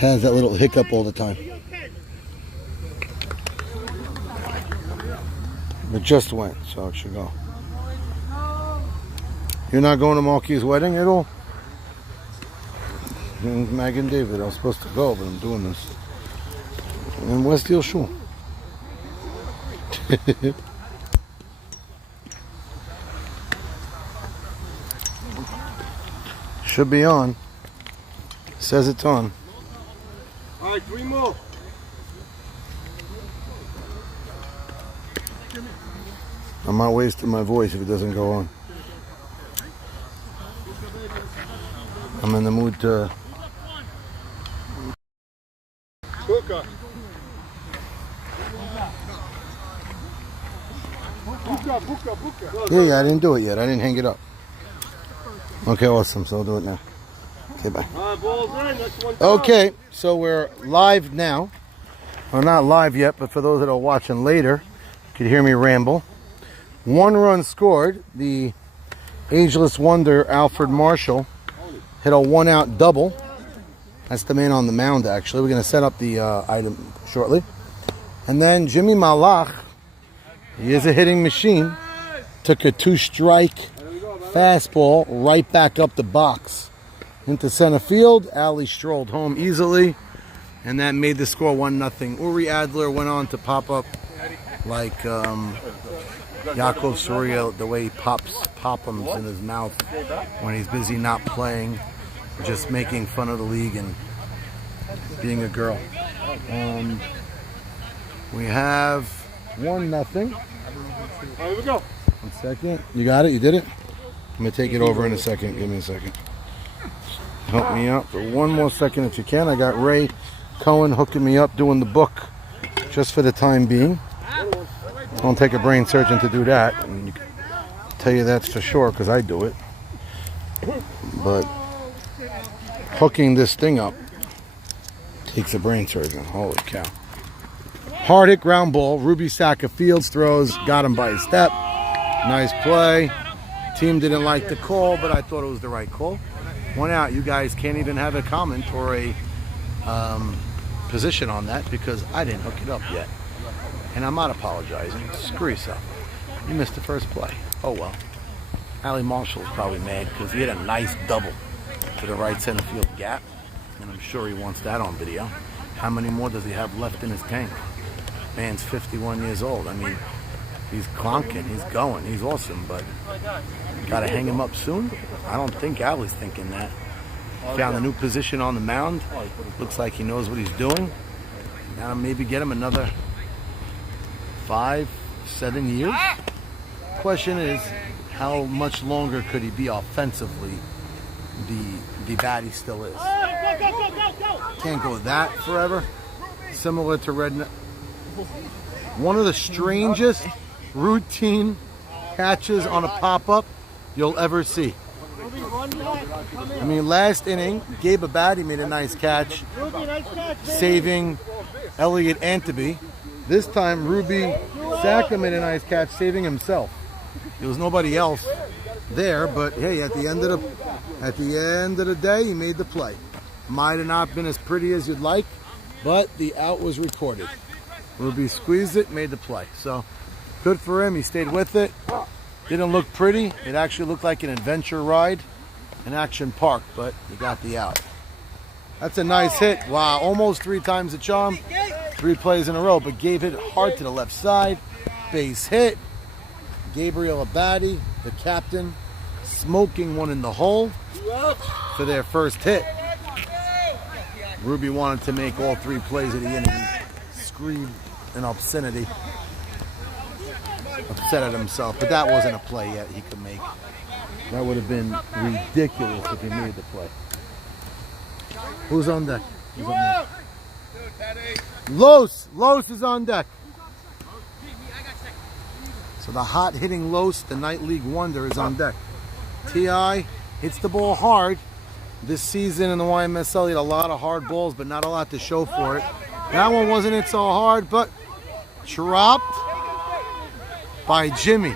Has that little hiccup all the time. It just went, so it should go. You're not going to Marky's wedding at all? Meg and David, I was supposed to go, but I'm doing this. In Westfield Shul. Should be on. Says it's on. All right, 3 more. I'm not wasting my voice if it doesn't go on. I'm in the mood to... Yeah, I didn't do it yet. I didn't hang it up. Okay, awesome. So I'll do it now. Okay, bye. Okay, so we're live now. Well, not live yet, but for those that are watching later, you can hear me ramble. 1 run scored. The ageless wonder, Alfred Marshall, hit a 1-out double. That's the man on the mound, actually. We're going to set up the item shortly. And then Jimmy Malach, he is a hitting machine, took a 2-strike fastball right back up the box into center field. Ali strolled home easily, and that made the score 1-0. Uri Adler went on to pop up like Yaakov Soria, the way he pops pop-ums in his mouth when he's busy not playing, just making fun of the league and being a girl. We have 1-0. Here we go. 1 second. You got it? You did it? I'm going to take it over in a second. Give me a second. Help me out for 1 more second if you can. I got Ray Cohen hooking me up doing the book just for the time being. Don't take a brain surgeon to do that. And I'll tell you that's for sure because I do it. But hooking this thing up takes a brain surgeon. Holy cow. Hard hit ground ball. Ruby Saka Fields throws. Got him by a step. Nice play. Team didn't like the call, but I thought it was the right call. 1 out. You guys can't even have a comment or a position on that because I didn't hook it up yet. And I'm not apologizing. Screw yourself. You missed the first play. Oh well. Ali Marshall's probably mad because he had a nice double to the right center field gap. And I'm sure he wants that on video. How many more does he have left in his tank? Man's 51 years old. I mean, he's clonking, he's going, he's awesome, but gotta hang him up soon? I don't think Ali's thinking that. Found a new position on the mound. Looks like he knows what he's doing. Now maybe get him another 5-7 years. Question is, how much longer could he be offensively the bat he still is? Can't go that forever. Similar to Redneck. One of the strangest routine catches on a pop-up you'll ever see. I mean, last inning, Gabe Abadi made a nice catch, saving Elliot Antaby. This time, Ruby Saka made a nice catch, saving himself. There was nobody else there, but hey, at the end of the day, he made the play. Might have not been as pretty as you'd like, but the out was recorded. Ruby squeezed it, made the play. So, good for him. He stayed with it. Didn't look pretty. It actually looked like an adventure ride in Action Park, but he got the out. That's a nice hit. Wow, almost 3 times the charm. 3 plays in a row, but gave it hard to the left side. Base hit. Gabriel Abadi, the captain, smoking one in the hole for their first hit. Ruby wanted to make all 3 plays of the inning. He screamed in obscenity. Upset at himself, but that wasn't a play yet he could make. That would have been ridiculous if he made the play. Who's on deck? Who's on deck? Los is on deck. So the hot hitting Los, the Night League wonder, is on deck. T.I. hits the ball hard. This season in the YMSL, he had a lot of hard balls, but not a lot to show for it. That one wasn't hit so hard, but dropped by Jimmy.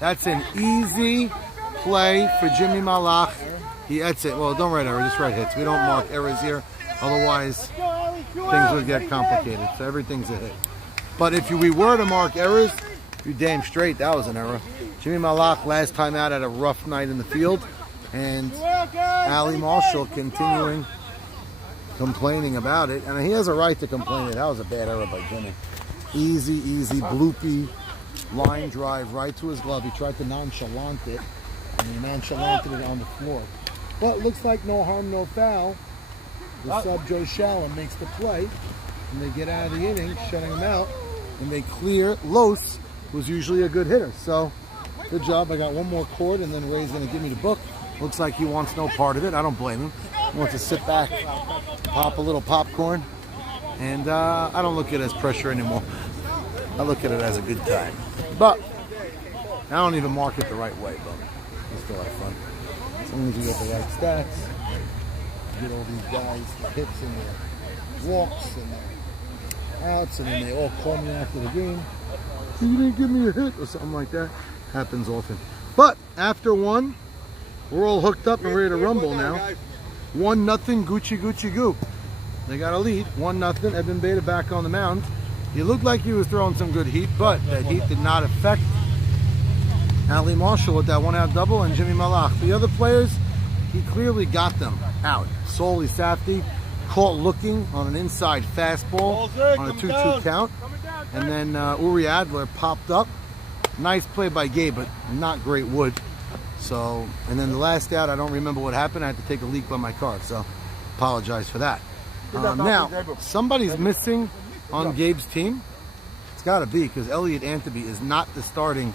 That's an easy play for Jimmy Malach. He hits it. Well, don't write error, just write hits. We don't mark errors here. Otherwise, things would get complicated. So everything's a hit. But if we were to mark errors, you're damn straight that was an error. Jimmy Malach last time out had a rough night in the field, and Ali Marshall continuing complaining about it, and he has a right to complain. That was a bad error by Jimmy. Easy, bloopy line drive right to his glove. He tried to nonchalant it, and he nonchalanted it on the floor. But looks like no harm, no foul. The sub Joe Shalom makes the play, and they get out of the inning, shutting him out, and they clear Los, who's usually a good hitter. So, good job. I got one more cord, and then Ray's going to give me the book. Looks like he wants no part of it. I don't blame him. He wants to sit back, pop a little popcorn, and I don't look at it as pressure anymore. I look at it as a good time. But I don't even mark it the right way, but it's still a lot of fun. As long as you get the right stats, you get all these guys' hits and their walks and their outs, and then they all call me after the game. You didn't give me a hit or something like that. Happens often. But after one, we're all hooked up and ready to rumble now. 1-0 Gucci Goop. They got a lead. 1-0. Edmund Beta back on the mound. He looked like he was throwing some good heat, but that heat did not affect Ali Marshall with that 1-out double and Jimmy Malach. The other players, he clearly got them out. Solly Safdie caught looking on an inside fastball on a 2-2 count. And then Uri Adler popped up. Nice play by Gabe, but not great wood. So, and then the last out, I don't remember what happened. I had to take a leak by my car, so apologize for that. Now, somebody's missing on Gabe's team. It's got to be, because Elliot Anteby is not the starting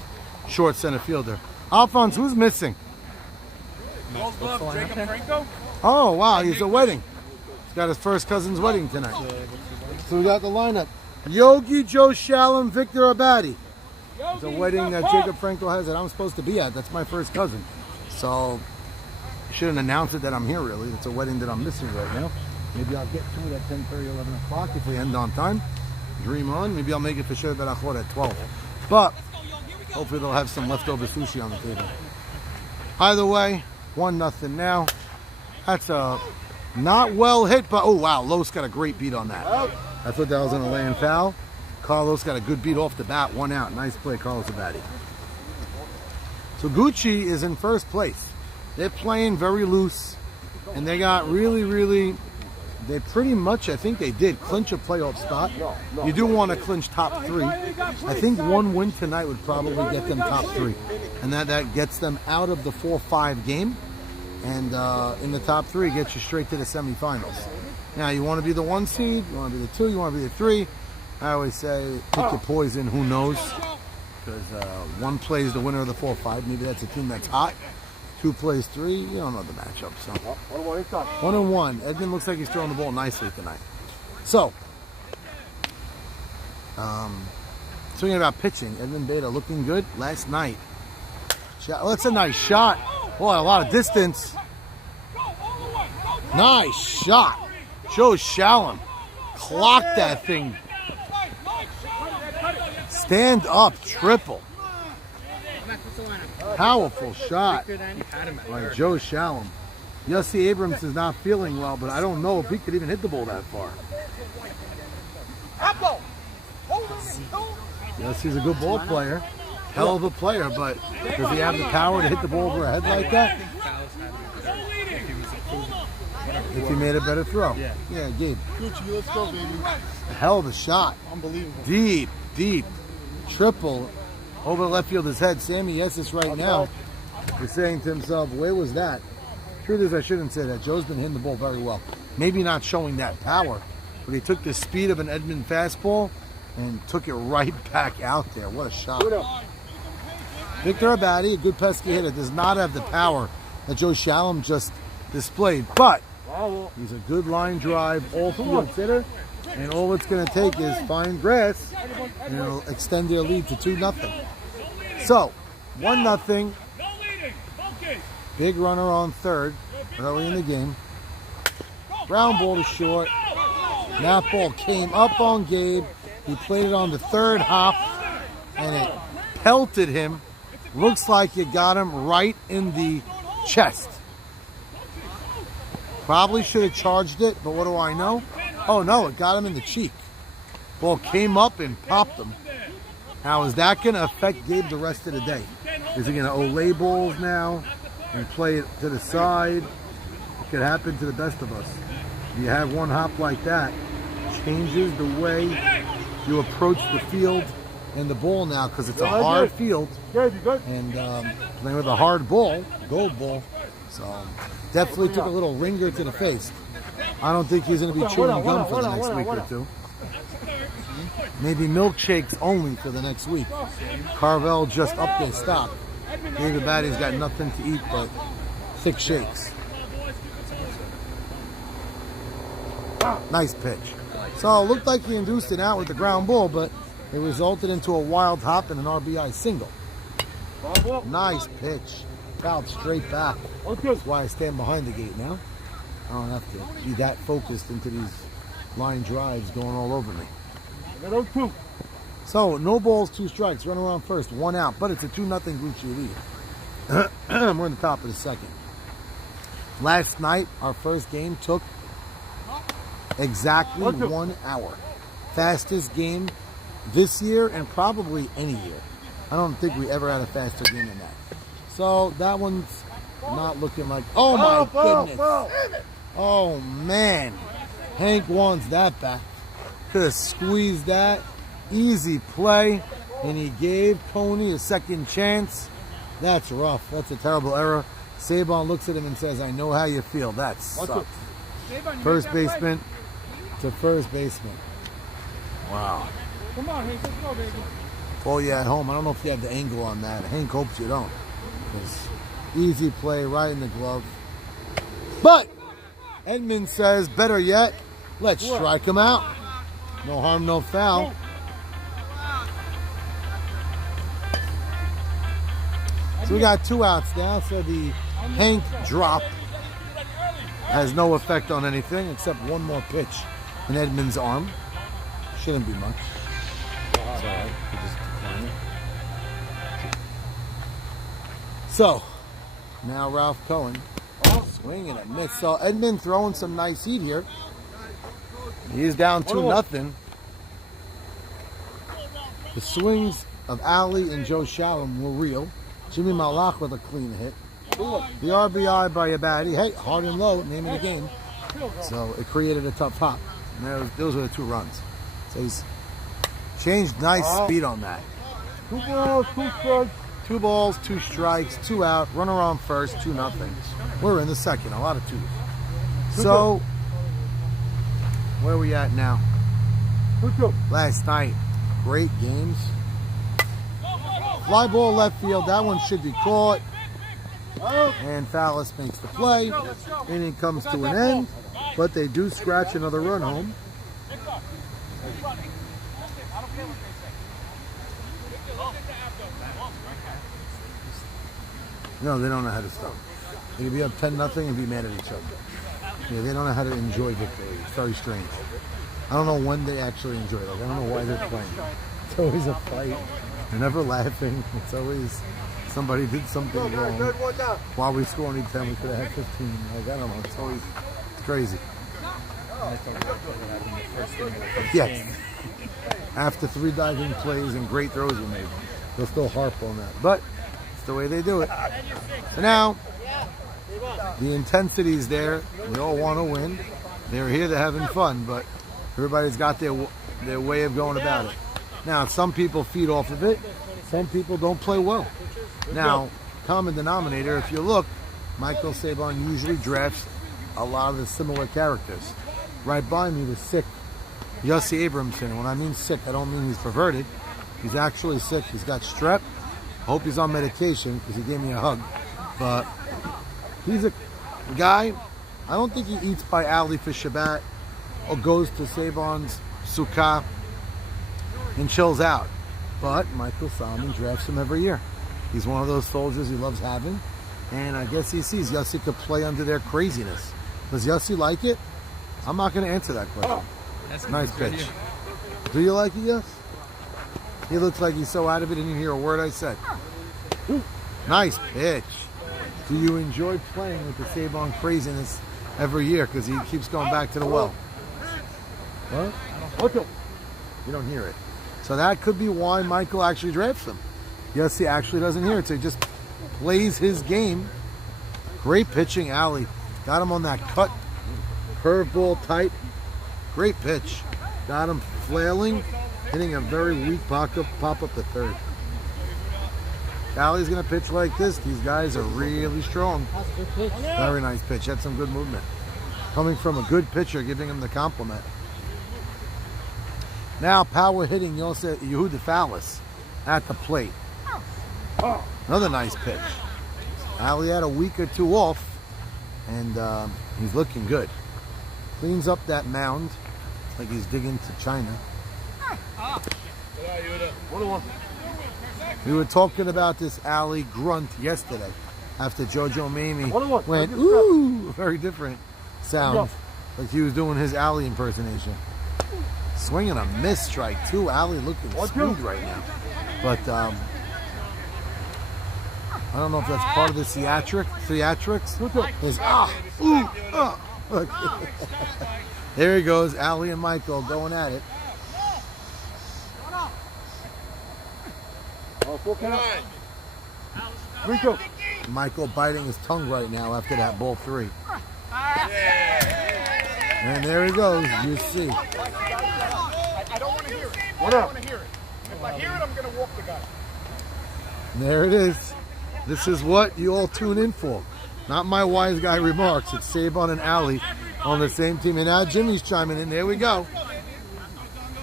short center fielder. Alphonse, who's missing? Jacob Franco? Oh, wow, he's a wedding. He's got his first cousin's wedding tonight. So we got the lineup. Yogi, Joe Shalom, Victor Abadi. It's a wedding that Jacob Franco has that I'm supposed to be at. That's my first cousin. So I shouldn't announce it that I'm here, really. It's a wedding that I'm missing right now. Maybe I'll get to it at 10:30, 11 o'clock if we end on time. Dream on. Maybe I'll make it for sure Berachot at 12. But hopefully they'll have some leftover sushi on the table. Either way, 1-0 now. That's a not well hit, but oh wow, Los got a great beat on that. I thought that was an Elaine foul. Carlos got a good beat off the bat, 1 out. Nice play, Carlos Abadi. So Gucci is in first place. They're playing very loose, and they got really, they pretty much, I think they did, clinch a playoff spot. You do want to clinch top 3. I think one win tonight would probably get them top 3. And that gets them out of the 4-5 game. And in the top 3, gets you straight to the semifinals. Now, you want to be the 1 seed, you want to be the 2, you want to be the 3. I always say, pick your poison, who knows? Because 1 plays the winner of the 4-5. Maybe that's a team that's hot. 2 plays 3. You don't know the matchup. So 1-1. Edmund looks like he's throwing the ball nicely tonight. So, speaking about pitching, Edmund Beta looking good last night. Well, that's a nice shot. Boy, a lot of distance. Nice shot. Joe Shalom clocked that thing. Stand up triple. Powerful shot by Joe Shalom. Yossi Abrams is not feeling well, but I don't know if he could even hit the ball that far. Yossi's a good ball player. Hell of a player, but does he have the power to hit the ball over a head like that? If he made a better throw. Yeah, Gabe. Gucci, let's go, baby. A hell of a shot. Unbelievable. Deep. Triple over the left fielder's head. Sammy Yessis right now is saying to himself, where was that? Truth is, I shouldn't say that. Joe's been hitting the ball very well. Maybe not showing that power, but he took the speed of an Edmund fastball and took it right back out there. What a shot. Victor Abadi, a good pesky hitter, does not have the power that Joe Shalom just displayed, but he's a good line drive, all-field hitter, and all it's going to take is fine grass, and it'll extend their lead to 2-0. So, 1-0. Big runner on third early in the game. Ground ball to short. That ball came up on Gabe. He played it on the third hop, and it pelted him. Looks like it got him right in the chest. Probably should have charged it, but what do I know? Oh no, it got him in the cheek. Ball came up and popped him. How is that going to affect Gabe the rest of the day? Is he going to Olay balls now and play it to the side? It could happen to the best of us. You have one hop like that, changes the way you approach the field and the ball now, because it's a hard field. And playing with a hard ball, gold ball. So definitely took a little ringer to the face. I don't think he's going to be chewing gum for the next week or two. Maybe milkshakes only for the next week. Carvel just upped their stock. David Batty's got nothing to eat but thick shakes. Nice pitch. So it looked like he induced it out with the ground ball, but it resulted into a wild hop and an RBI single. Nice pitch. Fouled straight back. That's why I stand behind the gate now. I don't have to be that focused into these line drives going all over me. So, no balls, 2 strikes. Run around first, 1 out. But it's a 2-0 Gucci lead. We're in the top of the second. Last night, our first game took exactly 1 hour. Fastest game this year and probably any year. I don't think we ever had a faster game than that. So, that one's not looking like... Oh, my goodness. Oh, man. Hank wants that back. Could have squeezed that. Easy play. And he gave Pony a second chance. That's rough. That's a terrible error. Sabon looks at him and says, I know how you feel. That sucks. First baseman to first baseman. Wow. Come on, Hank, let's go, baby. Oh, yeah, at home. I don't know if you have the angle on that. Hank hopes you don't. Easy play right in the glove. But Edmund says, better yet, let's strike him out. No harm, no foul. So we got 2 outs now. So the Hank drop has no effect on anything except one more pitch in Edmund's arm. Shouldn't be much. It's all right. We just decline it. So now Ralph Cohen swinging a miss. So Edmund throwing some nice heat here. He's down 2-0. The swings of Ali and Joe Shalom were real. Jimmy Malach with a clean hit. The RBI by Abadi. Hey, hard and low, name of the game. So it created a tough hop. And those were the 2 runs. So he's changed nice speed on that. 2 balls, 2 strikes. 2 balls, 2 strikes, 2 out. Run around first, 2-0. We're in the second. A lot of 2s. So where are we at now? Last night, great games. Fly ball left field. That one should be caught. And Fallis makes the play. Inning comes to an end. But they do scratch another run home. No, they don't know how to stop. They can be up 10-0 and be mad at each other. Yeah, they don't know how to enjoy victory. It's very strange. I don't know when they actually enjoy it. Like, I don't know why they're playing. It's always a fight. They're never laughing. It's always somebody did something wrong. While we score only 10, we could have had 15. Like, I don't know. It's crazy. Yes. After 3 diving plays and great throws were made, they'll still harp on that. But it's the way they do it. So now, the intensity's there. We all want to win. They're here, they're having fun, but everybody's got their way of going about it. Now, some people feed off of it. Some people don't play well. Now, common denominator, if you look, Michael Sabon usually drafts a lot of the similar characters. Right by me was sick Yossi Abramson. And when I mean sick, I don't mean he's perverted. He's actually sick. He's got strep. I hope he's on medication because he gave me a hug. But he's a guy, I don't think he eats by Ali for Shabbat or goes to Sabon's Sukkah and chills out. But Michael Salmon drafts him every year. He's one of those soldiers he loves having. And I guess he sees Yossi could play under their craziness. Does Yossi like it? I'm not going to answer that question. That's nice pitch. Do you like it, Yes? He looks like he's so out of it, he didn't hear a word I said. Nice pitch. Do you enjoy playing with the Sabon craziness every year because he keeps going back to the well. What? You don't hear it. So that could be why Michael actually drafts him. Yes, he actually doesn't hear it. So he just plays his game. Great pitching, Ali. Got him on that cut. Curveball tight. Great pitch. Got him flailing. Hitting a very weak pop up to third. Ali's going to pitch like this. These guys are really strong. Very nice pitch. Had some good movement. Coming from a good pitcher, giving him the compliment. Now power hitting Yehuda Fallis at the plate. Another nice pitch. Ali had a week or two off, and he's looking good. Cleans up that mound like he's digging to China. We were talking about this Ali grunt yesterday after Jojo Mamie went, ooh, very different sound, like he was doing his Ali impersonation. Swinging a miss strike too. Ali looking smooth right now. But I don't know if that's part of the theatrics. Is Look. There he goes, Ali and Michael going at it. Michael biting his tongue right now after that ball 3. And there he goes, you see. I don't want to hear it. I don't want to hear it. If I hear it, I'm going to walk the guy. There it is. This is what you all tune in for. Not my wise guy remarks. It's Saban and Ali on the same team. And now Jimmy's chiming in. There we go.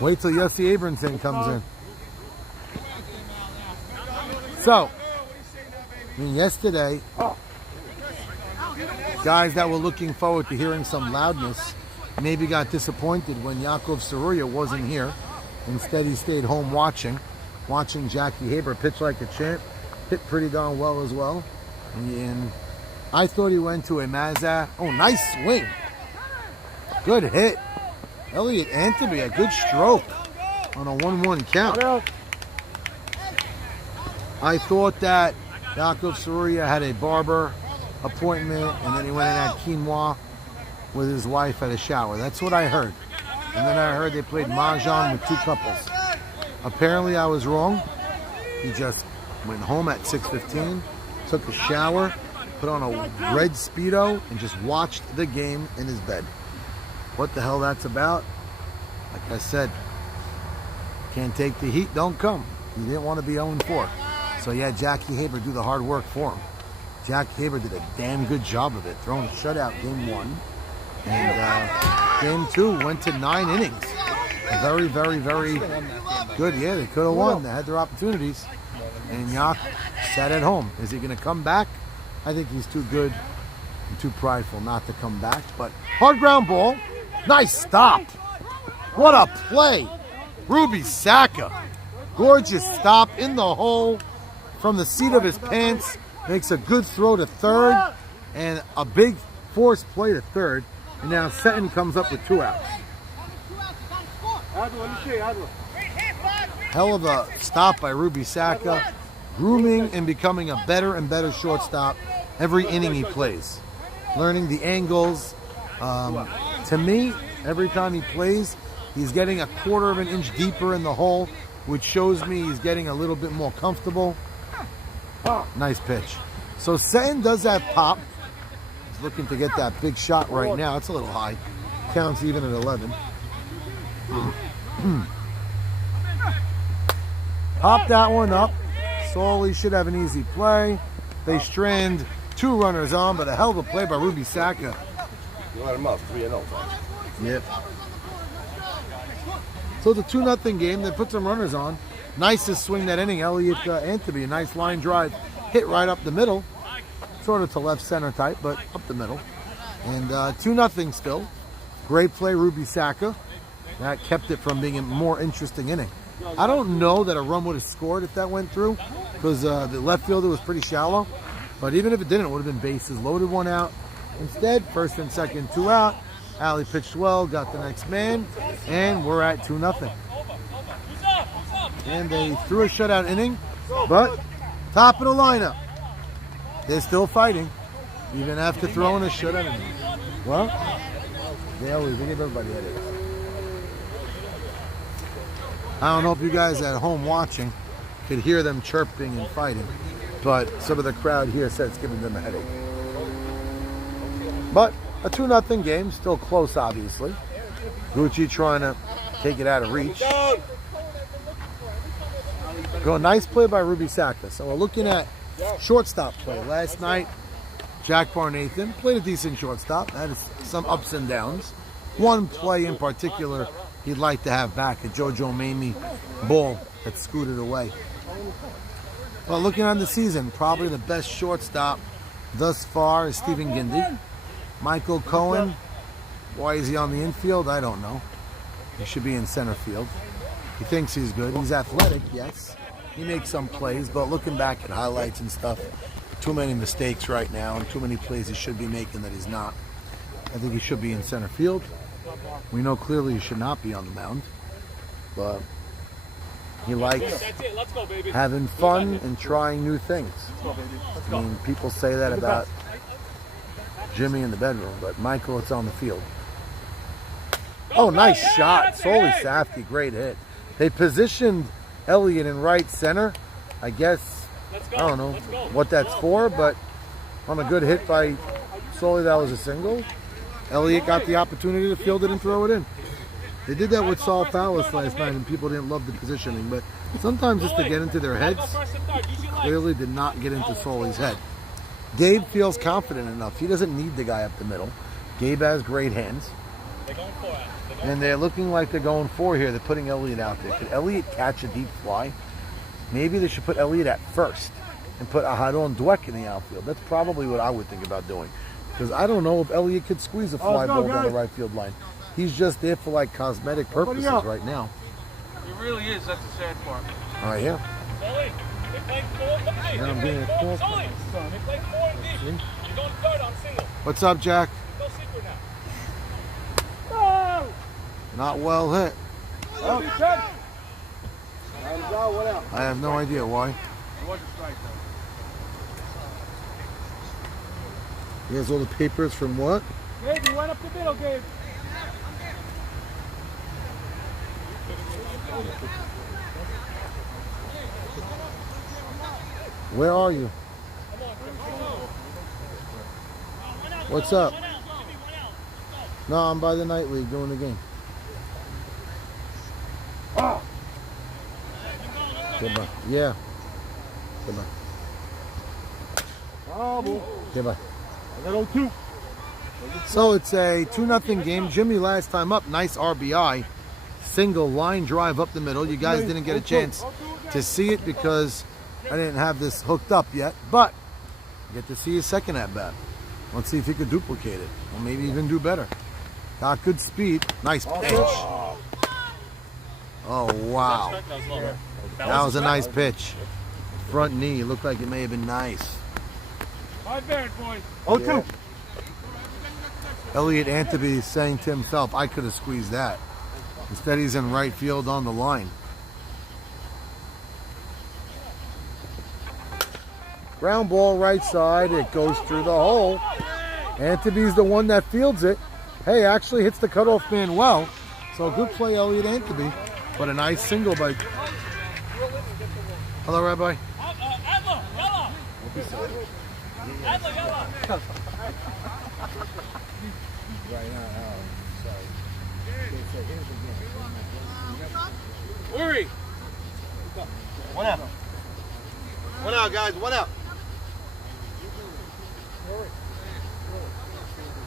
Wait till Yossi Abramson comes in. So, I mean, yesterday, guys that were looking forward to hearing some loudness maybe got disappointed when Yaakov Saruya wasn't here. Instead, he stayed home watching Jackie Haber pitch like a champ. Hit pretty darn well as well. And I thought he went to a Mazza. Oh, nice swing. Good hit. Elliot Antony, a good stroke on a 1-1 count. I thought that Yaakov Saruya had a barber appointment, and then he went and had quinoa with his wife at a shower. That's what I heard. And then I heard they played mahjong with 2 couples. Apparently I was wrong. He just went home at 6:15, took a shower, put on a red Speedo, and just watched the game in his bed. What the hell that's about? Like I said, can't take the heat, don't come. He didn't want to be 0-4. So yeah, Jackie Haber do the hard work for him. Jackie Haber did a damn good job of it, throwing a shutout game 1. And game 2 went to 9 innings. Very, very, very good. Yeah, they could have won. They had their opportunities. And Yak sat at home. Is he going to come back? I think he's too good and too prideful not to come back. But hard ground ball. Nice stop. What a play. Ruby Saka. Gorgeous stop in the hole from the seat of his pants. Makes a good throw to third. And a big force play to third. And now Seton comes up with 2 outs. Hell of a stop by Ruby Saka. Grooming and becoming a better and better shortstop every inning he plays. Learning the angles. To me, every time he plays, he's getting a 1/4 of an inch deeper in the hole, which shows me he's getting a little bit more comfortable. Nice pitch. So Seton does that pop. He's looking to get that big shot right now. It's a little high. Counts even at 11. Pop that one up. Solely should have an easy play. They strand 2 runners on, but a hell of a play by Ruby Saka. You let him up, 3-0. Yep. So the 2-0 game, they put some runners on. Nicest swing that inning, Elliot Antony. A nice line drive. Hit right up the middle. Sort of to left center type, but up the middle. And 2-0 still. Great play, Ruby Saka. That kept it from being a more interesting inning. I don't know that a run would have scored if that went through, because the left fielder was pretty shallow. But even if it didn't, it would have been bases loaded, 1 out. Instead, first and second, 2 out. Ali pitched well, got the next man, and we're at 2-0. And they threw a shutout inning, but top of the lineup. They're still fighting, even after throwing a shutout inning. Well, they give everybody headaches. I don't know if you guys at home watching could hear them chirping and fighting, but some of the crowd here said it's giving them a headache. But a 2-0 game, still close, obviously. Gucci trying to take it out of reach. Go, nice play by Ruby Saka. So we're looking at shortstop play. Last night, Jack Barnathan played a decent shortstop. Had some ups and downs. One play in particular he'd like to have back, a Jojo Mamie ball that scooted away. Well, looking on the season, probably the best shortstop thus far is Stephen Gindy. Michael Cohen, why is he on the infield? I don't know. He should be in center field. He thinks he's good. He's athletic, yes. He makes some plays, but looking back at highlights and stuff, too many mistakes right now and too many plays he should be making that he's not. I think he should be in center field. We know clearly he should not be on the mound, but he likes having fun and trying new things. I mean, people say that about Jimmy in the bedroom, but Michael, it's on the field. Oh, nice shot. Solly Safety, great hit. They positioned Elliott in right center. I guess, I don't know what that's for, but on a good hit by Solly, that was a single. Elliott got the opportunity to field it and throw it in. They did that with Saul Palace last night, and people didn't love the positioning, but sometimes just to get into their heads, clearly did not get into Solly's head. Gabe feels confident enough. He doesn't need the guy up the middle. Gabe has great hands. And they're looking like they're going for here. They're putting Elliott out there. Could Elliott catch a deep fly? Maybe they should put Elliott at first and put Aharon Dweck in the outfield. That's probably what I would think about doing. Because I don't know if Elliott could squeeze a fly ball down the right field line. He's just there for like cosmetic purposes right now. It really is. That's the sad part. Oh, yeah. Sully, they played 4. Look at Yeah, I'm me. being a call. Sully, they played 4 and deep. You're going third, I'm single. What's up, Jack? No secret now. No! Not well hit. Oh. I have no idea why. He has all the papers from what? Gabe, you went up the middle, Gabe. Where are you? What's up? No, I'm by the night league doing the game. Goodbye. Yeah. Goodbye. Goodbye. I got 0-2. So it's a 2-0 game. Jimmy last time up, nice RBI. Single line drive up the middle. You guys didn't get a chance to see it because I didn't have this hooked up yet, but you get to see his second at bat. Let's see if he could duplicate it, or maybe even do better. Got good speed. Nice pitch. Oh, wow. That was a nice pitch. Front knee. Looked like it may have been nice. My bad, boys. 0-2. Elliot Anteby saying to himself, I could have squeezed that. Instead, he's in right field on the line. Ground ball right side. It goes through the hole. Anteby's the one that fields it. Hey, actually hits the cutoff man well. So good play, Elliot Anteby. But a nice single by... Hello, Rabbi. Adler, yalla. Adler, yalla. Uri. One out. One out, guys. One out.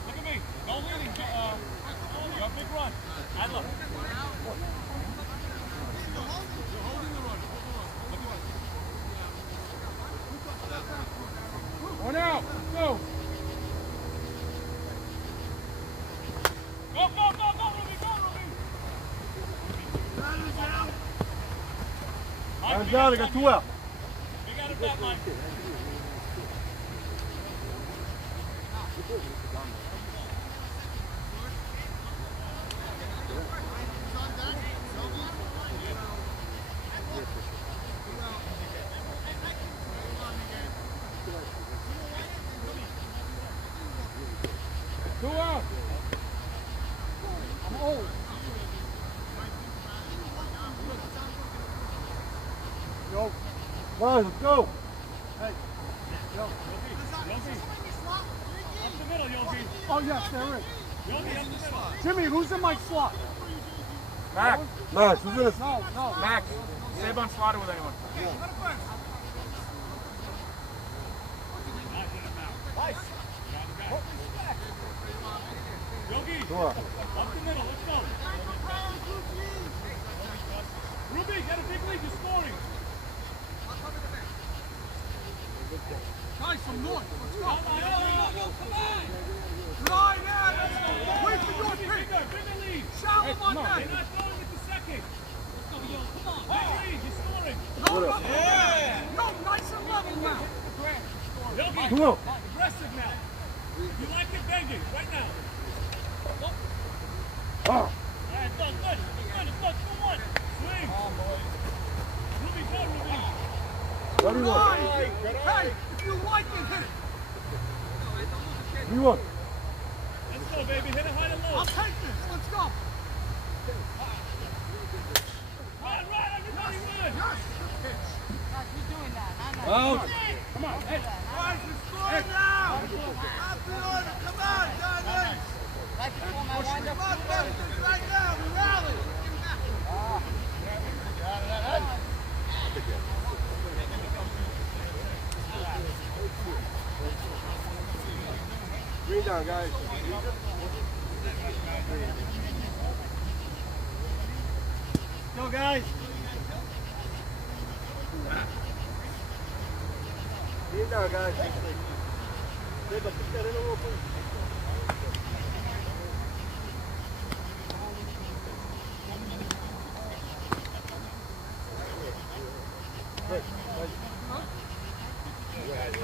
Look at me. No wheeling. You got a big run. Adler. One out. Go. Go, go, go, go, Ruby. Go, Ruby. I'm down. I got 2 out. We got it back, Mike. Two out. Come on, let's go. Oh, yes, there is. Jimmy, who's in my slot? Max. Max, who's in this? No. Max. Save on slotted with anyone. Yogi. Come on. Up the middle. Let's go. Ruby, get a big lead. You're scoring. Guys, from north. Let's go. Come on. Try now. Wait for your pick. Bigger lead. Shallow on You're that. not throwing it to second. Let's go, yo. Come on. Big lead. You're scoring. No, nice and level now. Yogi. Come on. Aggressive now. You like it, banging. Right now. Ah. All right, go. Good. It's good. 2-1. Swing. Ruby, go, Ruby. What do you want? Hey, if you like it, hit it. What do you want? Let's go, baby. Hit it high and low. I'll take this. Let's go. Run, everybody run. Yes. Out. Come on, hey. Guys, we're scoring now. Up the order. Come on, Johnny. Come on, Buster, right now. We rally. Green down, guys. Go, guys. Green down, guys. Jacob, put that in a little bit.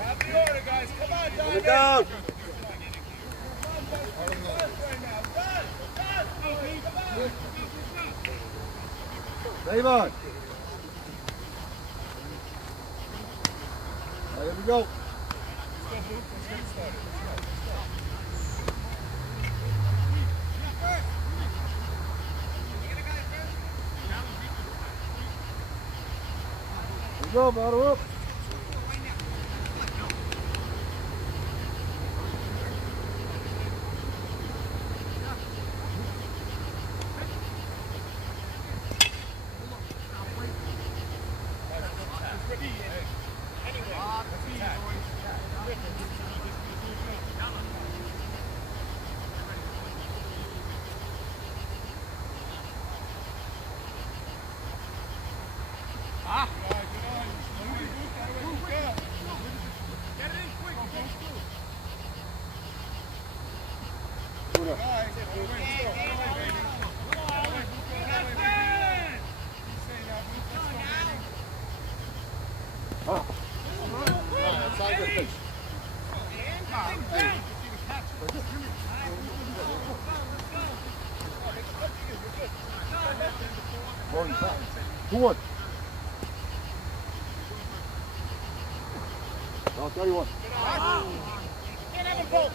Have the order, guys. Come on, Put it down. Save on. All right, here we go. Here we go, bottle up. Who won? No, 31. Can't have them both.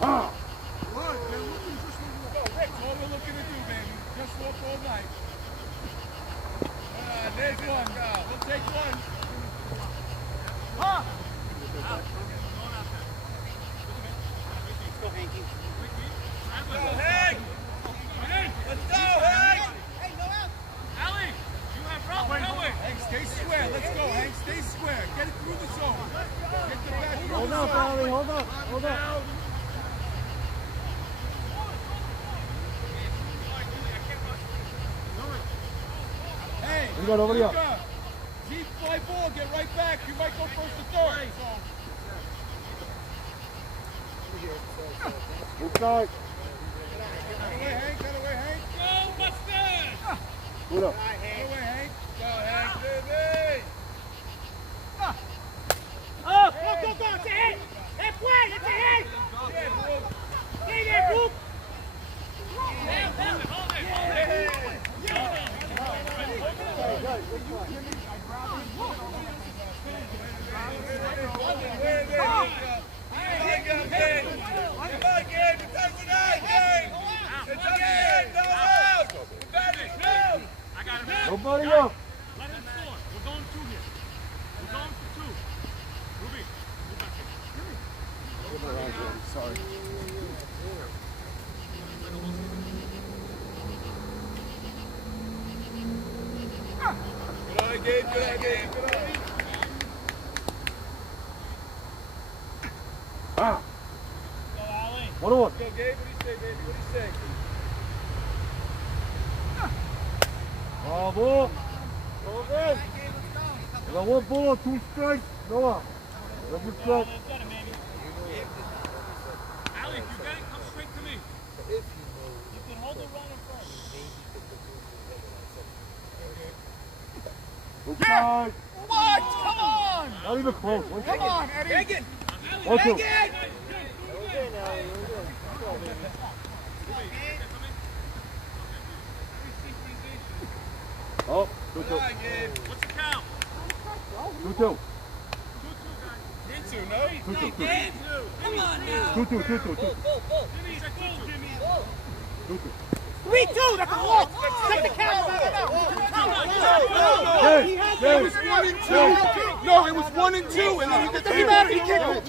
Ah! Good, they're looking just like That's all we're looking to do, baby. Just walk all night. There's one. We'll take one. Ah! Go, Hank! Let's go, Hank! Allie, you have rope, go it! Hank, stay square. Let's go, Hank. Stay square. Get it through the zone. Get the back through Hold the up, zone. Allie. Hold up. Hold up. Hey, You got over here. Luka, deep fly ball. Get right back. You might go first to third. Inside. Get away, Hank. Get away, Hank. Go, Mustard! Hold up. Get away, Hank. Go, Hank, baby. Oh, go, it's a hit! That's way, it's a hit! Stay there, Boop! Come on, Gabe. It doesn't end, Gabe. It doesn't end. No. Sorry. Good eye, Gabe. Good eye, Gabe. Good eye. Ah. Go, Allie. 1-1. Go, Gabe. What do you say, baby? What do you say? Bravo. Go again. I got 1 ball, 2 strikes. Noah. Let me strike. Allie, get him, baby. Allie, if you get it, come straight to me. You can hold the runner first. Inside. What? Come on! Not even close. One Come second. on, Eddie! Megan! 1-2. Oh, 2-2. Good eye, Gabe. What's the count? 2-2. 2-2, guys. 3-2, no? 2-2. Gabe! Come on now. 2-2. 2-2. 2-2. Jimmy, said 2-2, Jimmy. 2-2. 3-2, that's a walk! Take the camera out! Hey, hey, was 1 and 2. No, it was 1 and 2, and then it doesn't matter. He kicked it. I'm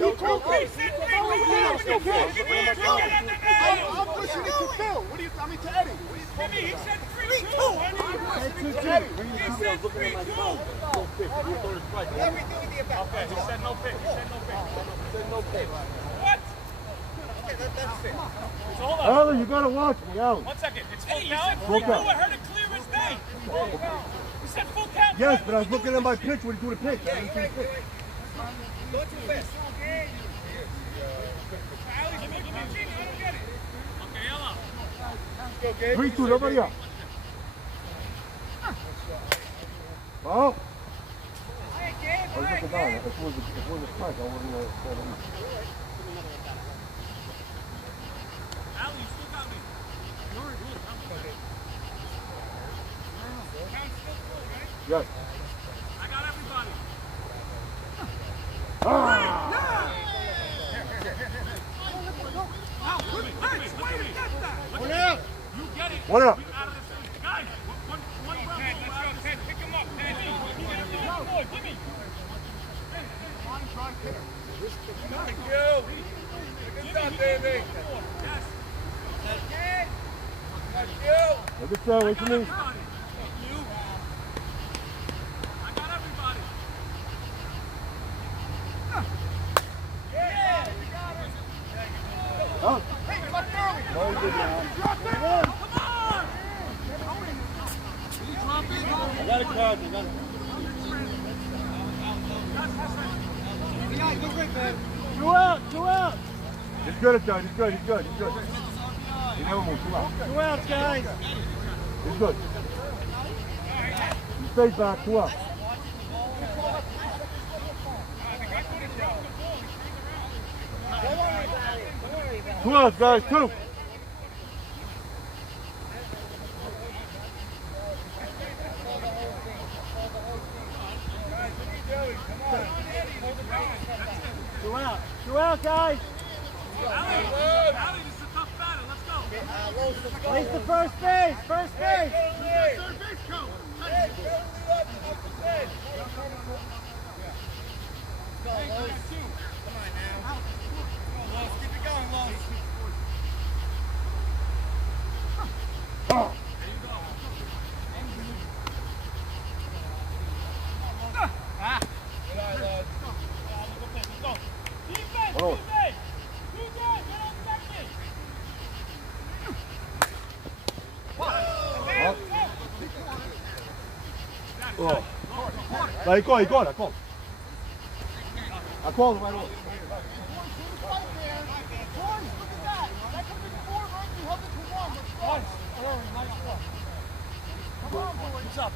pushing it to Phil. What do you? I mean to Eddie. Jimmy, he said 3-2. He said 3-2. He said 3-2. Everything with the about. Okay, he said no pick. He said no pick. no pick. What? Okay, that's it. So hold on. Alan, you gotta watch me, Alan. 1 second. It's full count? Full count. I heard it clear as day. Full count. You said full count. Yes, but I was looking at my pitch when he threw the pitch. I didn't see the pitch. Go too fast. Allie, give me Jimmy. I don't get it. Okay, yellow. Go, Gabe. 3-2, nobody up. Oh. I was looking down. If it was a strike, I wouldn't have said anything. Allie, you still got me. You're good. Count's still full, right? Yes. I got everybody. One out. You get it. One up. We out of this thing. Guys, one round. Ted, let's go. Ted, pick him up. Ted, you get him down. Boy, Jimmy. Thank you. Good stuff, baby. Yes. Thank you. Look at that. Wait for me. Everybody. You. I got everybody. Yeah. You got it. Oh. Hey, come early. No, he did not. Come on. I got a card. I got it. Two out. He's good at that. He's good. He never moves. 2 out. 2 outs, guys. He's good. He stays back. 2 outs. 2 outs, guys. 2. Two out, guys. Allie, this is a tough battle. Let's go. Place the first base. First base. Third base, coach. Oh. Oh. No, he called. I called him right away. Who's up?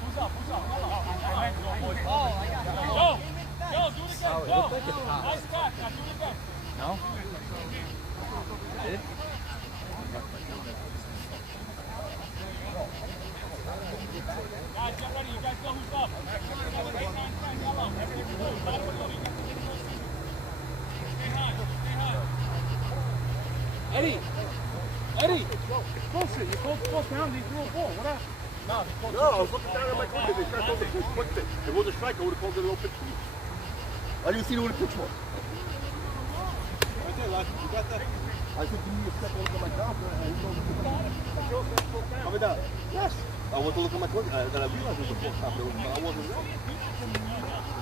Go, do it again. Go. Nice catch. Now do it again. No? Did? Guys, get ready. You guys know who's up. 8, 9, 10, yellow. Everything blue. Bottom blue. You got to get first season. Stay high. Eddie. Bullshit. You called 4 pounds. He threw a ball. What happened? No, I was looking down at my corner. They tried to hold the pitch. Quick pitch. If it was a strike, I would have called it a little pitch for me. I didn't see what the pitch was. You got that? I said, can you step over my counter and you know, coming down? Yes. I went to look at my clock, then I realized it was a full stop, but I wasn't ready. The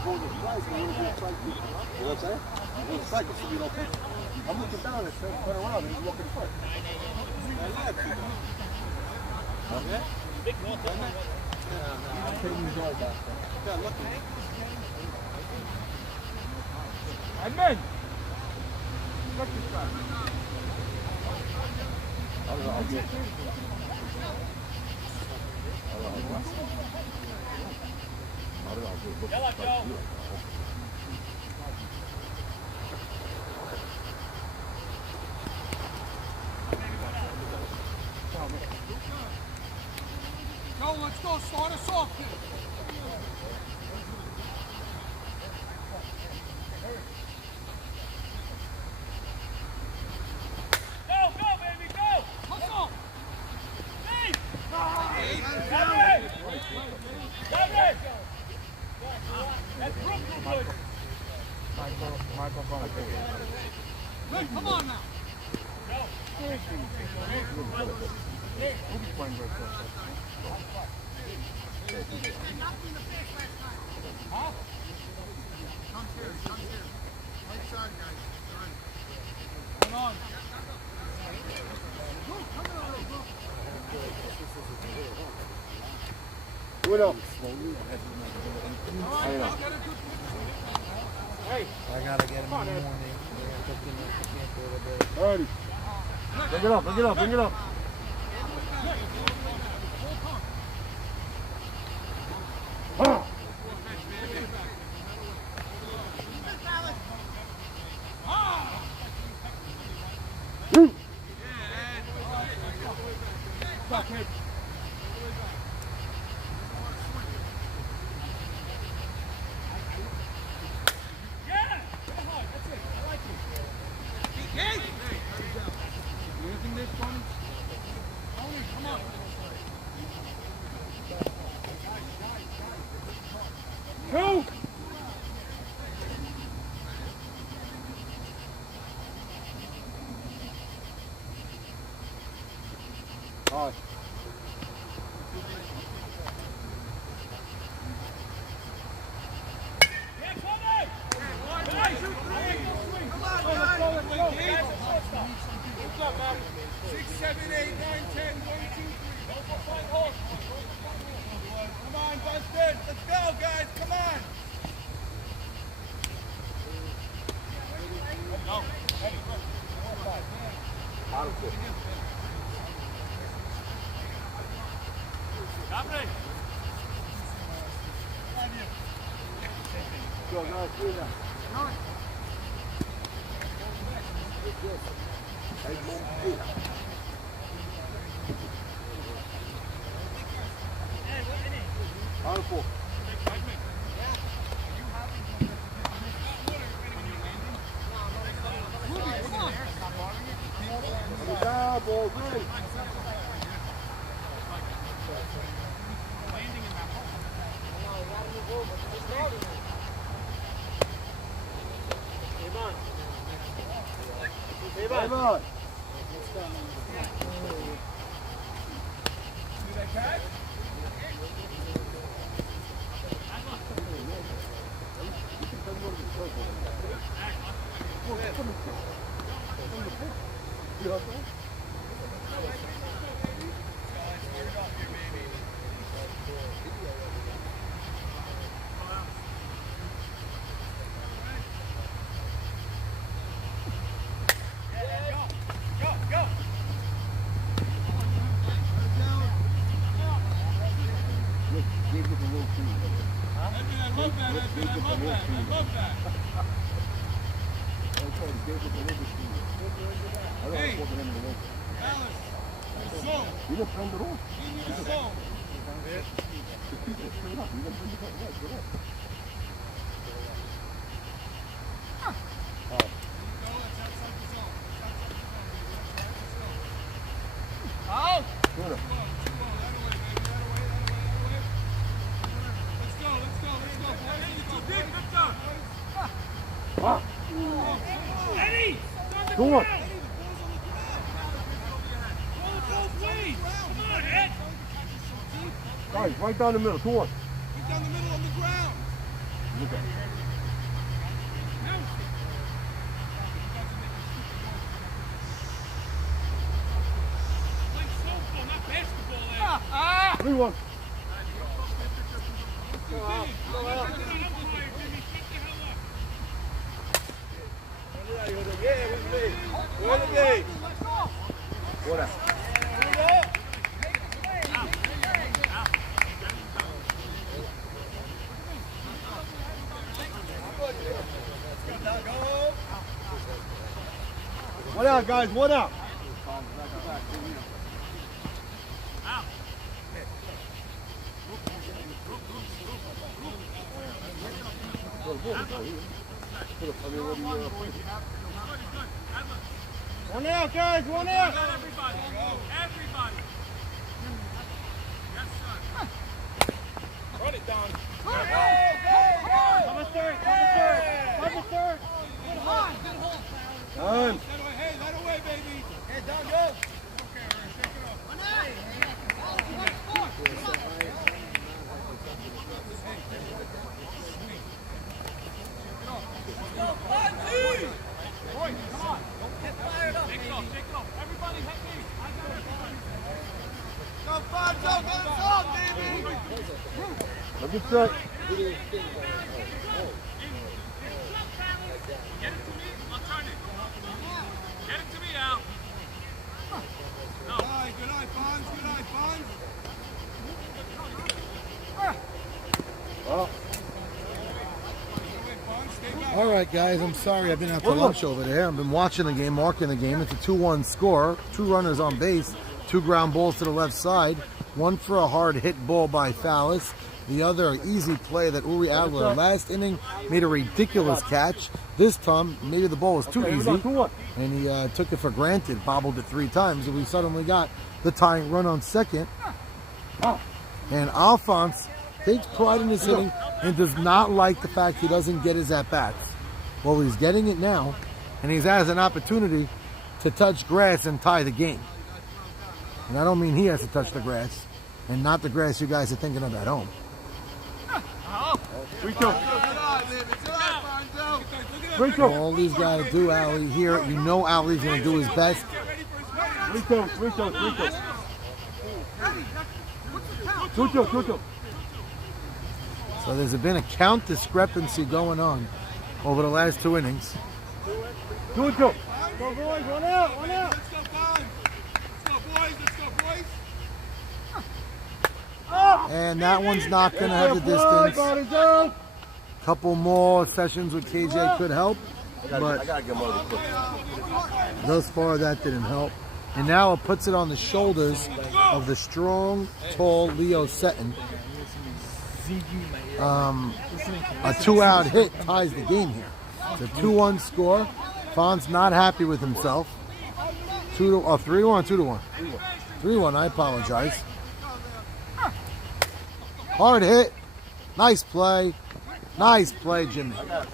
ball was strike, I wanted to do a strike. You know what I'm saying? It was a strike, so you don't pitch. I'm looking down and turn around and he's walking front. Yeah? Big ball, I'm taking his yard back. Yeah, lucky. Edmund! Look this guy. I'll get it. Yellow, Joe. Go, let's go. Start us off, kid. Good, come on now. Huh? Come here. Right side, guys. Come on. Do it up. Hey. I gotta get him in the morning. Alrighty. Bring it up. All right. Go, guys, do that. Powerful. Good job, ball, great. Hey, man. You look from the road. Eddie! 2-1. Ball both ways. Come on, Ed. Guys, right down the middle. 2-1. Get down the middle on the ground. Play softball, not basketball, Ed. 3-1. One out, guys. One out. One out, guys. One out. Everybody. Everybody. Yes, sir. Run it, Don. Cover third. Cover third. Done. Hey, that away, baby. Hey, down, go. Okay, Aaron, shake it off. Shake it off, shake it off. Everybody hit me. I got everybody. Go, Fonzo, get us off, baby. Look at that. Get it to me. I'll turn it. Get it to me, Al. Good eye, Fonz. Good eye, Fonz. Oh. Stay back. All right, guys, I'm sorry I've been out to lunch over there. I've been watching the game, marking the game. It's a 2-1 score. 2 runners on base, 2 ground balls to the left side. One for a hard hit ball by Fallis. The other, an easy play that Uri Adler last inning made a ridiculous catch. This time, maybe the ball was too easy, and he took it for granted, bobbled it 3 times, and we suddenly got the tying run on second. And Alphonse takes pride in his hitting and does not like the fact he doesn't get his at-bats. Well, he's getting it now, and he has an opportunity to touch grass and tie the game. And I don't mean he has to touch the grass, and not the grass you guys are thinking of at home. 3-2. Good eye, baby. Good eye, Fonzo. 3-2. All these guys do, Ali, here, you know Ali's going to do his best. 3-2. 2-2. So there's been a count discrepancy going on over the last 2 innings. 2-2. Go, boys. One out. Let's go, Fonz. Let's go, boys. And that one's not going to have the distance. Couple more sessions with KJ could help, but gotta get more of the thus far that didn't help. And now it puts it on the shoulders of the strong, tall Leo Setton. A 2-out hit ties the game here. It's a 2-1 score. Fonz not happy with himself. 3-1, 2-1. 3-1, I apologize. Hard hit. Nice play. Nice play, Jimmy. I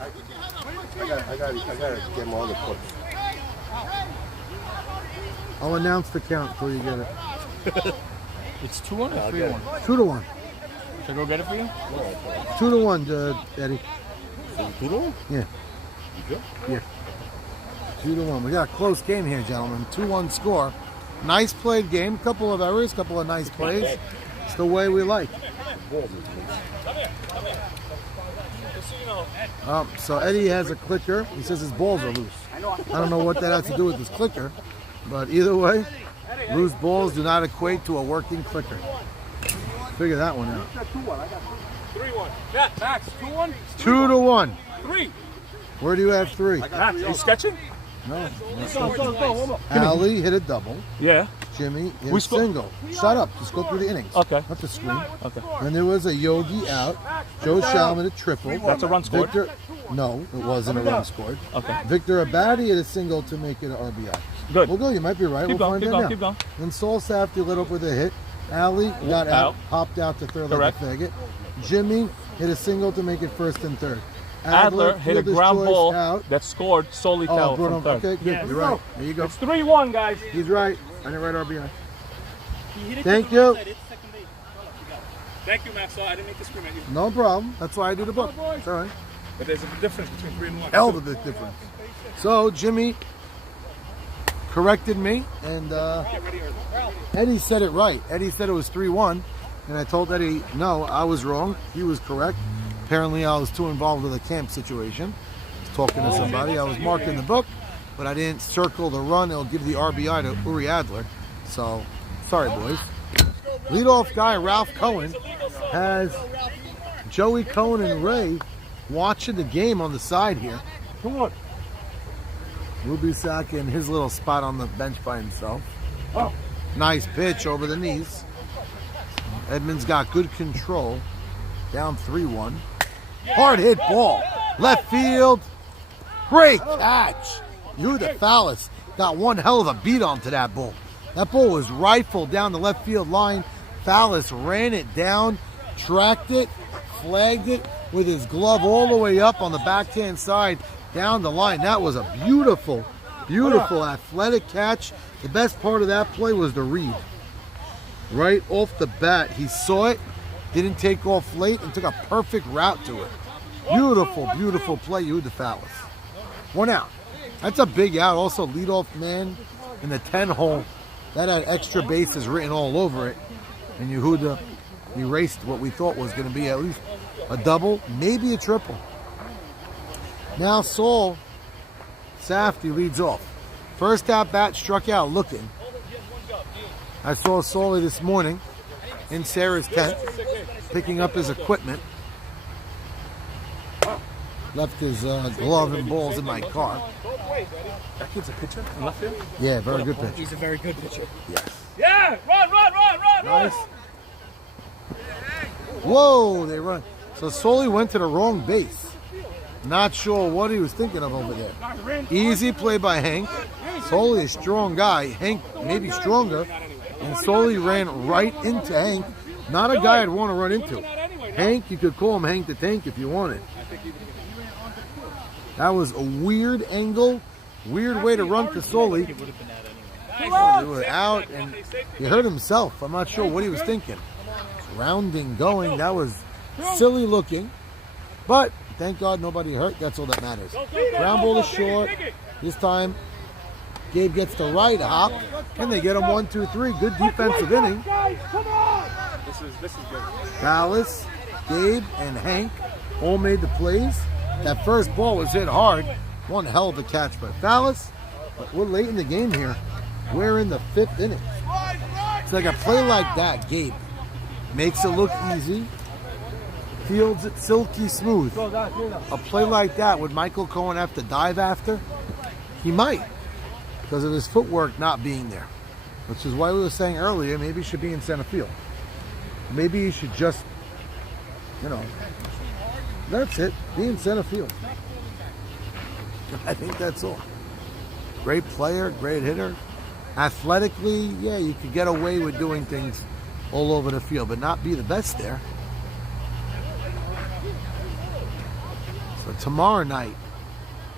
gotta get more of the push. I'll announce the count before you get it. It's 2-1 or 3-1? 2-1. Should I go get it for you? 2-1, Eddie. 2-1? Yeah. You sure? Yeah. 2-1. We got a close game here, gentlemen. 2-1 score. Nice played game. Couple of errors, couple of nice plays. It's the way we like. So Eddie has a clicker. He says his balls are loose. I don't know what that has to do with his clicker, but either way, loose balls do not equate to a working clicker. Figure that one out. 3-1. Yeah, Max. 2-1. 2-1. 3. Where do you have 3? Max, you sketching? No. Go. Ali hit a double. Yeah. Jimmy hit We a single. Shut up. Just go through the innings. Okay. Not the screen. Okay. And there was a Yogi out. Joe Shalman a triple. That's a run scored? Victor, no, it wasn't a run scored. Okay. Victor Abadi hit a single to make it an RBI. Good. We'll go. You might be right. Keep we'll going, find keep out going, now. keep going. Then Saul Safdie lit up with a hit. Ali got out, Out. popped out to third Correct. like a faggot. Jimmy hit a single to make it first and third. Adler hit a Fielder's ground choice ball out. that scored solely Oh, fell brought from him. third. Okay, good. You're right. There you go. It's 3-1, guys. He's right. I didn't write RBI. Thank you. Thank you, Max. I didn't make the scream at you. No problem. That's why I do the book. It's all right. But there's a difference between 3 and 1. Hell of a big difference. So Jimmy corrected me, and Eddie said it right. Eddie said it was 3-1, and I told Eddie, no, I was wrong. He was correct. Apparently, I was too involved with a camp situation. I was talking to somebody. I was marking the book, but I didn't circle the run. It'll give the RBI to Uri Adler. So, sorry, boys. Leadoff guy, Ralph Cohen, has Joey Cohen and Ray watching the game on the side here. Come on. Rubisak in his little spot on the bench by himself. Oh. Nice pitch over the knees. Edmonds got good control. Down 3-1. Hard hit ball. Left field. Great catch. Yehuda Fallis got one hell of a beat onto that ball. That ball was rifled down the left field line. Fallis ran it down, tracked it, flagged it with his glove all the way up on the backhand side down the line. That was a beautiful, beautiful athletic catch. The best part of that play was the read. Right off the bat, he saw it, didn't take off late, and took a perfect route to it. Beautiful, beautiful play, Yehuda Fallis. 1 out. That's a big out. Also, leadoff man in the 10 hole. That had extra bases written all over it. And Yehuda erased what we thought was going to be at least a double, maybe a triple. Now Saul Safdie leads off. First at bat, struck out looking. I saw Sully this morning in Sarah's tent, picking up his equipment. Left his glove and balls in my car. That kid's a pitcher in left field? Yeah, very good pitch. He's a very good pitcher. Yes. Yeah! Run! Nice. Whoa, they run. So Sully went to the wrong base. Not sure what he was thinking of over there. Easy play by Hank. Sully, a strong guy. Hank maybe stronger. And Sully ran right into Hank. Not a guy I'd want to run into. Hank, you could call him Hank the Tank if you wanted. That was a weird angle, weird way to run to Sully. He was out, and he hurt himself. I'm not sure what he was thinking. Rounding, going, that was silly looking. But thank God nobody hurt. That's all that matters. Ground ball is short. This time, Gabe gets the right hop, and they get him 1, 2, 3. Good defensive inning. This is good. Dallas, Gabe, and Hank all made the plays. That first ball was hit hard. One hell of a catch by Dallas. But we're late in the game here. We're in the 5th inning. It's like a play like that, Gabe makes it look easy, fields it silky smooth. A play like that, would Michael Cohen have to dive after? He might, because of his footwork not being there. Which is why we were saying earlier, maybe he should be in center field. Maybe he should just, that's it, be in center field. I think that's all. Great player, great hitter. Athletically, yeah, you could get away with doing things all over the field, but not be the best there. So tomorrow night,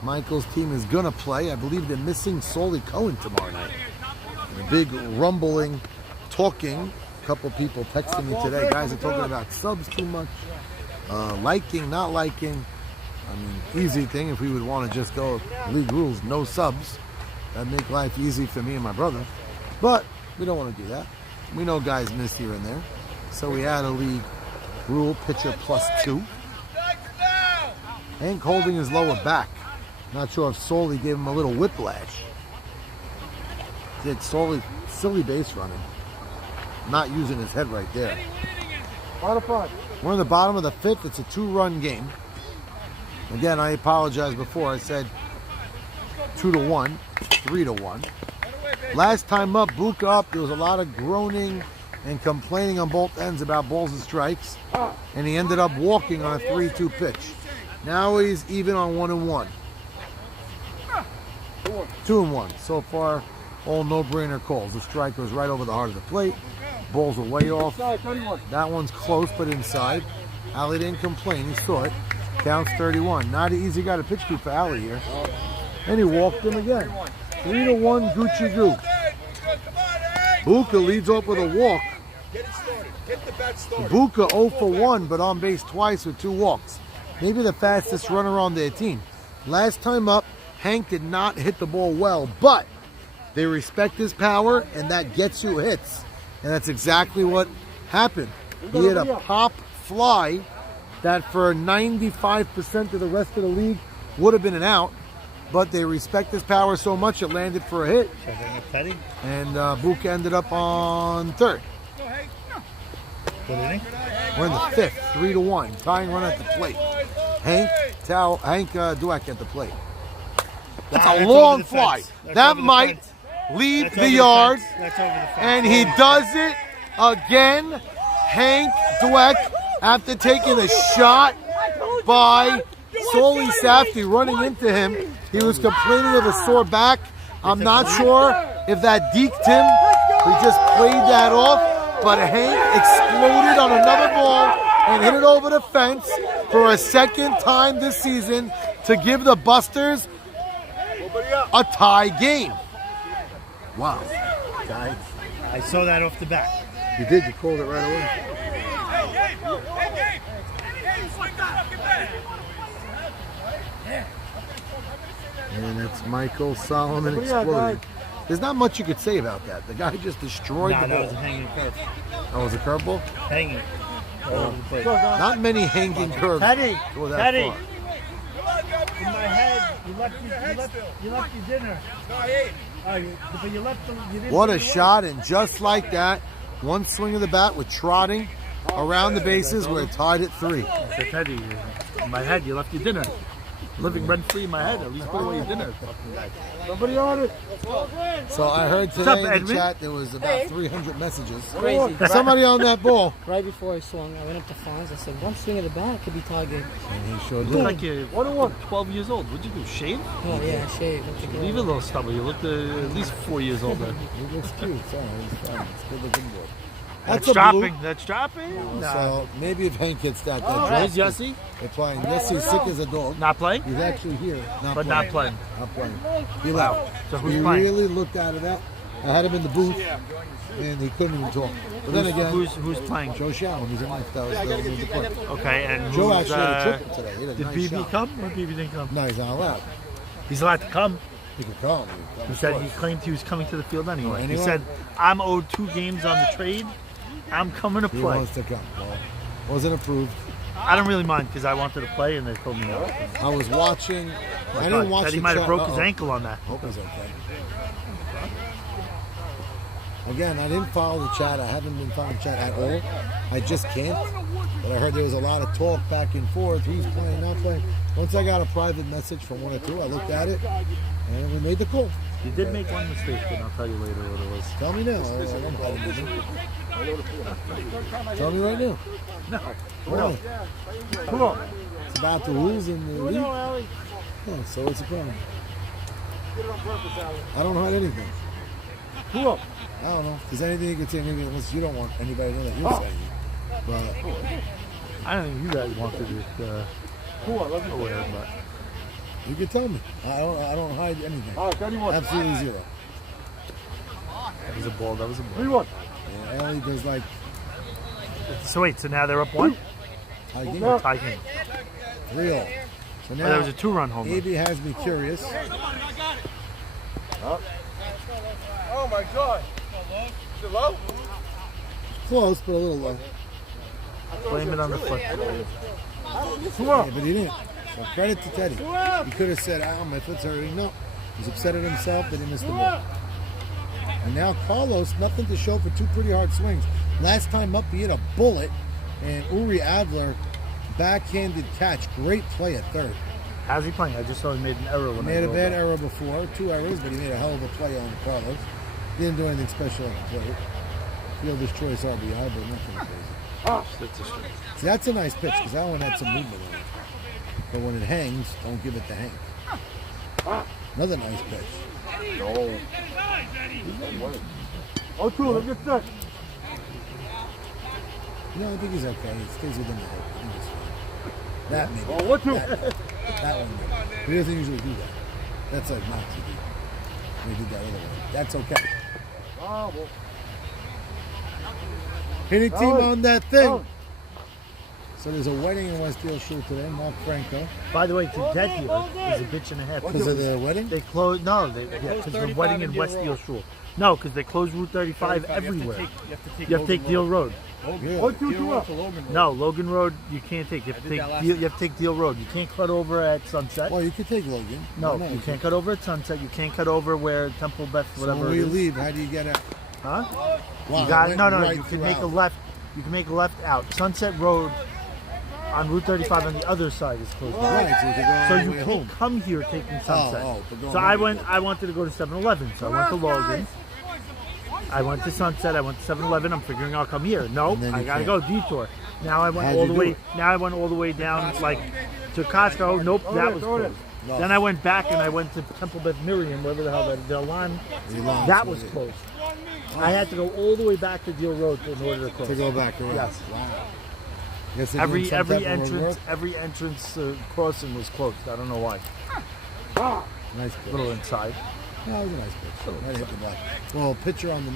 Michael's team is going to play. I believe they're missing Sully Cohen tomorrow night. And a big rumbling, talking. A couple people texting me today. Guys are talking about subs too much. Liking, not liking. I mean, easy thing if we would want to just go league rules, no subs. That'd make life easy for me and my brother. But we don't want to do that. We know guys missed here and there. So we had a league rule, pitcher +2. Hank holding his lower back. Not sure if Sully gave him a little whiplash. Did Sully silly base running. Not using his head right there. We're in the bottom of the 5th. It's a 2-run game. Again, I apologize before. I said 2-1, 3-1. Last time up, Buka up, there was a lot of groaning and complaining on both ends about balls and strikes. And he ended up walking on a 3-2 pitch. Now he's even on 1-1. 2-1. So far, all no-brainer calls. The strike goes right over the heart of the plate. Balls are way off. That one's close, but inside. Ali didn't complain. He saw it. Counts 31. Not an easy guy to pitch to for Allie here. And he walked him again. 3-1 Gucci Goo. Buka leads off with a walk. Get it started. Get the bat started. Buka 0 for 1, but on base twice with 2 walks. Maybe the fastest runner on their team. Last time up, Hank did not hit the ball well, but they respect his power, and that gets you hits. And that's exactly what happened. He hit a pop fly that for 95% of the rest of the league would have been an out, but they respect his power so much it landed for a hit. And Buka ended up on third. We're in the fifth, 3-1. Tying run at the plate. Hank Dweck at the plate. That's a long fly. That might leave the yard. And he does it again. Hank Dweck, after taking a shot by Soli Safdie running into him, he was complaining of a sore back. I'm not sure if that deked him. He just played that off. But Hank exploded on another ball and hit it over the fence for a second time this season to give the Busters a tie game. Wow. I saw that off the bat. You did. You called it right away. And it's Michael Solomon exploded. There's not much you could say about that. The guy just destroyed the That was a ball. hanging curve. That was a curveball? Hanging. Not many hanging curves Teddy, go that Teddy. far. In my head, you left your dinner. But you left the, you didn't What a put it away. shot, and just like that, one swing of the bat with trotting around the bases, we're tied at 3. I said, Teddy, in my head, you left your dinner. Living rent free in my head. At least put away your dinner. Somebody on it. So I heard up, today in the Edwin? chat there was about 300 messages. Crazy. Somebody on that ball. Right before I swung, I went up to Fonz. I said, one swing of the bat could be tie game. And he showed You look up. like you're 12 years old. What'd you do? Shave? Oh, yeah, shave. Leave it a little stubble. You look at least 4 years older. He looks cute. So he's fine. It's good looking boy. That's a dropping. blue. That's dropping. Nah. So maybe if Hank hits that Where's drops. Yossi? They're playing. Yessi's sick as a dog. Not playing? He's actually here. But not playing. Not playing. He left. So who's He playing? really looked out of that. I had him in the booth, and he couldn't even talk. But then again, Who's playing? Joe Shallon, who's in my that was the play. Okay, and Joe who's, actually had a triple today. He had a Did nice BB shot. come or BB didn't come? No, he's not allowed. He's allowed to come. He could come. He said he claimed he was coming to the field anyway. He Anyway? said, I'm owed 2 games on the trade. I'm coming to He play. wants to come. Well, wasn't approved. I don't really mind because I wanted to play and they told me no. I was watching. I didn't watch Said he the might have chat. broke his Uh-oh. ankle on that. Hope he's okay. Again, I didn't follow the chat. I haven't been following the chat at all. I just can't. But I heard there was a lot of talk back and forth. He's playing, not playing. Once I got a private message from one or two, I looked at it and we made the call. You did make one mistake, but I'll tell you later what it was. Tell me now. Tell me right now. No. Why? Come on. It's about the rules in the league. Yeah, so it's a problem. I don't hide anything. Come on. I don't know. If there's anything you can say, maybe unless you don't want anybody to know that you're saying it. But I don't think you guys wanted it. Aware, but you can tell me. I don't hide anything. Absolutely zero. that was a ball. That was a ball. Yeah, Ellie does like So wait, so now they're up 1? high game. Tie game. 3-0. So Oh, that was now a 2-run home run. AB has me curious. Oh my God. Is it low? Close, but a little low. Blame it on the foot. Yeah, but he didn't. So credit to Teddy. He could have said, "Oh, my foot's hurting." No, he's upset at himself that he missed the ball. And now Carlos, nothing to show for 2 pretty hard swings. Last time up, he hit a bullet, and Uri Adler backhanded catch. Great play at third. How's he playing? I just saw he made an error He when made I a wrote bad that. error before, 2 errors, but he made a hell of a play on Carlos. He didn't do anything special on the plate. Fielder's choice RBI, but nothing crazy. That's a strike. See, that's a nice pitch because that one had some movement on it. But when it hangs, don't give it to Hank. Another nice pitch. Oh, cool. Look at that. No, I think he's okay. He stays within the hook. I think he's fine. That maybe. Oh, 1-2. That one. Maybe. He doesn't usually do that. That's like Moxie did. He did that other way. That's okay. Oh, well. Hitting team on that thing. So there's a wedding in Westfield Shul today. Mark Franco. By the way, to get here is a bitch and a half. Because of the wedding? They close. No, because the wedding in Westfield Shul. No, because they close Route 35 everywhere. You have to take Deal Road. Yeah. 1-2-2. No, Logan Road you can't take. You have to take Deal, you have to take Deal Road. You can't cut over at Sunset. Well, you could take Logan. No, Why not? you can't cut over at Sunset. You can't cut over where Temple Beth, So whatever when it you is. leave, how do you get out? Huh? Wow, You got went no. right You can through make a out. left. You can make a left out. Sunset Road on Route 35 on the other side is closed. down. Right, so you can go all So the you way can't home. come here taking Sunset. but going So home I wanted to go to 7-Eleven. So I went to Logan. I went to Sunset. I went to 7-Eleven. I'm figuring I'll come here. No, And then I you gotta can't. go detour. Now I went How'd all you the do way. it? Now I went all the way down like to Costco. Nope, that was closed. No. Then I went back and I went to Temple Beth Miriam, wherever the hell that Delan. Elon, That so was it- closed. I had to go all the way back to Deal Road in order to close. To go back around. Yes. Wow. Guess they're doing some Every type of entrance, work. every entrance crossing was closed. I don't know why. Nice A pitch. little inside. No, it was a nice pitch. Right hit the block. Well, pitcher on the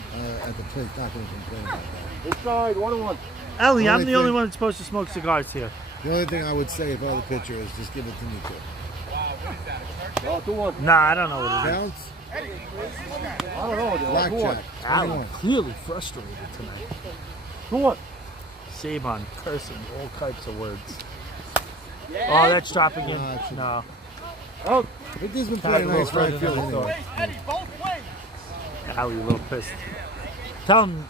at the plate not going to complain about that. Inside, 1-1. Ellie, I'm Only the only thing- one that's supposed to smoke cigars here. The only thing I would say if I were the pitcher is just give it to me too. Oh, 2-1. Nah, I don't know what it is. Bounce, I don't know. blackjack, Alan 21. clearly frustrated tonight. 2-1. Saban cursing all types of words. Oh, that's dropping in. Nah, No. Out. But this has been Tried to playing go nice further right than field I anyway. Allie, a little pissed. Tell him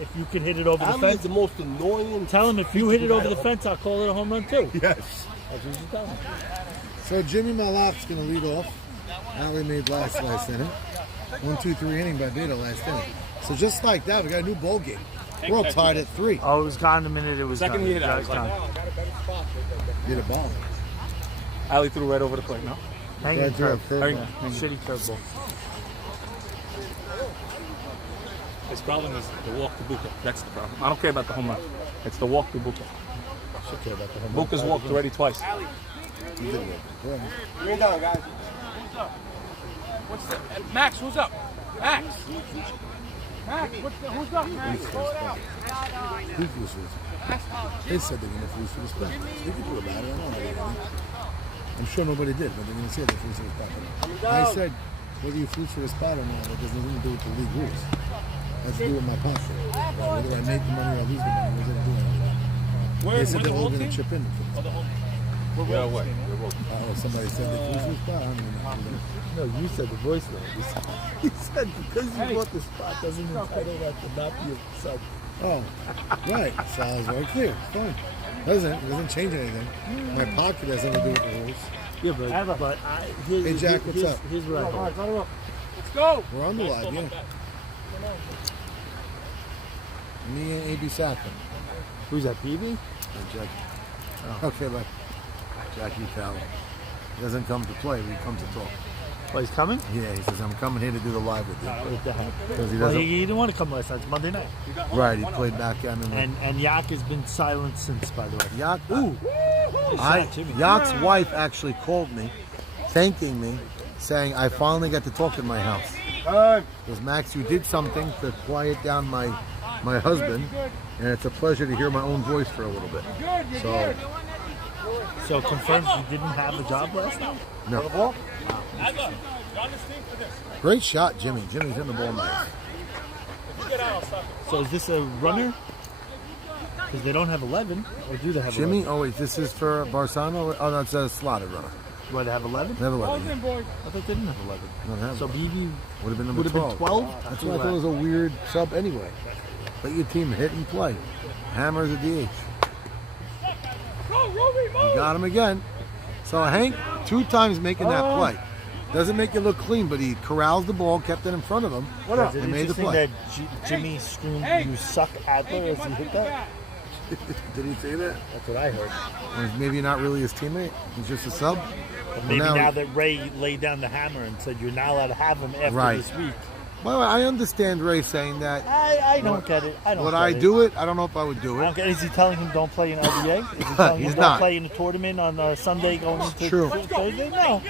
if you can hit it over the Ali is fence. the most annoying. Tell him if you hit it over the fence, I'll call it a home run too. Yes. That's what you tell him. So Jimmy Malak's going to lead off. Ali made last inning. 1-2-3 inning by Beta last inning. So just like that, we got a new ball game. We're all tied at 3. Oh, it was gone the minute it was Second done. he hit it, Yeah, I it's was like, gone. Get a ball. Ali threw right over the plate, no? Hanging Yeah, curve. third Yeah, shitty curveball. His problem is the walk to Buka. That's the problem. I don't care about the home run. It's the walk to Buka. Should care about the home run. Buka's walked already twice. Green down, guys. What's the, Max, who's up? Max! Max, who's up, Max? They said they're going to fleece for the spot. They could do about it. I don't know anything. I'm sure nobody did, but they're going to say they fleece for the spot. I said, whether you fleece for a spot or not, that has nothing to do with the league rules. That's to do with my pocket. Whether I make the money or I lose the money, what does it do? They said they're all going to chip in. Yeah, what? Oh, somebody said they fleece for the spot. I don't even know. No, you said the voice though. He said because you bought the spot doesn't entitle that to not be a sub. Oh, right. So I was very clear. It's fine. It doesn't change anything. My pocket has nothing to do with the rules. Yeah, but here's, Hey, Jack, what's here's, up? Here's what I heard. Let's go! We're on the live, yeah. Me and AB Sackman. Who's that, PB? Jackie. Okay, but Jackie Fowler. He doesn't come to play, he comes to talk. Oh, he's coming? Yeah, he says, I'm coming here to do the live with you. What the heck? Because he Well, doesn't. he didn't want to come last night. It's Monday night. Right, he played backgammon with And Yak has been silent since, by the way. Yak. Ooh. Jimmy. Yak's wife actually called me, thanking me, saying, I finally got to talk in my house. Because Max, you did something to quiet down my husband, and it's a pleasure to hear my own voice for a little bit. So, So confirms you didn't have a job last night? no. Great shot, Jimmy. Jimmy's in the ball nice. So is this a runner? Because they don't have 11. Or do they have Jimmy, 11? oh wait, this is for Barsano? Oh, no, it's a slotted runner. Do they have 11? They have 11. I thought they didn't have 11. Don't have So it. BB Would have been number would have been 12? That's why I thought it was a weird sub anyway. Let your team hit and play. Hammer's a DH. You got him again. So Hank, 2 times making that play. Doesn't make it look clean, but he corrals the ball, kept it in front of him, Is it and made the interesting play. that Jimmy screamed, "You suck, Adler," as he hit that? Did he say that? That's what I heard. Or maybe not really his teammate. He's just a sub. But maybe Well, now that Ray laid down the hammer and said you're not allowed to have him after Right. this week. By the way, I understand Ray saying that. I don't get it. I don't Would get I it. do it? I don't know if I would do I it. don't get, is he telling him don't play in LBA? Is he telling He's him not. don't play in the tournament on Sunday going into True. Thursday? No.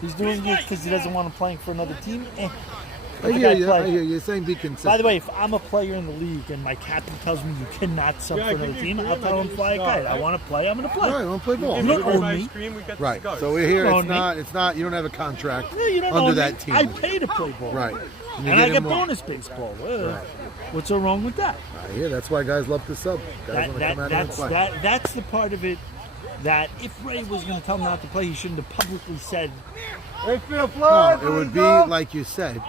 He's doing it because he doesn't want him playing for another team. I The hear guy you. played. I hear you. You're saying be consistent. By the way, if I'm a player in the league and my captain tells me you cannot sub for another team, I'll tell him fly a kite. I want to play, I'm going to play. All right, want to play ball. You don't own me. Right. So we're here. Don't It's own me. not. It's not. You don't have a contract Yeah, you don't under own that me. team. I pay to play ball. Right. And you I get more. bonus baseball. What's so wrong with that? I hear. That's why guys love to sub. Guys want to come out here and play. That's the part of it that if Ray was going to tell him not to play, he shouldn't have publicly said. No, it would be like you said.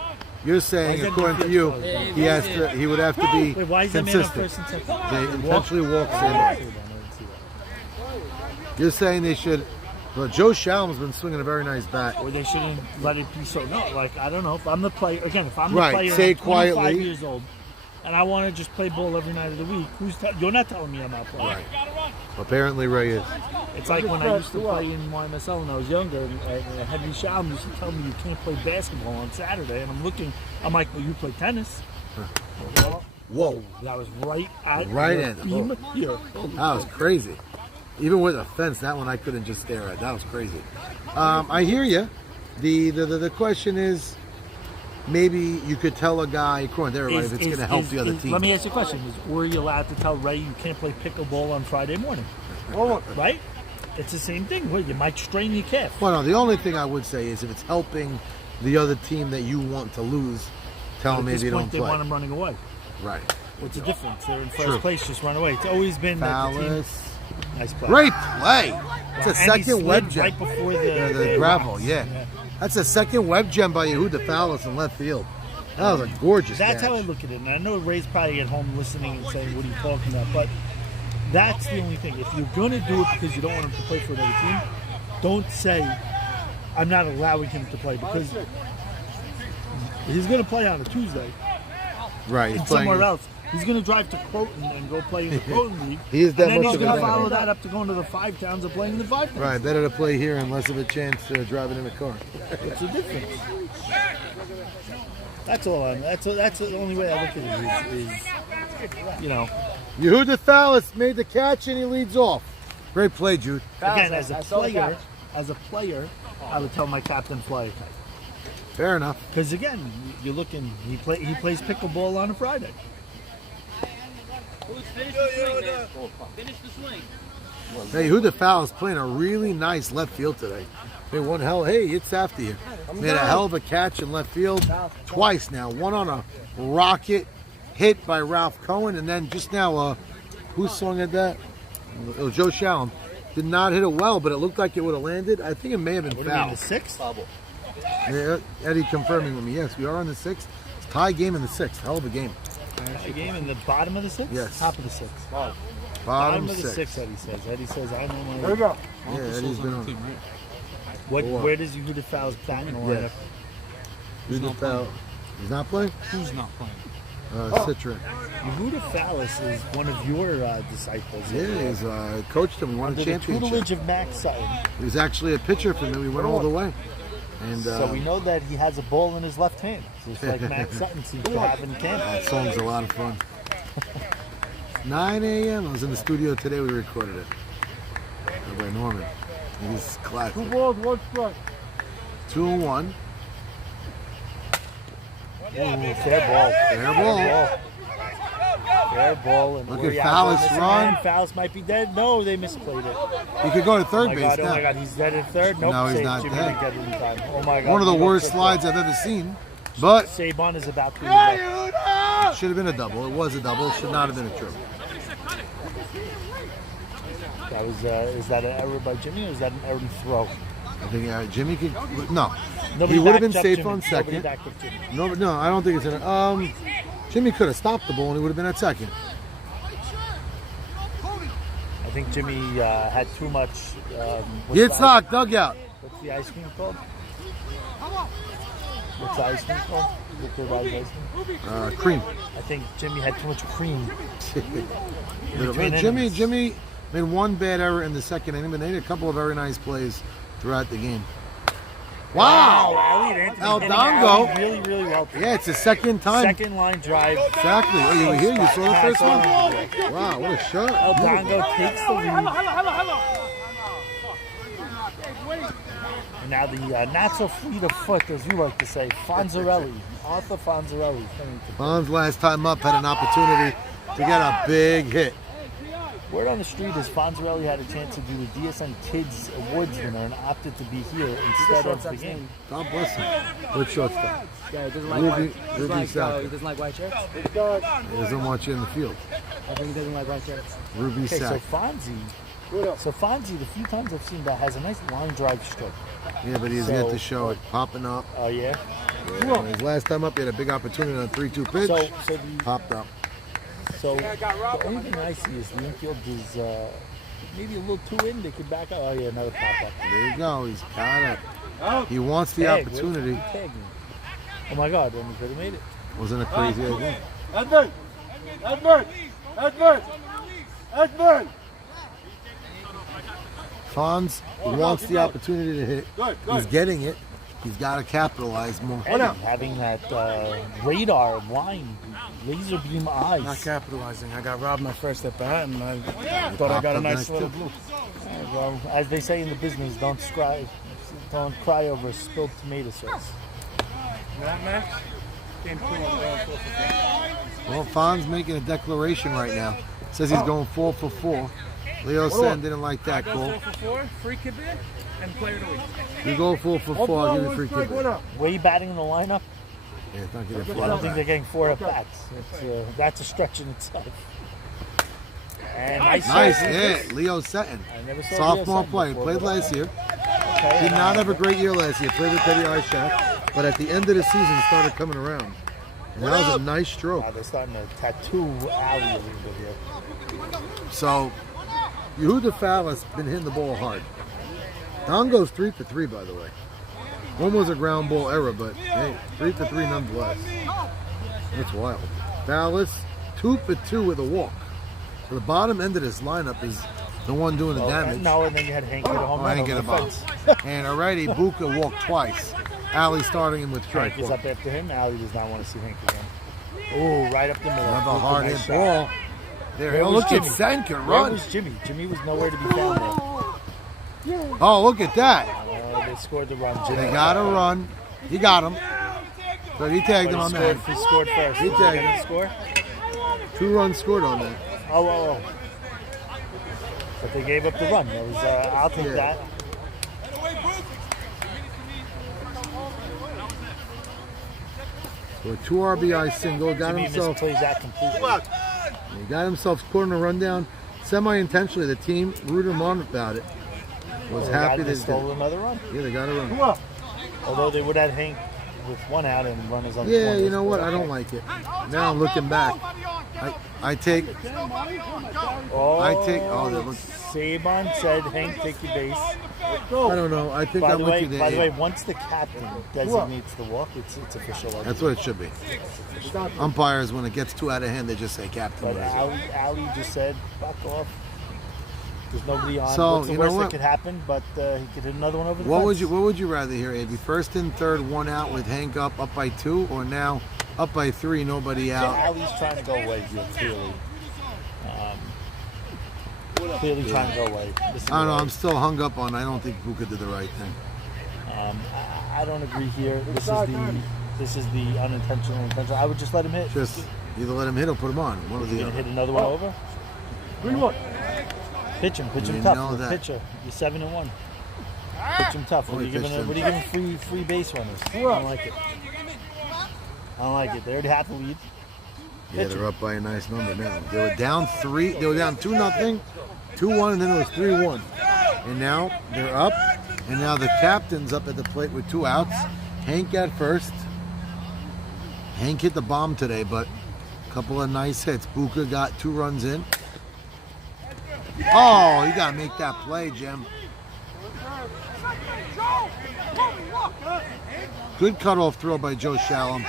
You're saying, Why is that according to you, he has to. He would have to be Wait, why is that man on consistent. first and second? They intentionally walks in. You're saying they should. Well, Joe Shalom's been swinging a very nice bat. Or they shouldn't let it be so. No, like, I don't know. If I'm the player, again, if I'm the Right, player, say and I'm 25 quietly. years old, and I want to just play ball every night of the week, you're not telling me I'm not playing. Right. Apparently, Ray is. It's like when I used to play in YMSL when I was younger, and Henry Shalom used to tell me you can't play basketball on Saturday, and I'm like, well, you play tennis. Whoa, That was right at Right the in. beam here. that was crazy. Even with a fence, that one I couldn't just stare at. That was crazy. I hear you. The question is, maybe you could tell a guy, according to everybody, if it's going to help the other team. Let me ask you a question. Were you allowed to tell Ray you can't play pickleball on Friday morning? Right? It's the same thing. Well, you might strain your calf. Well, no, the only thing I would say is if it's helping the other team that you want to lose, tell them At maybe this you point, don't they want play. him running away. Right. What's the difference? They're in first True. place, just run away. It's always been that the team. Phallus. Nice play. Great play. It's a And he second slid web gem. right before The gravel, yeah. That's a second web gem by Yehuda Phallus in left field. That was a gorgeous That's catch. how I look at it. And I know Ray's probably at home listening and saying, what are you talking about? But that's the only thing. If you're going to do it because you don't want him to play for another team, don't say, I'm not allowing him to play, because he's going to play on a Tuesday Right, he's and playing. somewhere else. He's going to drive to Croton and go play in the Croton League. He is that and then much he's of a going to guy. follow that up to going to the five towns and playing the five towns. Right, better to play here and less of a chance driving in a car. What's the difference? That's all. That's the only way I look at it is you know, Yehuda Phallus made the catch and he leads off. Great play, Jude. again, as a player, I would tell my captain fly a kite. Fair enough. Because again, you're looking. He plays pickleball on a Friday. Hey, Yehuda Phallus playing a really nice left field today. Hey, one hell. Hey, it's after you. Made a hell of a catch in left field twice now. One on a rocket hit by Ralph Cohen, and then just now, who swung at that? It was Joe Shalom. Did not hit it well, but it looked like it would have landed. I think it may have been What do you mean, foul. the sixth? Yeah, Eddie confirming with me. Yes, we are on the sixth. It's a tie game in the sixth. Hell of a game. A game in the bottom of the sixth? Yes. Top of the sixth. Bottom of the six. sixth, Eddie says. Eddie says, I know my... There we go. Yeah, Eddie's been on. Where does Yehuda Phallus bat in the lineup? Yes. Yehuda Phallus. He's not playing? Who's not playing? Citron. Yehuda Phallus is one of your disciples. Yeah, he's coached him. We won a Under the championship. tutelage of Max Sutton. He was actually a pitcher for me. We went all the way. And So we know that he has a ball in his left hand, just like Max Sutton seems to have in camp. that song's a lot of fun. 9 a.m. I was in the studio today. We recorded it. By Norman. He's classic. 2 balls, 1 strike. 2-1. Fair ball. Fair ball. Fair ball. And Look where at he has Phallus a missing run. hand, Phallus might be dead. No, they misplayed it. He could go to Oh third my base God, oh now. my God, he's dead at third? Nope, No, he's saved. not Jimmy dead. didn't get it in time. Oh my God. One of the he got worst tripped slides up. I've ever seen. But Saban is about to it should have been a double. It was a double. It should not have been a triple. That was, is that an error by Jimmy or is that an error throw? I think Jimmy could. No. Nobody He would have backed been up safe Jimmy. on Nobody second. backed up Jimmy. No, I don't think it's an. Jimmy could have stopped the ball and he would have been at second. I think Jimmy had too much. Yitzhak, dugout. What's the ice cream called? What's the ice cream called? Victor Valley ice cream? Cream. I think Jimmy had too much cream. Jimmy made one bad error in the second inning, but they made a couple of very nice plays throughout the game. Wow. Elliot Anthony El hitting Dongo. Ali really, really well. Yeah, it's the second time. Second line drive. Exactly. Oh, you were here? You saw the first one? one? Wow, what a shot. El Dongo takes the lead. And now the not so fleet of foot, as you like to say, Fonzarelli, Arthur Fonzarelli. Fonz last time up had an opportunity to get a big hit. Word on the street is Fonzarelli had a chance to do the DSN Kids Awards dinner and opted to be here instead of the game. God bless him. Good shortstop. Yeah, he doesn't like Ruby- white. Ruby Saka. He doesn't like white shirts. He doesn't want you in the field. I think he doesn't like white shirts. Ruby Okay, Sack. so Fonzie, the few times I've seen that, has a nice line drive stroke. Yeah, but he's So- yet to show it. Popping up. Oh yeah. His last time up, he had a big opportunity on a 3-2 pitch. So Popped up. the only thing I see is the infield is maybe a little too in. They could back up. Oh yeah, another pop up. There you go. He's caught up. He wants the Tag, opportunity. where's the tag? Oh my God, then he could have made it. Wasn't a crazy idea. Edmund! Edmund! Edmund! Edmund! Fonz wants the opportunity to hit. He's getting it. He's got to capitalize more. Eddie having that radar line, laser beam eyes. Not capitalizing. I got robbed my first at bat, and I thought I got a nice little blue. Well, as they say in the business, don't cry over spilled tomato sauce. That Max? Game 2 on Well, Fonz making a declaration right now. Says he's going 4 for 4. Leo Sen didn't like that call. 4 for 4, free kid bid, and player of the week. You go 4 for 4, I'll give you a free kick. Were you batting in the lineup? Yeah, it's not getting I don't 4 think they're getting 4 at bats. That's a stretch in itself. And Nice hit, Leo Seton. I never saw Leo Sophomore Seton player, before, played but last year. okay. Did not have a great year last year. Played with Teddy Ishak, but at the end of the season started coming around. And that was a nice stroke. Wow, they're starting to tattoo Ali a little bit here. So, Yehuda Fall has been hitting the ball hard. Dongo's 3 for 3, by the way. One was a ground ball error, but hey, 3 for 3 nonetheless. That's wild. Fallis, 2 for 2 with a walk. So the bottom end of this lineup is the one doing the damage. No, and then you had Hank get a home Oh, run I didn't over get a the ball. fence. And already Buka walked twice. Ali starting him with strike Hank is one. up after him. Ali does not want to see Hank again. Oh, right up the middle. Another Look at hard that hit shot. ball. There, Where oh, was look at Jimmy? Senka Where run. was Jimmy? Jimmy was nowhere to be found there. Oh, look at that. They scored the run. Jimmy. They got to run. He got him. So he tagged him on that. He scored first. He Did tagged he him. score? 2 runs scored on that. Oh. But they gave up the run. That was, I'll take Yeah. that. So a 2 RBI single. Got Jimmy himself. misplays that completely. He got himself caught in a rundown. Semi-intentionally, the team rooted him on about it. Was happy they they stole did. another run. Yeah, they got a run. Although they would have Hank with 1 out and runners on the Yeah, corners. you know what? I don't like it. Now I'm looking back. I take. Oh, they look. Saban said, Hank, take your base. I don't know. I think By I'm the with you way, there. once the captain designates the walk, it's official. That's what it should be. Umpires, when it gets too out of hand, they just say captain. But Ali just said, back off. There's nobody on. So, What's the you know worst what? that could happen? But he could hit another one over the What fence. would you rather hear, Abe? First and third, 1 out with Hank up by 2, or now up by 3, nobody out? Ali's trying to go away here, clearly. Clearly trying to go away. This is I don't know. why. I'm still hung up on. I don't think Buka did the right thing. I don't agree here. This is the unintentional intentional. I would just let him hit. Just either let him hit or put him on. One or You the gonna other. hit another one over? Pitch him You tough. know You're a that. pitcher. You're 7-1. Pitch him tough. What are you Only giving? pitched What are you giving free base runners? I don't like it. I don't like it. They already have to lead. Yeah, they're up by a nice number now. They were down 3. They were down 2-0, 2-1, and then it was 3-1. And now they're up. And now the captain's up at the plate with 2 outs. Hank got first. Hank hit the bomb today, but a couple of nice hits. Buka got 2 runs in. Oh, you got to make that play, Jim. Good cutoff throw by Joe Shalom.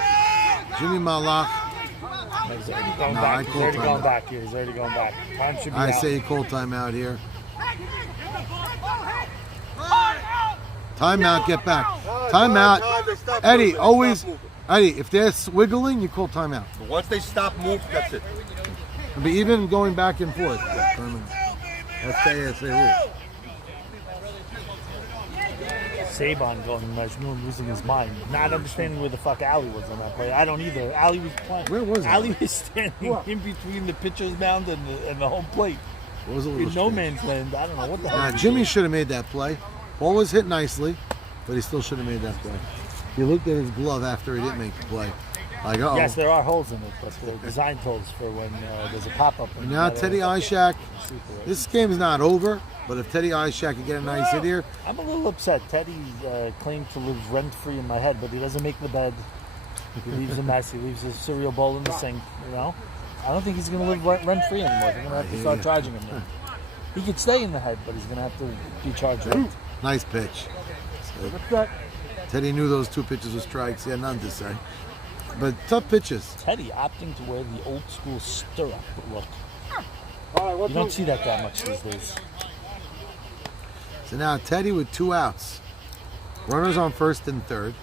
Jimmy Malach. He's already going No, back. I He's call already timeout. going back. He's already going back. Time should be I out. say call timeout here. Timeout, get back. Timeout. Eddie, always, Eddie, if they're wiggling, you call timeout. But once they stop moving, that's it. But even going back and forth. That's the ASA rule. Saban going Majnun losing his mind, not understanding where the fuck Ali was on that play. I don't either. Ali was playing. Where was Ali? Was standing in between the pitcher's mound and the home plate. It was a little In no strange. man's land. I don't know what the hell. Jimmy should have made that play. Ball was hit nicely, but he still should have made that play. He looked at his glove after he didn't make the play. Like, uh-oh. Yes, there are holes in it, but they're designed holes for when there's a pop-up. And now Teddy Ishak, this game's not over, but if Teddy Ishak can get a nice hit here, I'm a little upset. Teddy claims to live rent-free in my head, but he doesn't make the bed. He leaves a mess. He leaves his cereal bowl in the sink, you know? I don't think he's going to live rent-free anymore. They're going to have to start charging him now. He could stay in the head, but he's going to have to be charged rent. nice pitch. What's that? Teddy knew those two pitches were strikes. He had nothing to say. But tough pitches. Teddy opting to wear the old-school stirrup look. You don't see that much these days. So now Teddy with 2 outs. Runners on first and third.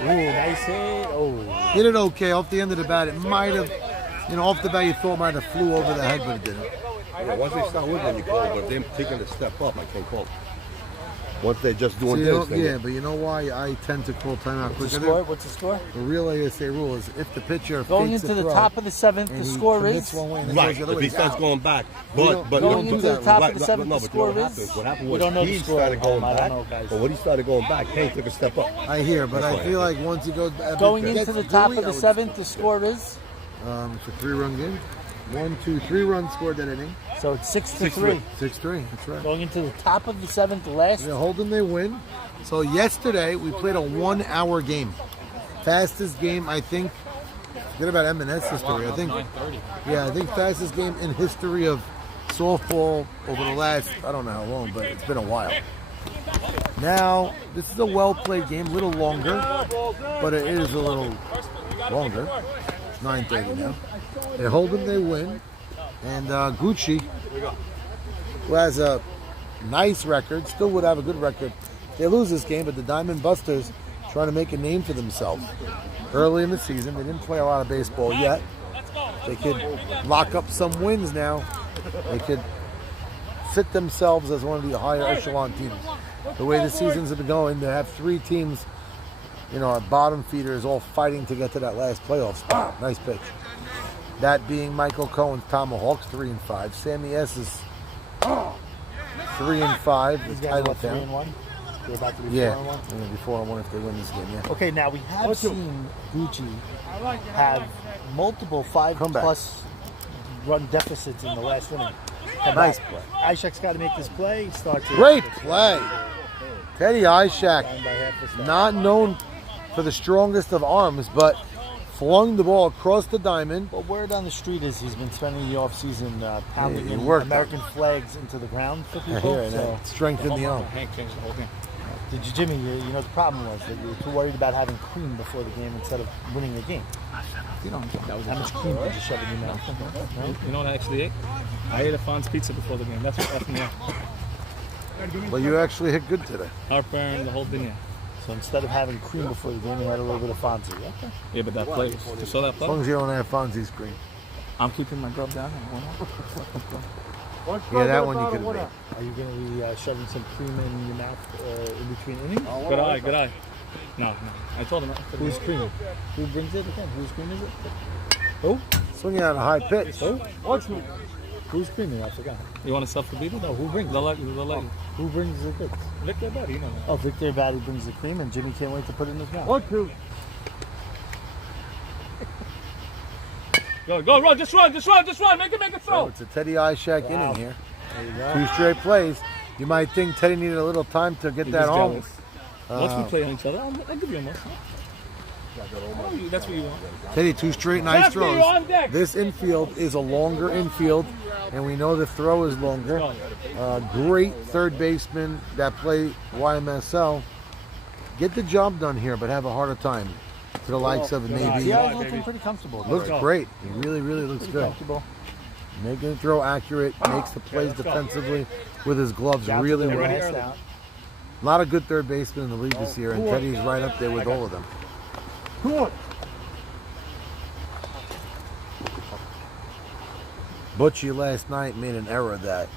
Ooh, nice hit. Oh. Hit it okay. Off the end of the bat, it might have, off the bat you thought might have flew over the head, but it didn't. Yeah, once they start wiggling, you call. But if they're taking a step up, I can't call. Once they're just doing this. Yeah, but you know why I tend to call timeout What's the quicker? score? What's the score? The real ASA rule is if the pitcher Going fakes into the throw top of the 7th, and the he score commits is one way and then Right, goes the other if way, he he's starts out. going back. We But don't- but going no, into the top of the 7th, no, the but you know score what is? happened? What happened We was don't know the he score started at going home. I back. don't know, guys. But when he started going back, Hank took a step up. I hear, but That's I why. feel like once he goes Going gets into the top gooey, of I the would 7th, the score is? It's a 3-run game. 1, 2, 3 runs scored that inning. So it's 6-3. 6-3. That's right. Going into the top of the 7th, the last. They hold them, they win. So yesterday we played a 1-hour game. Fastest game, I think. Forget about M&S history. I think. Yeah, I think fastest game in history of softball over the last, I don't know how long, but it's been a while. Now, this is a well-played game, a little longer, but it is a little longer. It's 9:30 now. They hold them, they win. And Gucci, who has a nice record, still would have a good record. They lose this game, but the Diamond Busters trying to make a name for themselves. Early in the season, they didn't play a lot of baseball yet. They could lock up some wins now. They could fit themselves as one of the higher echelon teams. The way the seasons have been going, they have 3 teams, our bottom feeders all fighting to get to that last playoff spot. Nice pitch. That being Michael Cohen's Tomahawks, 3-5. Sammy S's 3-5. These The guys title are 3 count. and 1. They're about to be 4 Yeah, and 1. it'll be 4-1 if they win this game. Yeah. Okay, now we have seen Gucci have multiple 5+ run deficits in the last inning. Nice play. Ishak's got to make this play. Starts it. Great play. Teddy Ishak, Down by half a step. not known for the strongest of arms, but flung the ball across the diamond. Well, word on the street is he's been spending the offseason pounding he in worked American flags into the ground for I people. hear it. So, Strengthened the arm. Hank changed the whole game. did you, Jimmy? You know the problem was that you were too worried about having cream before the game instead of winning the game. That was How much cream did you shove in your mouth? No? You know what I actually ate? I ate a Fonz pizza before the game. That's what left me out. Well, you actually hit good today. Heartburn, the whole thing. Yeah. So instead of having cream before the game, you had a little bit of Fonzie. Okay. Yeah, but that play. You saw that As play? long as you don't have Fonzie's screen. I'm keeping my grub down. Yeah, that one you could have made. Are you going to be shoving some cream in your mouth in between innings? Good eye, good eye. No. I told him. Who's cream? Who brings it again? Whose cream is it? Who? Swinging out a high pitch. Who's creaming? I forgot. You want to sub for beater? No, who brings They'll it? let you. Who brings the bits? Victor Betty, you know that. Oh, Victor Batty brings the cream, and Jimmy can't wait to put it in his mouth. Go, run, just run. Make it So throw. it's a Teddy Ishak Wow. inning here. There you go. 2 straight plays. You might think Teddy needed a little time to get that home. Once we play on each other, I'll give you a month. That's what you want. Teddy, 2 straight nice Lefty, throws. on deck. This infield is a longer infield, and we know the throw is longer. Great third baseman that play YMSL. Get the job done here, but have a harder time to the likes of maybe. Yeah, he's looking pretty comfortable. Looks great. He really, really looks Pretty good. comfortable. Making the throw accurate, makes the plays defensively with his gloves Down to really the well. last out. A lot of good third basemen in the league this year, and Teddy's right up there with all of them. Butchie last night made an error that.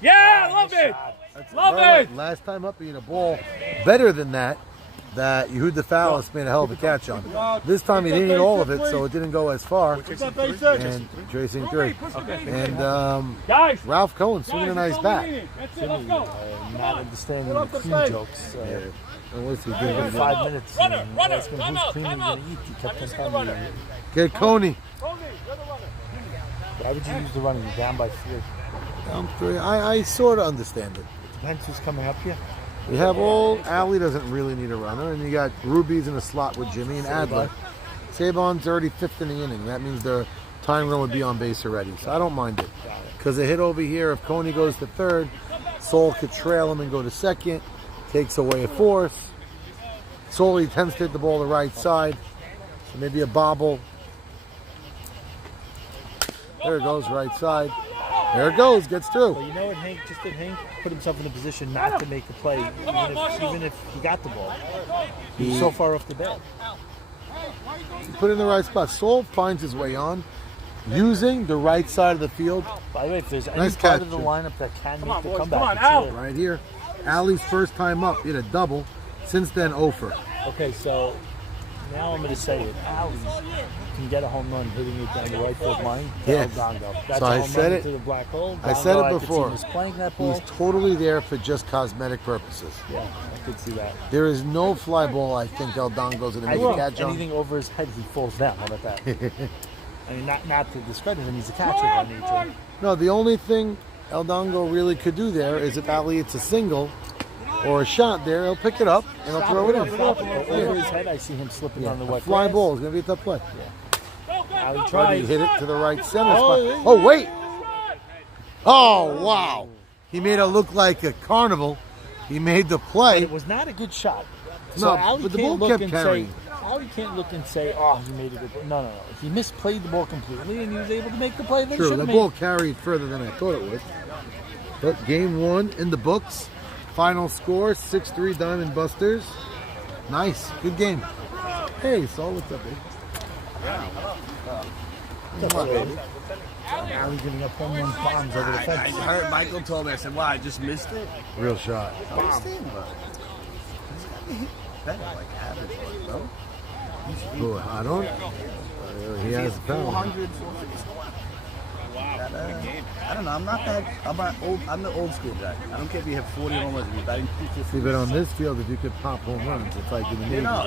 Yeah, love it. Love it. Last time up, he had a ball better than that Yehuda Fallis made a hell of a catch on. This time he didn't hit all of it, so it didn't go as far. And tracing three. And Ralph Cohen swinging a nice bat. Jimmy, not understanding the clean jokes. And what's he doing? 5 minutes. And ask him who's clean and going to eat. He kept on telling me. Get Coney. Why would you use the running? You're down by 3. Down 3. I sort of understand it. Depends who's coming up here. We have Allie doesn't really need a runner, and you got Ruby's in a slot with Jimmy and Adler. Sabon's already 5th in the inning. That means their time run would be on base already, so I don't mind it. Because the hit over here, if Coney goes to 3rd, Sol could trail him and go to 2nd, takes away a fourth. Sol tends to hit the ball the right side, so maybe a bobble. There it goes, right side. There it goes, gets through. Well, you know what Hank just did? Hank put himself in a position not to make the play, even if he got the ball. He was so far off the bat. He put it in the right spot. Sol finds his way on, using the right side of the field. By the way, if there's any Nice part catch, of the Jim. lineup that can make the boys, comeback, come on, it's out. here. Right here. Allie's first time up, hit a double. Since then, Ofer. Okay, so now I'm going to say it. Allie can get a home run hitting it down the right field line. Yeah. Dongo. That's So a I home said run it- into the black hole. I said Dongo, it could see before. him was playing that ball. He's totally there for just cosmetic purposes. Yeah, I could see that. There is no fly ball I think El Dongo's going to I make a think catch on. anything over his head, he falls down. How about that? I mean, not to discredit him. He's a catcher by nature. No, the only thing El Dongo really could do there is if Allie hits a single or a shot there, he'll pick it up and he'll throw it in. Over his head, I see him slipping on the A wet fly grass. ball is going to be a tough play. Allie Try to tries. hit it to the right center spot. Oh, wait. Oh, wow. He made it look like a carnival. He made the play. It was not a good shot. No, So Allie but the can't ball look kept and carrying. say, Allie can't look and say, oh, he made a good play. No. He misplayed the ball completely, and he was able to make the play that he True, should the have ball made. carried further than I thought it would. But game 1 in the books. Final score, 6-3 Diamond Busters. Nice. Good game. Hey, Saul, what's up, baby? What's up, baby? Allie giving up home run bombs over the I fence. heard Michael told me. I said, "Wow, I just missed it." Real shot. I understand, but he's got to hit better, like average, bro. Who, I don't. He has the power. 400, 450. I don't know. I'm not that. I'm the old school guy. I don't care if you have 40 homers. If you're batting 250. See, but on this field, if you could pop home runs, it's like in the You Navy. know,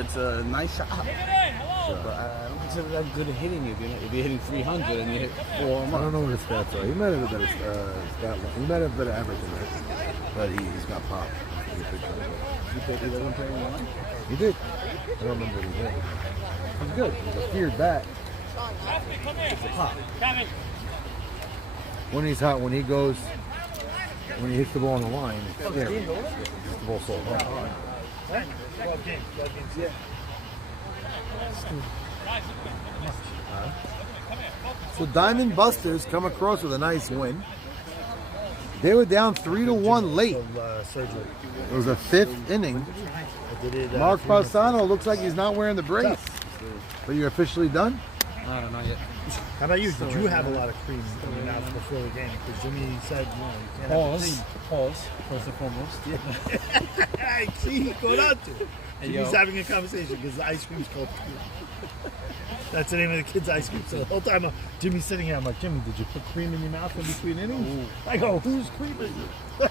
it's a nice shot. But I don't consider that good at hitting you. If you're hitting 300 and you hit 4 I home don't runs. know what his stats are. He might have a better stat line. He might have a better average than that. But he's got pop. He's a big guy. He doesn't play anymore. He did. I don't remember what he did. He's good. He's a feared bat. When he's hot, when he goes, when he hits the ball on the line, it's scary. Hits the ball so hard. So Diamond Busters come across with a nice win. They were down 3-1 late. Surgery. It was a 5th inning. Mark Bassano looks like he's not wearing the brace. But you're officially done? Not yet. How about you? Did you have a lot of cream in your mouth before the game? Because Jimmy said, you can't have Pause. First and foremost. cream. Hey, see, go down to it. Jimmy's having a conversation because the ice cream's called cream. That's the name of the kid's ice cream. So the whole time Jimmy's sitting here, I'm like, Jimmy, did you put cream in your mouth in between innings? I go, who's creaming you?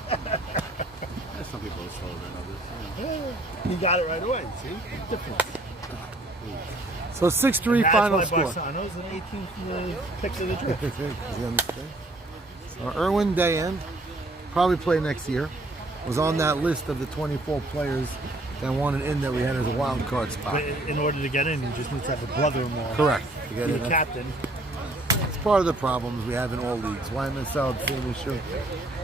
Some people are slower than others. He got it right away. See? Difference. So 6-3 That's final why score. Barsano's an 18th pick of the draft. Does he understand? Erwin Dayan, probably play next year, was on that list of the 24 players that wanted in that we had as a wild card spot. But in order to get in, you just need to have a brother-in-law. Correct. To get Be in. the captain. It's part of the problems we have in all leagues. YMSL, the same issue.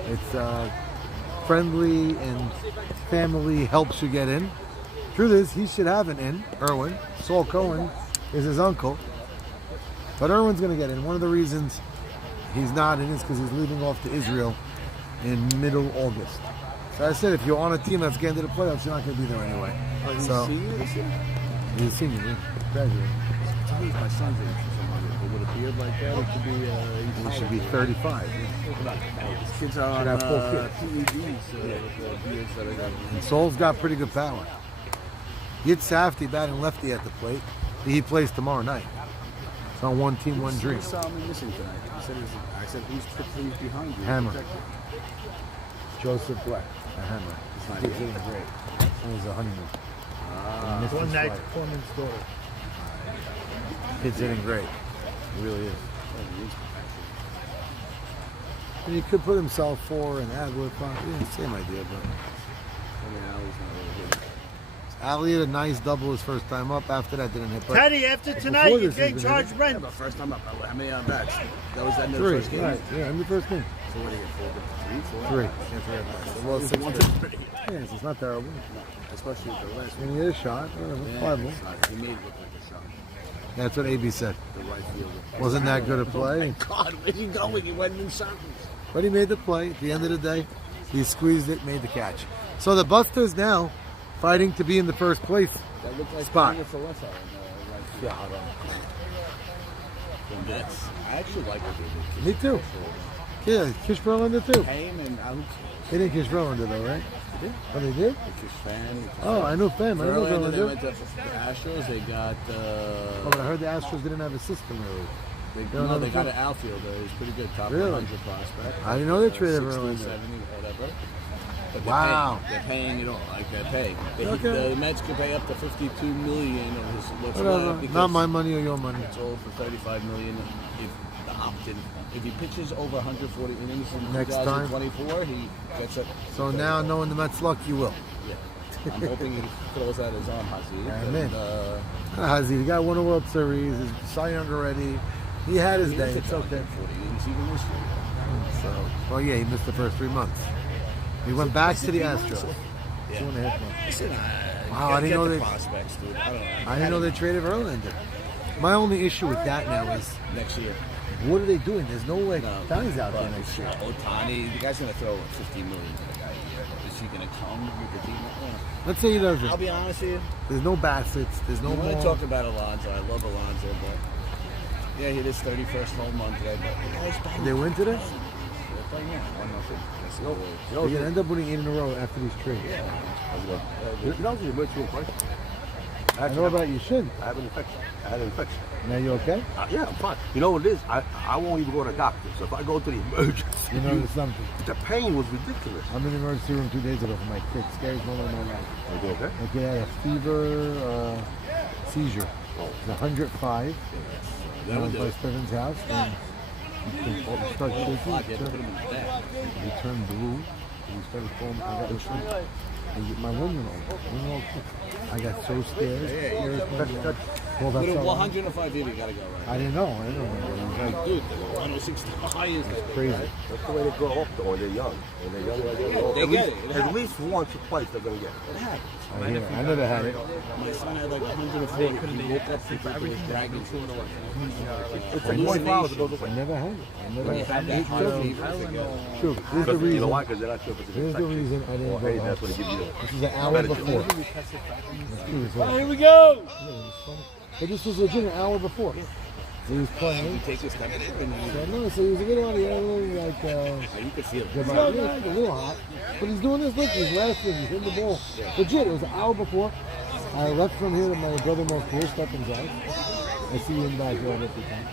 It's friendly and family helps you get in. Truth is, he should have an in, Erwin. Saul Cohen is his uncle. But Erwin's going to get in. One of the reasons he's not in is because he's leaving off to Israel in middle August. So I said, if you're on a team that's getting to the playoffs, you're not going to be there anyway. He's So senior this year? he's a senior, yeah. Graduating. He's my son's age or something. But with a beard like that, it could be. He should be 35. His kids are on Should have full kids. PEDs with the beards that I got. And Sol's got pretty good power. Yid Safdie batting lefty at the plate. He plays tomorrow night. It's on one team, one dream. I saw him missing tonight. I said, who's behind you? Hammer. Protect you. Joseph Black, a hammer. not He's yet. doing great. It was a honeymoon. Ah. Missed One his night, flight. Foreman's daughter. Kid's hitting great. He really is. And he could put himself for an Adler. Yeah, same idea, but. Ali had a nice double his first time up. After that, didn't hit. But Teddy, after tonight, before you're this, getting he's been charged hitting. rent. But first time up, how many bats? That was that in the 3, first game? right? Yeah, in the first game. So what do you get? 4, 3, 4? 3. Yeah, 3 at bats. Well, It's 6 1, 2, 3. Yes, it's not terrible. Especially with the last And he hit a shot. Whatever, Yeah, 5 it's not. He made it look like a shot. That's what AB said. The right fielder. Wasn't that good a play? God, where'd you go when you went in circles? But he made the play. At the end of the day, he squeezed it, made the catch. So the Busters now fighting to be in the first place. That looked like Spot. for what's that? Yeah, I don't know. The Mets. I actually like what they did. Me too. Yeah, Kish Verlander too. Came and out. They didn't Kish Verlander though, right? They did. Oh, they did? Kish fan. Oh, I know Fam. I know Verlander, they Verlander. went to the Astros. They got. Oh, but I heard the Astros didn't have a system really. don't have They a got field. an outfielder. He's pretty good. Top Really? 100 prospect. I didn't know they traded 60, Verlander. 70, whatever. But Wow. They're paying, you know, like they're paying. Okay. The Mets could pay up to $52 million or what's Whatever. left. Not my money or your money. It's over for $35 million. If the opt-in, if he pitches over 140 innings in Next time. 2024, he gets it. So now, knowing the Mets' luck, you will. Yeah. I'm hoping he throws out his arm, Hasid. Amen. And, Hazy, the guy won a World Series. He's Cy Young already. He had his day. It's okay. 40 innings even this year. So, well, yeah, he missed the first 3 months. He went back to the Astros. Yeah. 2.5 months. Listen, Wow, I didn't know the they- prospects, dude. I don't know. I didn't know they traded Verlander. My only issue with that now is, Next year. what are they doing? There's no way No, Tony's out there but next year. Otani, the guy's going to throw $15 million to the guy. Is he going to come with the team? Let's say he doesn't. I'll be honest with you. There's no Bassets. There's no You want to more. talk about Alonso. I love Alonso, but yeah, he hit his 31st home run today. But the guy's better. They win today? They're playing now. 1-0. That's the goal. They're going to end up winning 8 in a row after these trades. You know, you went to a place. I know about you should. I have an infection. I had an infection. Now you okay? Yeah, I'm fine. You know what it is? I won't even go to the doctor. So if I go to the emergency, You know there's something. the pain was ridiculous. I'm in the emergency room 2 days ago for my kid. Scariest moment of my life. Are you okay? My kid had a fever, seizure. He's 105. I went to my Steven's house and he started shaking. You have to put him in the back. He turned blue. He started foaming. I got my 1-year-old. I got so scared. Well, that's With a all. 105 feet, you got to go, right? I didn't know. I didn't know. It was like Dude, 106 is the highest. crazy. That's the way they grow up, though, when they're young. When they're young, like They at get least, it. It at happens. least once or twice they're going to get it. It happens. I never had it. My son had like 140. He woke up thinking it was dragging through the It's like 24 hours it goes I away. never had it. I never When you had have it. that high fever, it's Sure. Here's the You know reason. why? Because they're not sure if it's an Here's the infection. reason I didn't Or, go. hey, that's what they give you. This is an hour before. Here we go. But this was legit an hour before. He was playing. You take this temperature and So, no, so he was a little on the other, like, you can feel it. a little hot. But he's doing this, look, he's laughing, he's hitting the ball. Legit, it was an hour before. I left from here to my brother-in-law's pool, Stefan's house. I see you in the backyard every time.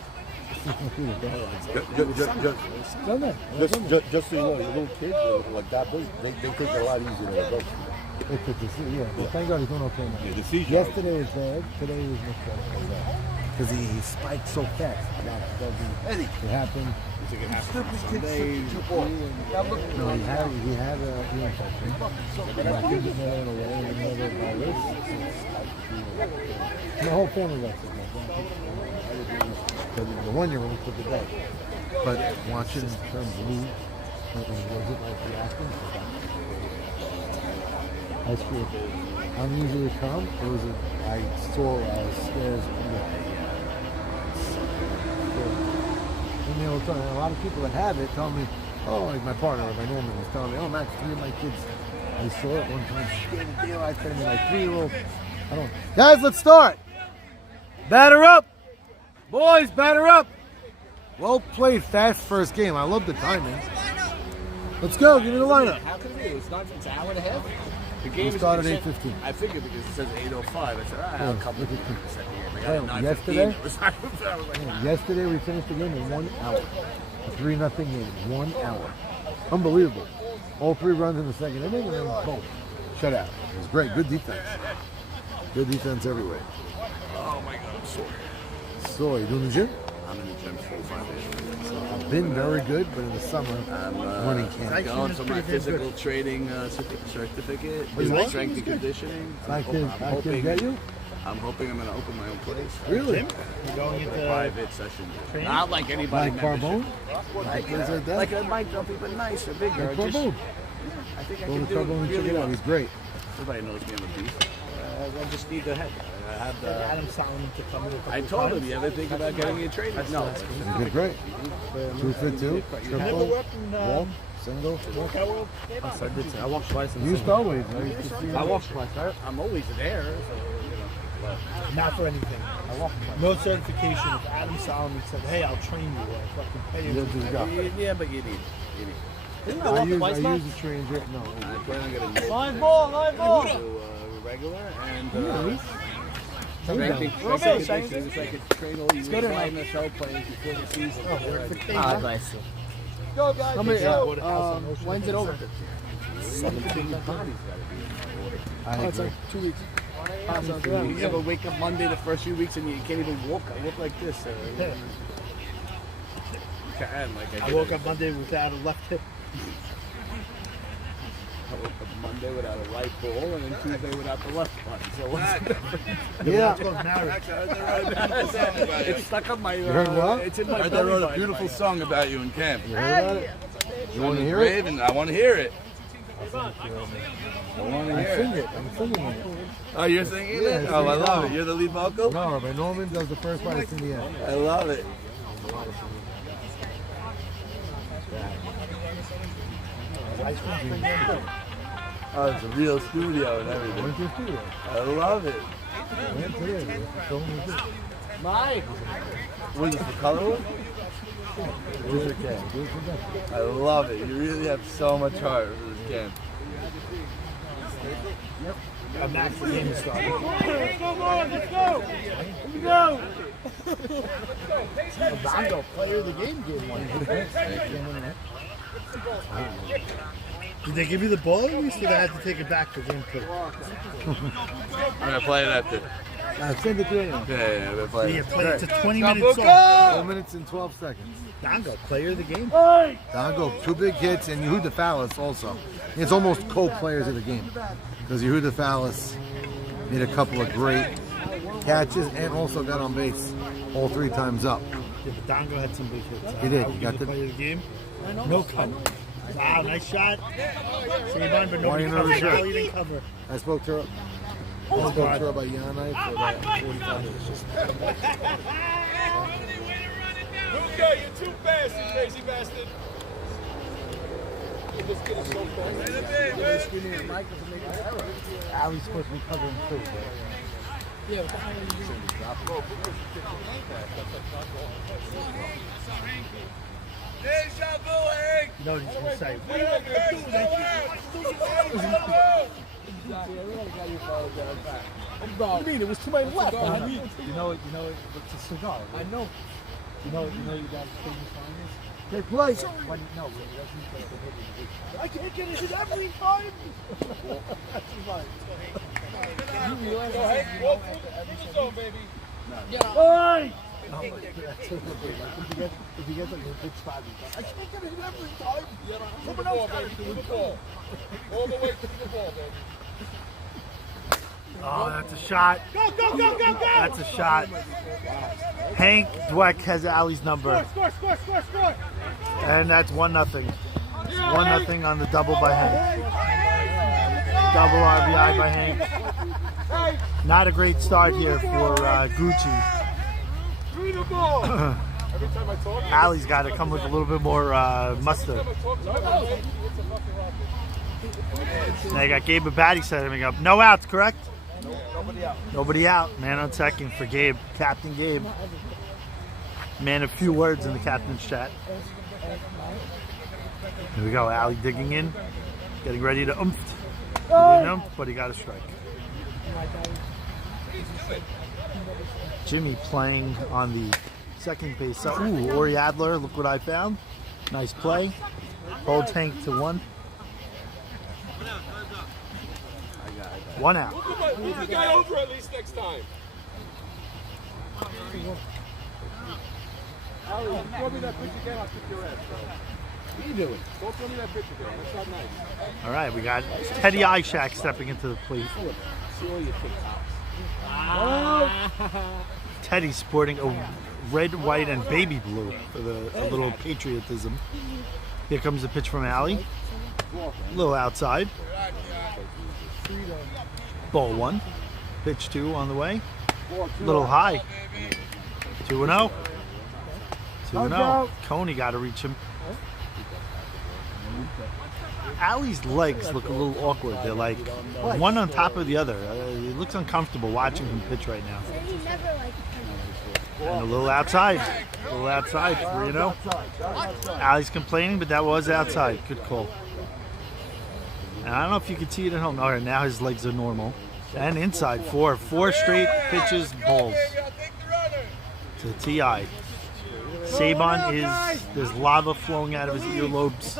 Done that. Just so you know, your little kids like that big, they take it a lot easier than adults. They took the se- yeah, but thank God he's doing okay now. The seizure. Yesterday was bad. Today was much better. Because he spiked so fast. It happened. No, he had a ear infection. And my kids are there in a way, and another virus. My whole family got sick. The 1-year-old took the day. But watching him turn blue, was it like reacting? I screwed. I'm usually calm. I saw stairs. And they were telling a lot of people that have it tell me, oh, like my partner or my Norman was telling me, oh, Max, 3 of my kids I saw it one time. Scared the daylights out of me, like 3-year-old. I don't. Guys, let's start. Batter up, boys. Batter up. Well played, fast first game. I love the timing. Let's go. Give me the lineup. How could it be? It's not. It's an hour and a half. The game We is started at 8:15. I figured because it says 8:05. I said, I'll come with you. Yesterday? Yesterday we finished the game in 1 hour. A 3-0 game. 1 hour. Unbelievable. All 3 runs in the second inning and then boom. Shut out. It was great. Good defense. Good defense everywhere. Oh my God, I'm sore. So, you doing the gym? I'm in the gym 4-5 days. I've been very good, but in the summer, I'm running camp. going for my physical training certificate, strength and conditioning. I can get you? I'm hoping I'm going to open my own place. Really? You're going into Private session. Not like anybody. Like Carbone? Like that? like a Mike Dumpy, but nicer, bigger. Like Just- Carbone. I think I Go can to do it Carbone and check really it out. well. He's great. Everybody knows me, I'm a beast. I just need the head. I have the. Adam Solomon to come in. I told him, you ever think about getting a trainer? No. You did great. 2 for 2. Never Triple. worked in Walk. Single. workout world? I walked twice. You start with. I used to see you. I walked twice. I'm always there. So, you know. Not for anything. No certification. If Adam Solomon said, hey, I'll train you, or I fucking pay You you. did the job. Yeah, but you need. I use the train jet. No. I plan on getting Live ball. to regular and Strength conditioning. It's like a train all you good NFL players before the season. Nice. Go, guys. How many, when's it over? 17 bodies gotta be. I Oh, it's agree. like 2 weeks. You ever wake up Monday the first few weeks and you can't even walk? I walk like this. You can, like I woke up Monday without a left hip. I woke up Monday without a right ball and then Tuesday without the left one. So what's the difference? Yeah. It's stuck on my. heard what? It's in my. I wrote a beautiful song about you in camp. You heard about it? You want to hear it? Raven, I want to hear it. I want to I hear sing it. it. I'm singing it. Oh, you're singing Yeah, it? I Oh, I sing it. love it. You're the lead vocal? No, Rabbi Norman does the first part. I sing the end. I love it. Oh, it's a real studio and everything. Went to the studio. I love it. Went today. The film was good. Mike. What is this, the color one? Do it again. Do it again. I love it. You really have so much heart for this camp. I'm not the game is started. Bongo, player of the game, game one. Did they give you the ball at least, or they had to take it back for game 2? I'm going to play it after. Send it to anyone. Yeah, I'm going to play Yeah, it. play. It's a 20-minute song. 4 minutes and 12 seconds. Dongo, player of the game. Dongo, 2 big hits, and Yehuda Fallis also. It's almost co-players of the game. Because Yehuda Fallis made a couple of great catches and also got on base all 3 times up. Yeah, but Dongo had some big hits. He did. I'll He give got the the- player of the game. No cover. Wow, nice shot. Save on, but Why nobody you never covered. shot? Now you didn't cover. I spoke to her. I spoke to her about Yanai for about 45 minutes. Just Luca, you're too fast, you crazy bastard. Ali's supposed to be covering too. Deja vu, Hank. You know what he's going to say. What are you gonna do? What do you mean? It was too many left. You know, it's a cigar. Right? I know. You know, you guys famous finals. Take play. When no, when he doesn't get the hit, I can't get it every time. Go, Hank, walk through the zone, baby. if he gets like a big spot, he's like, I can't get it every time. Someone else got it. To the ball. All the way to the ball, baby. Oh, that's a shot. Go, go, go, go, go. That's a shot. Hank Dweck has Ali's number, Score. and that's 1-0. 1-0 on the double by Hank. Double RBI by Hank. Not a great start here for Gucci. Through the ball. Every time I talk, Ali's got to come with a little bit more mustard. Now you got Gabe Abadi setting up. No outs, correct? Nobody out. Nobody out. Man on second for Gabe. Captain Gabe. Man, a few words in the captain's chat. Here we go. Ali digging in. Getting ready to oomph. He didn't oomph, but he got a strike. Jimmy playing on the second base. So, ooh, Ori Adler, look what I found. Nice play. Hold Tank to 1. 1 out. Move the guy over at least next time. Ali, you throw me that pitch again, I'll kick your ass, bro. What are you doing? Don't throw me that pitch again. That's not nice. All right, we got Teddy Ishak stepping into the plate. See all your TikToks. Teddy sporting a red, white, and baby blue for a little patriotism. Here comes the pitch from Allie. A little outside. Ball 1. Pitch 2 on the way. A little high. 2-0. 2-0. Coney got to reach him. Allie's legs look a little awkward. They're like one on top of the other. It looks uncomfortable watching him pitch right now. And a little outside. A little outside, 3-0. Allie's complaining, but that was outside. Good call. And I don't know if you can see it at home. All right, now his legs are normal. And inside, 4 straight pitches, balls to T.I. Saban there's lava flowing out of his earlobes.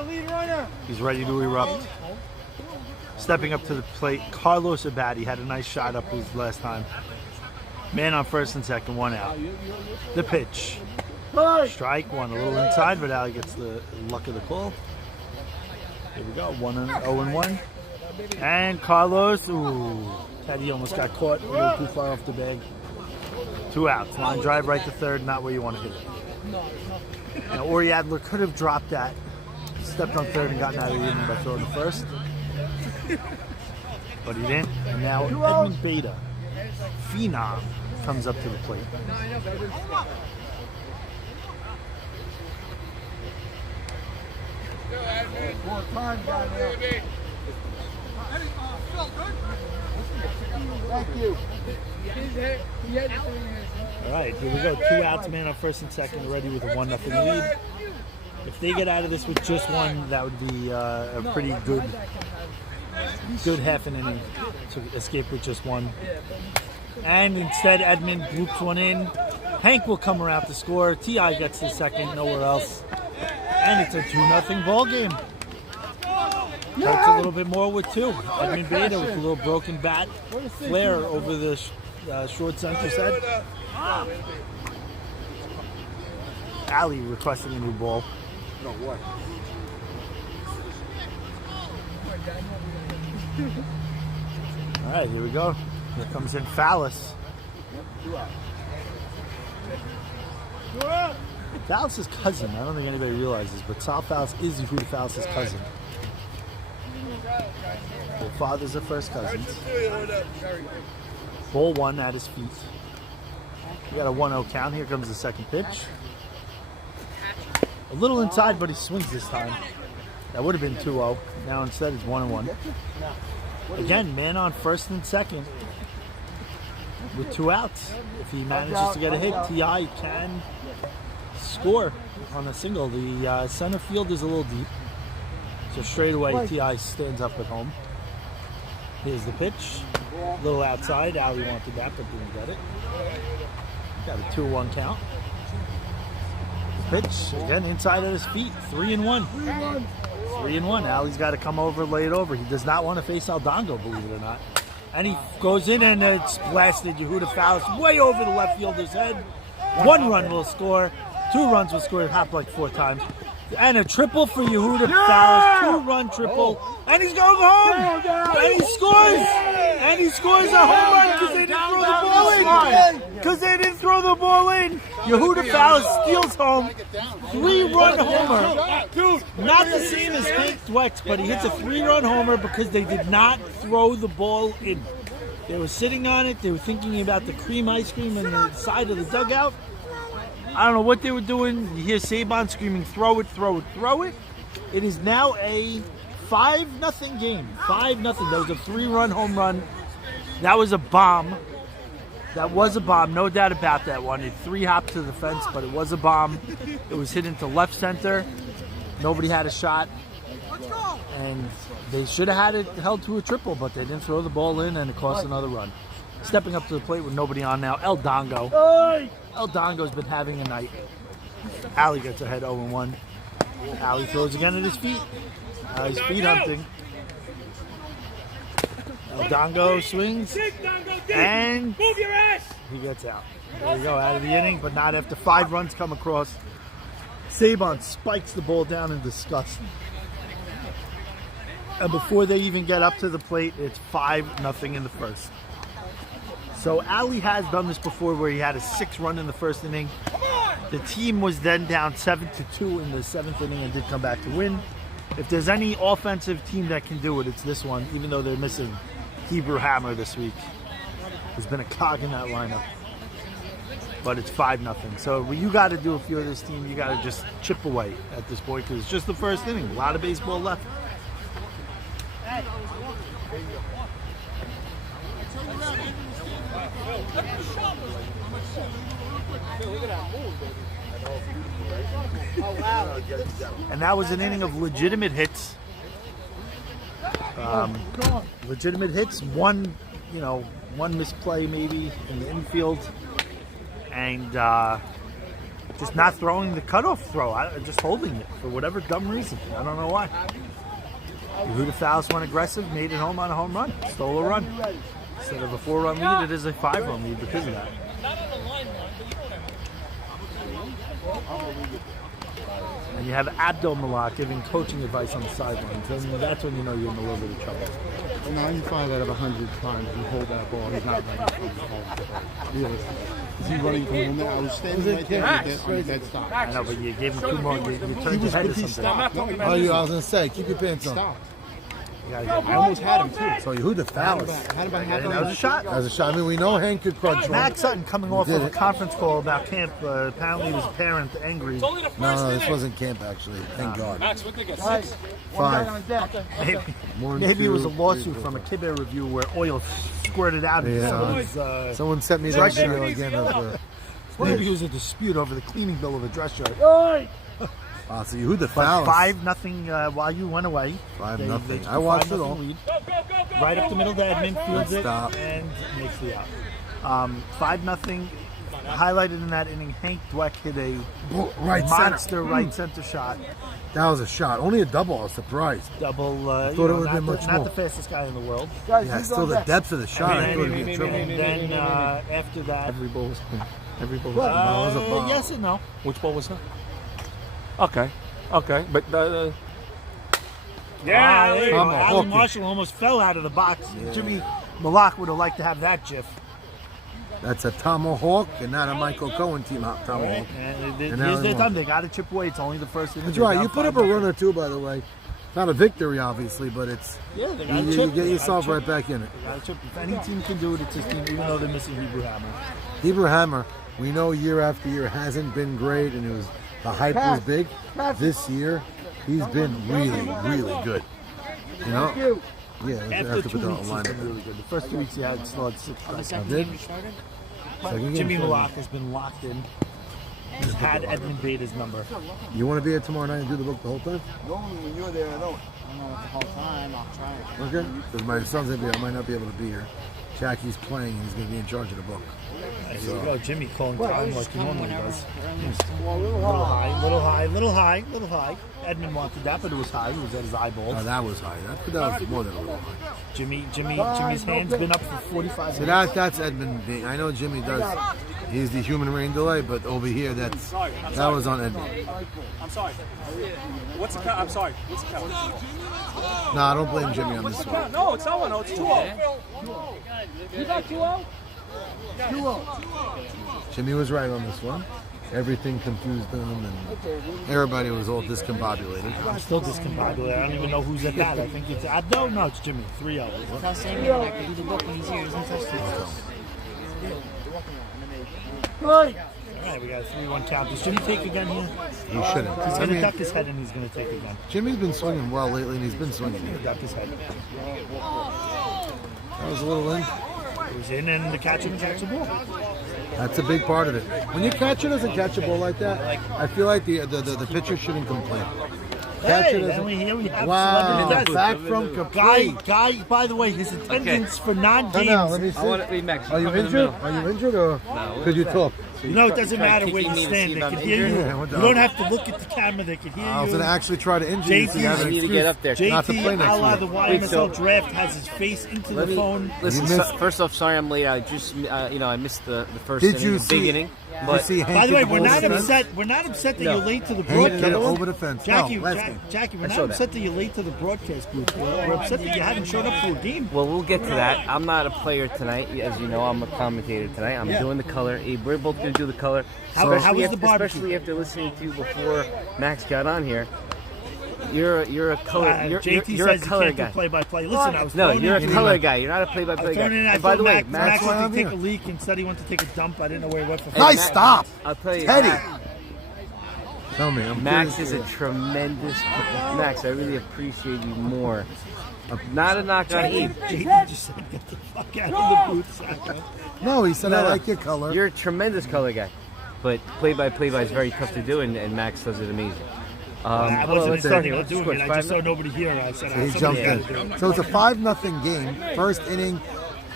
He's ready to erupt. Stepping up to the plate, Carlos Abadi had a nice shot up his last time. Man on first and second, 1 out. The pitch. Strike 1, a little inside, but Ali gets the luck of the call. Here we go, 0-1. And Carlos, ooh, Teddy almost got caught a little too far off the bag. 2 outs. Line drive right to third, not where you want to hit it. Now, Ori Adler could have dropped that, stepped on third and gotten out of the inning by throwing the first. But he didn't. And now Edmund Beta, phenom, comes up to the plate. Thank you. All right, here we go. 2 outs, man on first and second, ready with a 1-0 lead. If they get out of this with just 1, that would be a pretty good half an inning to escape with just 1. And instead, Edmund bloops 1 in. Hank will come around to score. T.I. gets the second, nowhere else. And it's a 2-0 ball game. Hurts a little bit more with 2. Edmund Beta with a little broken bat flare over the short center's head. Ali requesting a new ball. No, what? All right, here we go. Here comes in Fallis. Fallis' cousin. I don't think anybody realizes, but Sal Fallis is Yehuda Fallis' cousin. Their fathers are first cousins. Ball 1 at his feet. We got a 1-0 count. Here comes the second pitch. A little inside, but he swings this time. That would have been 2-0. Now instead it's 1-1. Again, man on first and second with 2 outs. If he manages to get a hit, T.I. can score on a single. The center field is a little deep. So straight away, T.I. stands up at home. Here's the pitch. A little outside. Ali wanted that, but didn't get it. Got a 2-1 count. Pitch, again, inside at his feet. 3-1. 3-1. Ali's got to come over, lay it over. He does not want to face Aldongo, believe it or not. And he goes in and it's blasted. Yehuda Fallis way over the left fielder's head. 1 run will score. 2 runs will score. It happened like 4 times. And a triple for Yehuda Fallis. 2-run triple. And he's going home. And he scores. And he scores a home run because they didn't throw the ball in. Because they didn't throw the ball in. Yehuda Fallis steals home. 3-run homer. Not the same as Hank Dweck, but he hits a 3-run homer because they did not throw the ball in. They were sitting on it. They were thinking about the cream ice cream on the side of the dugout. I don't know what they were doing. You hear Saban screaming, throw it, throw it, throw it. It is now a 5-0 game. 5-0. That was a 3-run home run. That was a bomb. That was a bomb, no doubt about that one. It 3-hopped to the fence, but it was a bomb. It was hit into left center. Nobody had a shot. And they should have had it held to a triple, but they didn't throw the ball in, and it cost another run. Stepping up to the plate with nobody on now, El Dongo. El Dongo's been having a night. Ali gets ahead 0-1. Ali throws again at his feet. He's feet hunting. El Dongo swings, and Move your ass! he gets out. There you go, out of the inning, but not after 5 runs come across. Sabon spikes the ball down in disgust. And before they even get up to the plate, it's 5-0 in the first. So Ali has done this before where he had a 6-run in the first inning. The team was then down 7-2 in the 7th inning and did come back to win. If there's any offensive team that can do it, it's this one, even though they're missing Hebrew Hammer this week. There's been a cog in that lineup. But it's 5-0. So what you got to do if you're this team, you got to just chip away at this point because it's just the first inning. A lot of baseball left. And that was an inning of legitimate hits. Legitimate hits. One misplay maybe in the infield, and just not throwing the cutoff throw. Just holding it for whatever dumb reason. I don't know why. Yehuda Fallis went aggressive, made it home on a home run, stole a run. Instead of a 4-run lead, it is a 5-run lead because of that. And you have Abdul Malak giving coaching advice on the sidelines. And that's when you know you're in a little bit of trouble. 95 out of 100 times you hold that ball, he's not running from the ball. Really. Is he running from him now? I was standing right there on the dead stop. I know, but you gave him 2 more. You turned your head to something. Oh, I was gonna say, keep your pants on. Stop. I almost had him too. So Yehuda Fallis. That was a shot. That was a shot. I mean, we know Hank could crunch one. Max Sutton coming off of a conference call about camp. Apparently his parent angry. No, this wasn't camp actually. Thank God. Max, what they get? 6? 5. Maybe it was a lawsuit from a Kibber review where oil squirted out of someone's. Someone sent me that video again of Maybe it was a dispute over the cleaning bill of a dress shirt. so Yehuda Fallis. 5-0 while you went away. 5-0. I watched it all. Lead. Right up the middle to Edmund, fields it, and makes the out. 5-0. Highlighted in that inning, Hank Dweck hit a monster right center shot. That was a shot. Only a double. I was surprised. Double. I thought it would have been much not more. the fastest guy in the world. Yeah, still the depth of the shot. I thought it would be a triple. And then after that, Every ball was clean. Every ball was No, it was a bomb. yes and no. Which ball was that? Okay. But Ali Marshall almost fell out of the box. Yeah. Jimmy Malak would have liked to have that GIF. That's a tomahawk and not a Michael Cohen team tomahawk. And here's their time. They got to chip away. It's only the first inning. That's right. You put up a run or two, by the way. Not a victory, obviously, but it's They got you get yourself right back in it. If any team can do it, it's this team, even though they're missing Hebrew Hammer. Hebrew Hammer, we know year after year hasn't been great, and the hype was big. This year, he's been really, really good. You know? Yeah, After 2 put that weeks, he's line been up. really good. The first 2 weeks he had still had 6 strikeouts. Did? Jimmy Malak has been locked in. He's had Edmund Bader's number. You want to be here tomorrow night and do the book the whole time? Normally when you're there, I don't. I know the whole time. I'll try it. Okay. Because my son's going to be, I might not be able to be here. Jackie's playing, and he's going to be in charge of the book. There you go, Jimmy calling time like he normally does. Little high. Edmund wanted that, but it was high. It was at his eyeballs. Oh, that was high. That was more than a little high. Jimmy's hand's been up for 45 So minutes. that's Edmund being. I know Jimmy does. He's the human rain delay, but over here, that was on Edmund. I'm sorry. What's the count? I'm sorry. What's the count? No, I don't blame Jimmy on this one. No, it's not 1-0. It's 2-0. You got 2-0? 2-0. Jimmy was right on this one. Everything confused him, and everybody was all discombobulated. I'm still discombobulated. I don't even know who's at that. I think it's Abdo. No, it's Jimmy. 3-0. Tell Sammy that I can do the book when he's here. He doesn't touch the All right, we got a 3-1 count. Does Jimmy take again here? He shouldn't. He's I going to mean, duck his head and he's going to take again. Jimmy's been swinging well lately, and he's been swinging. He's going to duck his head. That was a little in. It was in, and the catcher catch the ball. That's a big part of it. When your catcher doesn't catch a ball like that, I feel like the pitcher shouldn't complain. Catcher Hey, doesn't. and here we have Wow, celebrity back guest. from Capri. Guy, by the way, his attendance for non-games. No, let me see. I want to be Max. Are you injured? Are you injured, or could you talk? You know, it doesn't matter where kicking you me to stand. see They if can I'm hear you. injured? Yeah, what You the- don't have to look at the camera. They can hear I was you. going to actually try to injure you so you have an I need to excuse get up there. not to play JT, next a la week. the Wait, so- YMSL draft, has his face into the phone. Listen, You missed- first off, sorry I'm late. I just, I missed the first Did inning, you the big see? inning. Did you But see Hank By the way, hit we're ball not over the fence? upset. We're not upset that No. you're late to the Hank hit it broadcast. over the fence. Jackie, No, last game. Jackie, we're I not saw that. upset that you're late to the broadcast booth. We're upset that you haven't showed up for a game. well, we'll get to that. I'm not a player tonight, as you know. I'm a commentator tonight. I'm doing the color. We're both going to do the color. How Especially was the barbecue? Especially after listening to you before Max got on here. You're a color. JT You're a says color you can't guy. do play-by-play. Listen, I was No, thrown you're a in. color guy. You're not a play-by-play guy. I And by the way, Max why went I'm to take here. a leak. Instead, he went to take a dump. I didn't know where he went for. Nice Max- stop. I'll tell you, Teddy. Tell me, I'm Max curious is a to hear. tremendous. Max, I really appreciate you more. Not a knock on Eve. JT just said, "Get the fuck out of the booth, Sacco." No, he said, I No. like your color. You're a tremendous color guy, but play-by-play is very tough to do, and Max does it amazing. I Hold on, wasn't let's start intending here. on What's the doing score? it. I It's just saw 5-0? nobody here. I said, He somebody jumped had to in. do it. So it's a 5-0 game. First inning,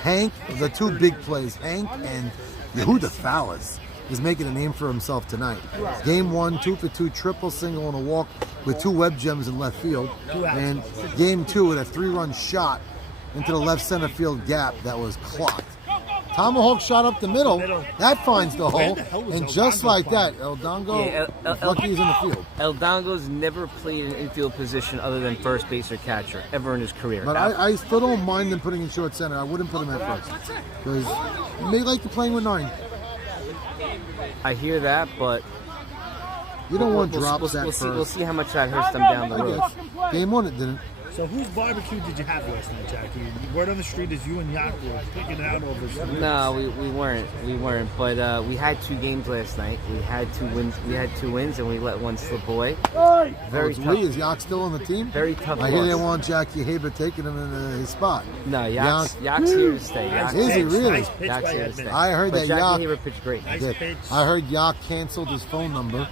Hank, the two big plays, Hank and Yehuda Fallas is making a name for himself tonight. Game 1, 2 for 2, triple single and a walk with 2 web gems in left field. And game 2 with a 3-run shot into the left center field gap that was clocked. Tomahawk shot up the middle. That finds the hole. the hell was And El just Dongo like find? that, El Dongo, Yeah, is lucky he's in the field. El Dongo's never played an infield position other than first base or catcher ever in his career. But I still don't mind them putting in short center. I wouldn't put him at first. Because they like to playing with 9. I hear that, but You don't want drops at we'll first. see. We'll see how much that hurts them down the I road. guess. Game 1 it didn't. So whose barbecue did you have last night, Jackie? Word on the street is you and Yaakov were picking it out over some. No, we weren't. We weren't. But we had 2 games last night. We had 2 wins. We had 2 wins, and we let one slip away. Very It's tough. Lee. Is Yak still on the team? Very tough. I hear they loss. want Jackie Haber taking him in his spot. No, Yak's here to stay. Nice Is he pitch, really? Nice pitch Yak's by here to Edmund. stay. I heard But that Jackie Yak. Haber pitched great. Nice Did. pitch. I heard Yak canceled his phone number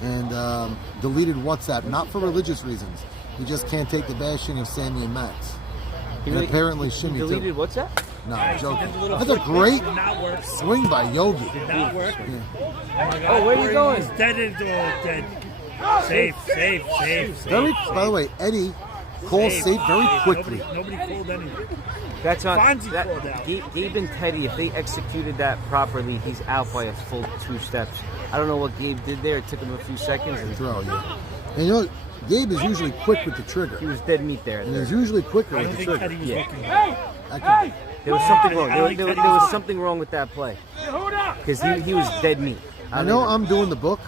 and deleted WhatsApp, not for religious reasons. He just can't take the bashing of Sammy and Max. He And really- apparently he Shimmy deleted too. what's that? No, I'm joking. Did a little That's a flip great did not work. swing by Yogi. Did not work. Oh, where are you going? He's dead and dead. Safe. Very, by the way, Eddie calls safe very quickly. Nobody called anything. That's on. Fonzie That, called out. Gabe and Teddy, if they executed that properly, he's out by a full 2 steps. I don't know what Gabe did there. It took him a few seconds, and Throw, yeah. And you know, Gabe is usually quick with the trigger. he was dead meat there. And he's usually quicker I with don't the think trigger. Teddy was Yeah. looking. That could- There was something wrong. I like There Teddy. was something wrong with that play. Because he was dead meat. I know I'm doing the book,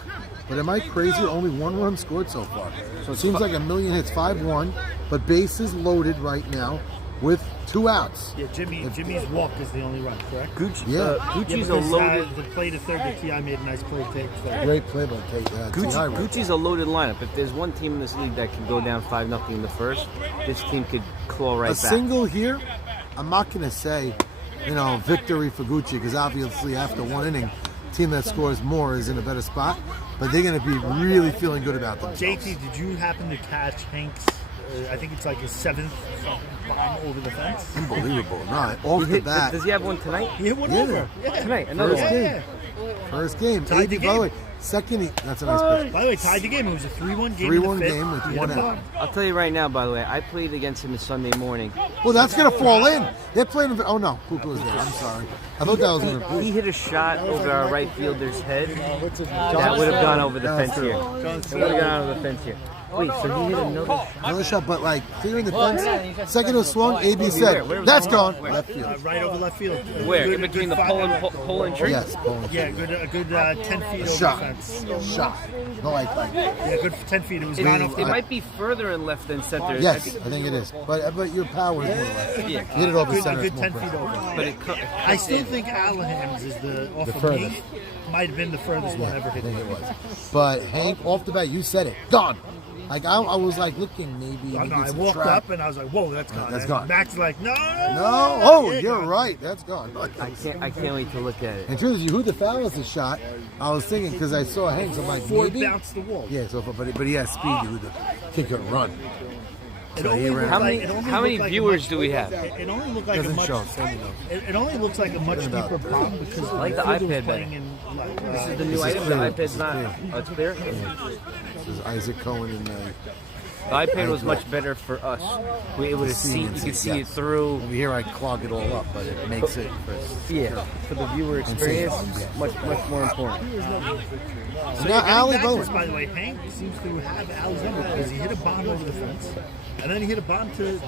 but am I crazy? Only 1 run scored so far. So it seems like a million hits, 5-1, but bases loaded right now with 2 outs. Yeah, Jimmy's walk is the only run, correct? Gucci, Yeah. Gucci's yeah, a loaded. The play to third that T.I. made a nice play take third. Great play by T.I. right. Gucci's a loaded lineup. If there's one team in this league that can go down 5-0 in the first, this team could claw right A back. single here, I'm not going to say, victory for Gucci, because obviously after 1 inning, team that scores more is in a better spot, but they're going to be really feeling good about themselves. JT, did you happen to catch Hank's? I think it's like his 7th bomb over the fence. Unbelievable. Not off He the bat. does he have one tonight? He hit one Yeah. over. Yeah. Tonight, another First one. game. First game. Tied the AB, by the game. way, second, that's a nice pitch. By the way, tied the game. It was a 3-1 game. 3-1 in the fifth. game with He hit 1 a out. bomb. I'll tell you right now, by the way, I played against him Sunday morning. Well, that's going to fall in. They're playing. Oh, no. Puka was there. I'm sorry. I thought that was going to He hit a shot over our right fielder's head that would have gone over the fence here. It would have gone over the fence here. Wait, so he hit another shot? another shot, but like clearing the fence. Second was swung. AB said, "That's gone." Left field. Right over left field. Where? Good- In between the good pole and tree? Yes, Poland. Yeah, a good 10 feet over Shot. the fence. Shot. No, like. Yeah, good 10 feet. It was gone off It the might be further in left than center. Yes, I think it is. But your power is more left. Yeah. Hit it over good, center. a it's good more 10 feet pressure. over. But it I still think Allenham's is the off The of furthest. me. might have been the furthest one ever I hit. think it was. But Hank, off the bat, you said it. Gone. Like, I was like looking, maybe. I he know, gets I a walked trap. up and I was like, whoa, that's gone. That's And gone. Max is like, no. No. Oh, Yeah, you're gone. right. That's gone. I can't wait to look at it. And truth is, who the foul was the shot? I was thinking because I saw Hank, so I'm like, Ford maybe. bounced the wall. Yeah, so but he has speed. Who the kid could run. It So only he looked ran. How like- many- it only how many looked like a viewers much- do we have? It only looked like Doesn't a much. show. Sandy knows. It only looks like a much Doesn't deeper know. problem because I like the Field was iPad playing better. in, like, This is the This new is item. clear. The This iPad's is not. clear. Oh, it's clear. This is Isaac Cohen and The iPad was much better for us. We were able to see. You could see it through. Over here, I clog it all up, but it makes it. Yeah, for the viewer experience, much more important. So now Ali Back to this, Bowen. by the way, Hank seems to have Al's number because he hit a bomb over the fence, and then he hit a bomb to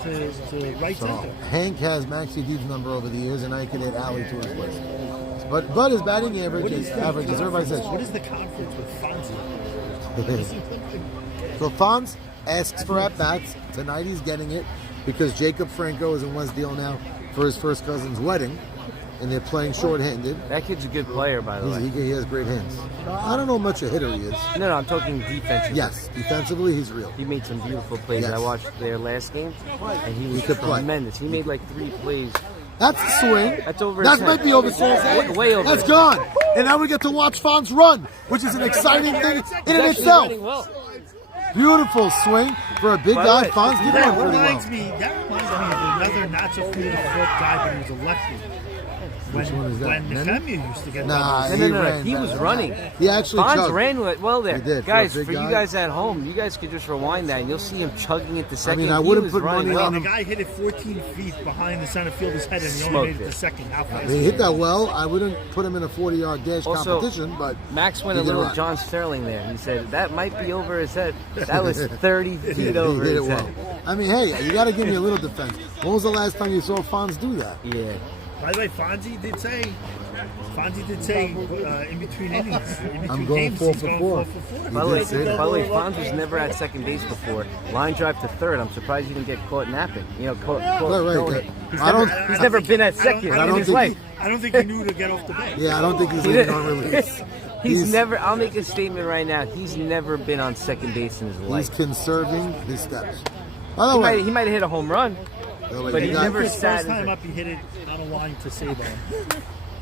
right So center. Hank has Maxie Deep's number over the years, and I can hit Ali to his place. But his batting average is average, as everybody says. What is the conference with Fonzie? So Fonz asks for at-bats. Tonight he's getting it because Jacob Franco is in Westdale now for his first cousin's wedding, and they're playing short-handed. That kid's a good player, by the way. He has great hands. I don't know how much a hitter he is. No, I'm talking defensively. Yes, defensively he's real. He made some beautiful plays. Yes. I watched their last game, and he was could play. tremendous. He made like 3 plays. That's the swing. That's over. That 10. might be over 10. Way over. That's gone. And now we get to watch Fonz run, which is an exciting thing in He's and of actually itself. running well. Beautiful swing for a big By the guy. way, Fonz did That run pretty well. reminds me of another not so fleet of foot guy, but he was a lefty. Which one is that? When Nenny? Nefemi used to get Nah, doubles. No. He ran was better. running. He actually Fonz chugged. ran well there. He did. Guys, For a for big you guy. guys at home, you guys could just rewind that and you'll see him chugging it to second. I He wouldn't was put running money well. on The him. guy hit it 14 feet behind the center fielder's head, and he only Smoked made it it. to second. How fast? He hit that well. I wouldn't put him in a 40-yard dash Also, competition, but Max went he a did little right. John Sterling there. He said, that might be over his head. That was 30 feet he over did it his well. head. I mean, hey, you got to give me a little defense. When was the last time you saw Fonz do that? Yeah. By the way, Fonzie did say in between innings, in between I'm going games, 4 he's for going 4. 4 for 4. By the way, did say that. Fonz was never at second base before. Line drive to third. I'm surprised he didn't get caught napping. You know, caught Right, throwing right. it. He's I never, don't- he's never been at second I in don't his think life. I don't think he knew to get off the bench. Yeah, I don't think he's He leading did- on release. He's never. I'll make a statement right now. He's never been on second base in his He's life. conserving his steps. By the way, He might have hit a home run, by the way, but you he got- never His sat. first time in- up, he hit it on a line to save him.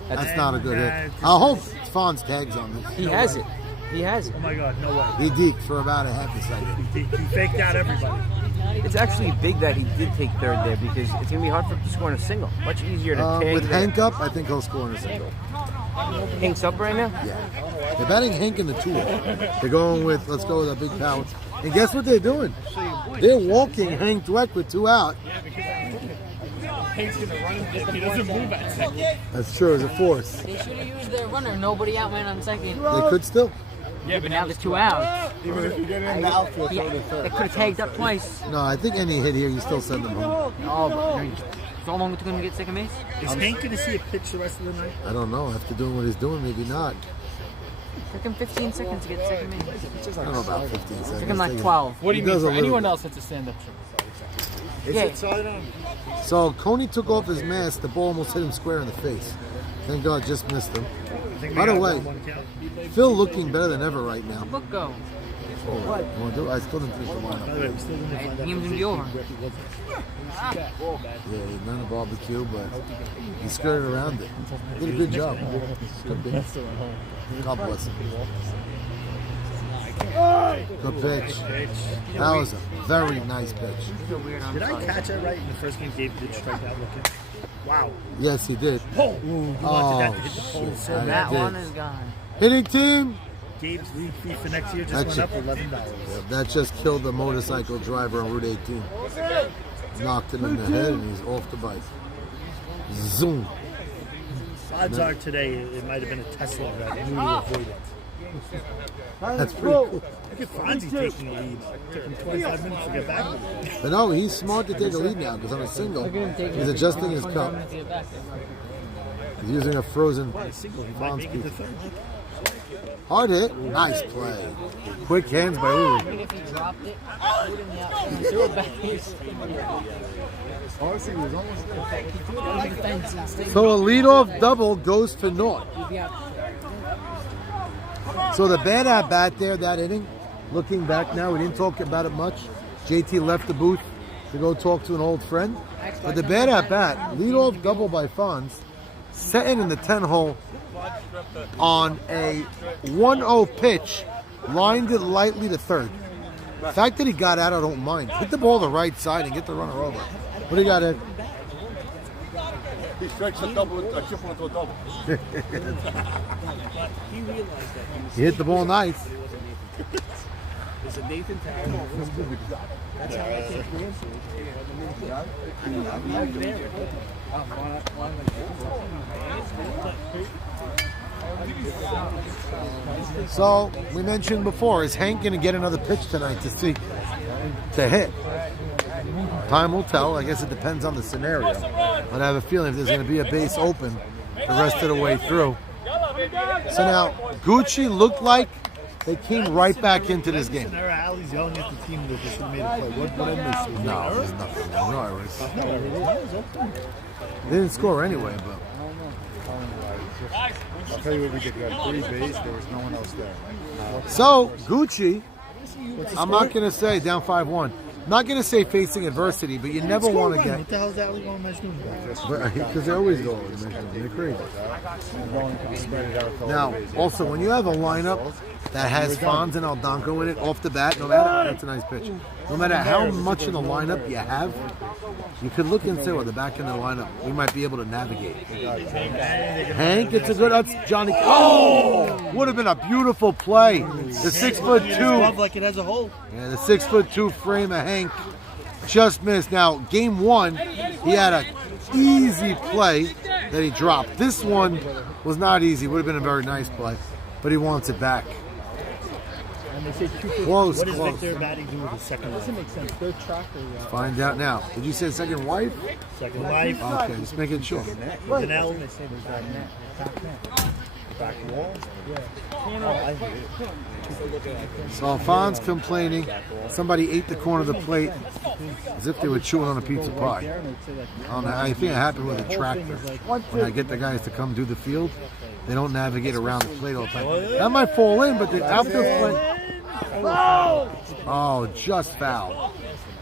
that's not a good hit. I hope Fonz tags on this. He has it. He has it. Oh my God, no way. He deked for about a half a second. He faked out everybody. It's actually big that he did take third there because it's gonna be hard for him to score in a single. Much easier to tag. With there. Hank up, I think he'll score in a single. Hank's up right now. Yeah. They're batting Hank in the 2. They're going with, let's go with a big power. And guess what they're doing? They're walking Hank Dweck with 2 out. Hank's going to run if he doesn't move at second. That's true, as a force. They should have used their runner. Nobody out man on second. They could still. Yeah, but now there's 2 outs. Even if you get in the outfield, They could have tagged up twice. No, I think any hit here, you still send them home. Oh, but so long to come get second base? Is Hank going to see a pitch the rest of the night? I don't know. After doing what he's doing, maybe not. Took him 15 seconds to get second base. I don't know about 15 seconds. Took him like 12. What do you He mean does for a little anyone bit. else that's a stand-up trick? Yeah. So Coney took off his mask. The ball almost hit him square in the face. Thank God, just missed him. By the way, Phil looking better than ever right now. Look go. What? You want to do? I still didn't finish the By lineup. the way, we still going to Hey, find the out. game's gonna be over. Yeah, not a barbecue, but he skirted around it. Did a good job. God bless him. Good pitch. That was a very nice pitch. Did I catch that right in the first game? Gabe did strike out looking. Wow. Yes, he did. Pole. He wanted that to hit the pole shit. so I bad. That did. one is gone. Hitting team. Gabe's league fee for next year just That's went up it. $11. Yeah, that just killed the motorcycle driver on Route 18. Knocked him in the head and he's off the bike. Zoom. Odds are today it might have been a Tesla that knew to avoid it. That's pretty cool. Look at Fonzie taking a lead. Took him 25 minutes to get back. But no, he's smart to take a lead now because on a single, he's adjusting his cup. He's using a frozen Single, he might Fonz make it to pizza. third. Hard hit. Nice play. Quick hands by Uri. Even if he dropped it, put it in the outfield, threw it back. Honestly, he was almost there. He threw it over the fence instead. So a leadoff double goes for naught. He'd be out. So the bad at bat there, that inning, looking back now, we didn't talk about it much. JT left the booth to go talk to an old friend. But the bad at bat, lead off double by Fonz, setting in the 10 hole on a 1-0 pitch, lined it lightly to third. The fact that he got out, I don't mind. Hit the ball the right side and get the runner over. What do you got, Ed? He strikes a double, a triple into a double. He hit the ball nice. Is it Nathan Tower? That's how I can't So, we mentioned before, is Hank going to get another pitch tonight to hit? Time will tell. I guess it depends on the scenario. But I have a feeling if there's going to be a base open the rest of the way through. So now, Gucci looked like they came right back into this game. Ali's yelling at the team that they should have made a play. What did they see? No, there's nothing. No errors. They didn't score anyway, but... I'll tell you what we did. We had 3 base. There was no one else there. So, Gucci, I'm not going to say down 5-1. Not going to say facing adversity, but you never want to get... What the hell is that Ali going to mention? Because they always go over the mention. They're crazy. Now, also, when you have a lineup that has Fonz and Aldanko in it off the bat, no matter... That's a nice pitch. No matter how much in the lineup you have, you could look and say, well, the back end of the lineup, we might be able to navigate. Hank, it's a good... That's Johnny... Oh! Would have been a beautiful play. The 6'2". Like it has a hole. Yeah, the 6'2" frame of Hank just missed. Now, game 1, he had an easy play that he dropped. This one was not easy. Would have been a very nice play, but he wants it back. Close, What does close. Victor Batty do with his second wife? Makes sense. Third track or Find out now. Did you say second wife? Second wife. Okay, just making sure. With an L. Back wall. So Alphonse complaining. Somebody ate the corner of the plate as if they were chewing on a pizza pie. I think it happened with a tractor. When I get the guys to come do the field, they don't navigate around the plate all the time. That might fall in, but the outfield plate. Oh, just foul.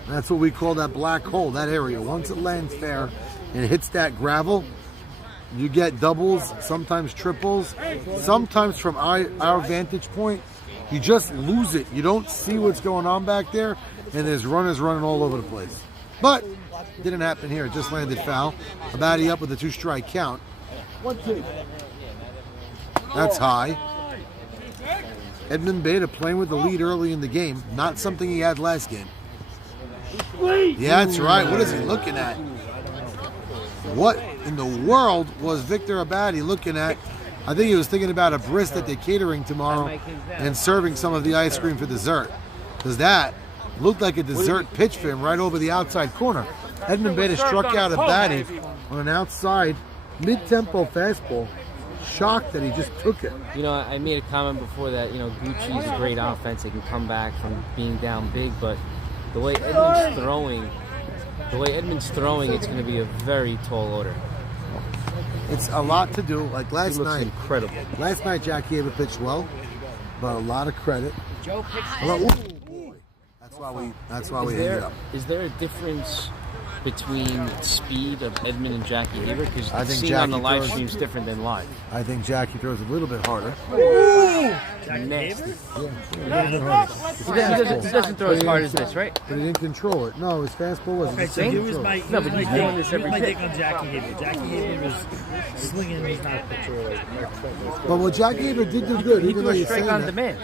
That's what we call that black hole, that area. Once it lands there and hits that gravel, you get doubles, sometimes triples. Sometimes from our vantage point, you just lose it. You don't see what's going on back there, and there's runners running all over the place. But it didn't happen here. It just landed foul. Abadi up with a 2-strike count. 1-2. That's high. Edmund Beta playing with the lead early in the game. Not something he had last game. Yeah, that's right. What is he looking at? What in the world was Victor Abadi looking at? I think he was thinking about a bris that they're catering tomorrow and serving some of the ice cream for dessert. Because that looked like a dessert pitch for him right over the outside corner. Edmund Beta struck out Abadi on an outside mid-tempo fastball. Shocked that he just took it. You know, I made a comment before that, Gucci's a great offense. He can come back from being down big, but the way Edmund's throwing, it's going to be a very tall order. It's a lot to do. Like last night, incredible. Last night, Jackie Haber pitched well, but a lot of credit. Joe pitched. Boy. That's why we ended up. Is there a difference between speed of Edmund and Jackie Haber? Because I think seeing on the Jackie live throws- stream is different than live. I think Jackie throws a little bit harder. Nasty. Yeah. He doesn't throw as hard as this, right? But he didn't control it. No, his fastball wasn't. Okay, the so same here was control. my No, but he's doing this every my pitch. take on Jackie Haber. Jackie Haber was slinging. He's not a pitcher. But what Jackie Haber did do good, He even threw though a you're strike saying on that. demand.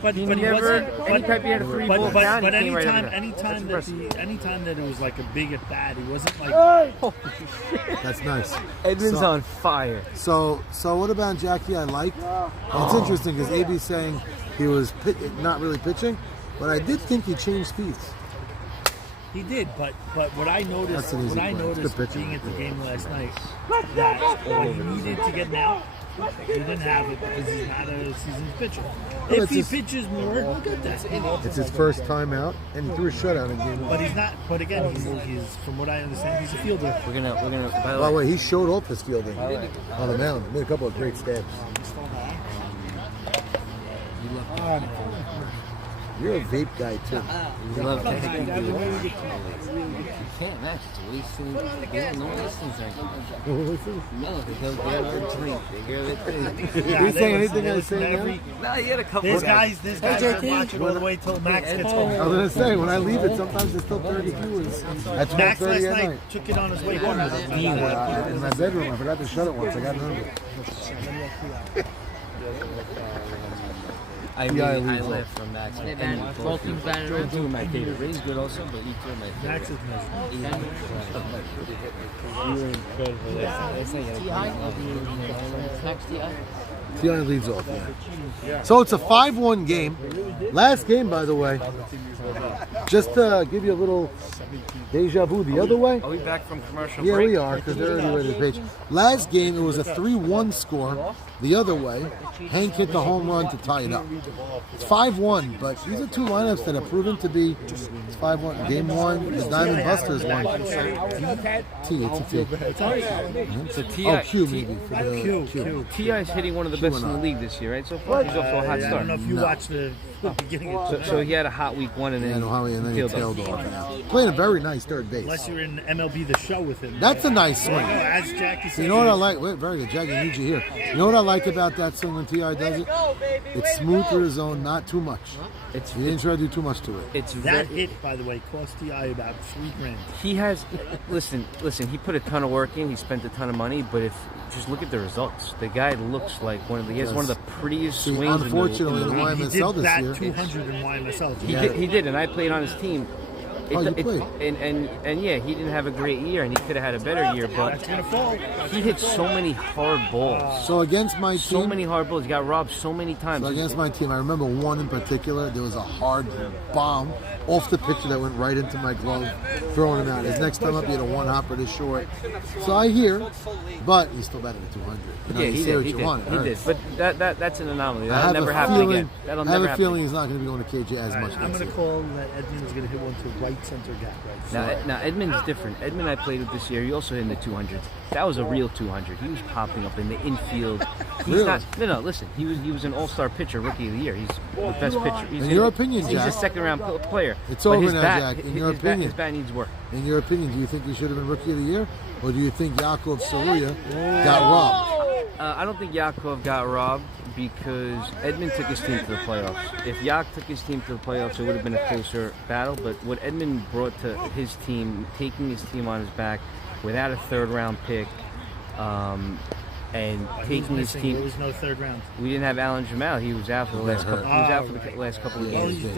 But He he never, wasn't. anytime he had a three ball down, he came right over. anytime that it was like a big at bat, he wasn't like. That's nice. Edmund's So- on fire. So what about Jackie? I like. It's interesting because AB's saying he was not really pitching, but I did think he changed speeds. He did, but what I noticed, That's an easy play. It's good pitching. being at the game last night, that when he needed to get an out, he didn't have it because he's not a seasoned pitcher. If it's he his- pitches more, look at that. It's his first time out, and he threw a shutout in game one. But he's not. But again, he's from what I understand, he's a fielder. We're gonna. By By the the way, way, he showed off his fielding on the mound. Made a couple of great stabs. You're a vape guy too. You love that. You can't match. It's a waste. No one listens right now. No, they'll get our drink. They hear the thing. You saying anything I say now? No, you had a couple There's of guys that watch it all the way till Max gets home. I was gonna say when I leave it, sometimes there's still 30 viewers at Max 12:30 last at night night. took it on his way home. In my bedroom, I forgot to shut it once. I got it under. I live from Max. And both teams batting around. Two of my favorite. Ray's good also, but you two are my favorite. Max is nice. You were incredible. That's not Next TI. T.I. leads off, yeah. So it's a 5-1 game. Last game, by the way. Just to give you a little deja vu the other way. Are we back from commercial Yeah, break? we are, because they're already ready to page. Last game, it was a 3-1 score the other way. Hank hit the home run to tie it up. It's 5-1, but these are two lineups that have proven to be 5-1. Game one, the Diamond Busters won. T, it's a T. So Oh, Q maybe. For the Q. Ti is hitting one of the best in the league this year, right? So far, he's off to a hot I start. don't know if you watched the beginning of it. So he had a hot week one, and Yeah, then no, Howie, and then he peeled tailed off. off. Playing a very nice third base. Unless you're in MLB The Show with him. That's a nice swing. As Jackie said. You know what I like? Wait, very good. Jackie, I need you here. You know what I like about that swing when T.I. does it? It's smooth through the zone, not too much. He didn't try to do too much to it. It's That hit, by the way, cost T.I. about $3,000. He has listen. He put a ton of work in. He spent a ton of money, but if just look at the results, the guy looks like one of the. He has one of the prettiest See, swings. unfortunately, in the the league. He YMSL did this bat year. 200 in YMSL. He did, and I played on his team. Oh, you played. And yeah, he didn't have a great year, and he could have had a better year, but That's gonna fall. he hit so many hard balls. So against my So team, many hard balls. He got robbed so many times. so against my team, I remember one in particular. There was a hard bomb off the pitcher that went right into my glove, throwing him out. His next time up, he had a one-hopper to short. So I hear, but he's still better than 200. You know, Yeah, you he say did. what He you did. want. He did. But that's an anomaly. I That'll have never a happen feeling. again. That'll I have never a happen. feeling he's not going to be going to KJ as much I'm next gonna year. call that Edmonds gonna hit one to right center gap. Right. Now Edmund's different. Edmund I played with this year. He also hit in the 200s. That was a real 200. He was popping up in the infield. He's Really? not. No. Listen, he was an all-star pitcher, rookie of the year. He's the best pitcher. He's In your opinion, he's a Jack? second-round player. It's But over his now, bat, Jack. In your his opinion. bat needs work. In your opinion, do you think he should have been Rookie of the Year? Or do you think Yakov Saruya got robbed? I don't think Yakov got robbed because Edmund took his team to the playoffs. If Yak took his team to the playoffs, it would have been a closer battle. But what Edmund brought to his team, taking his team on his back without a third-round pick, and taking his There team. was no third round. We didn't have Alan Jamal. He was out for the last couple. He was out for the last couple of Well, games. he's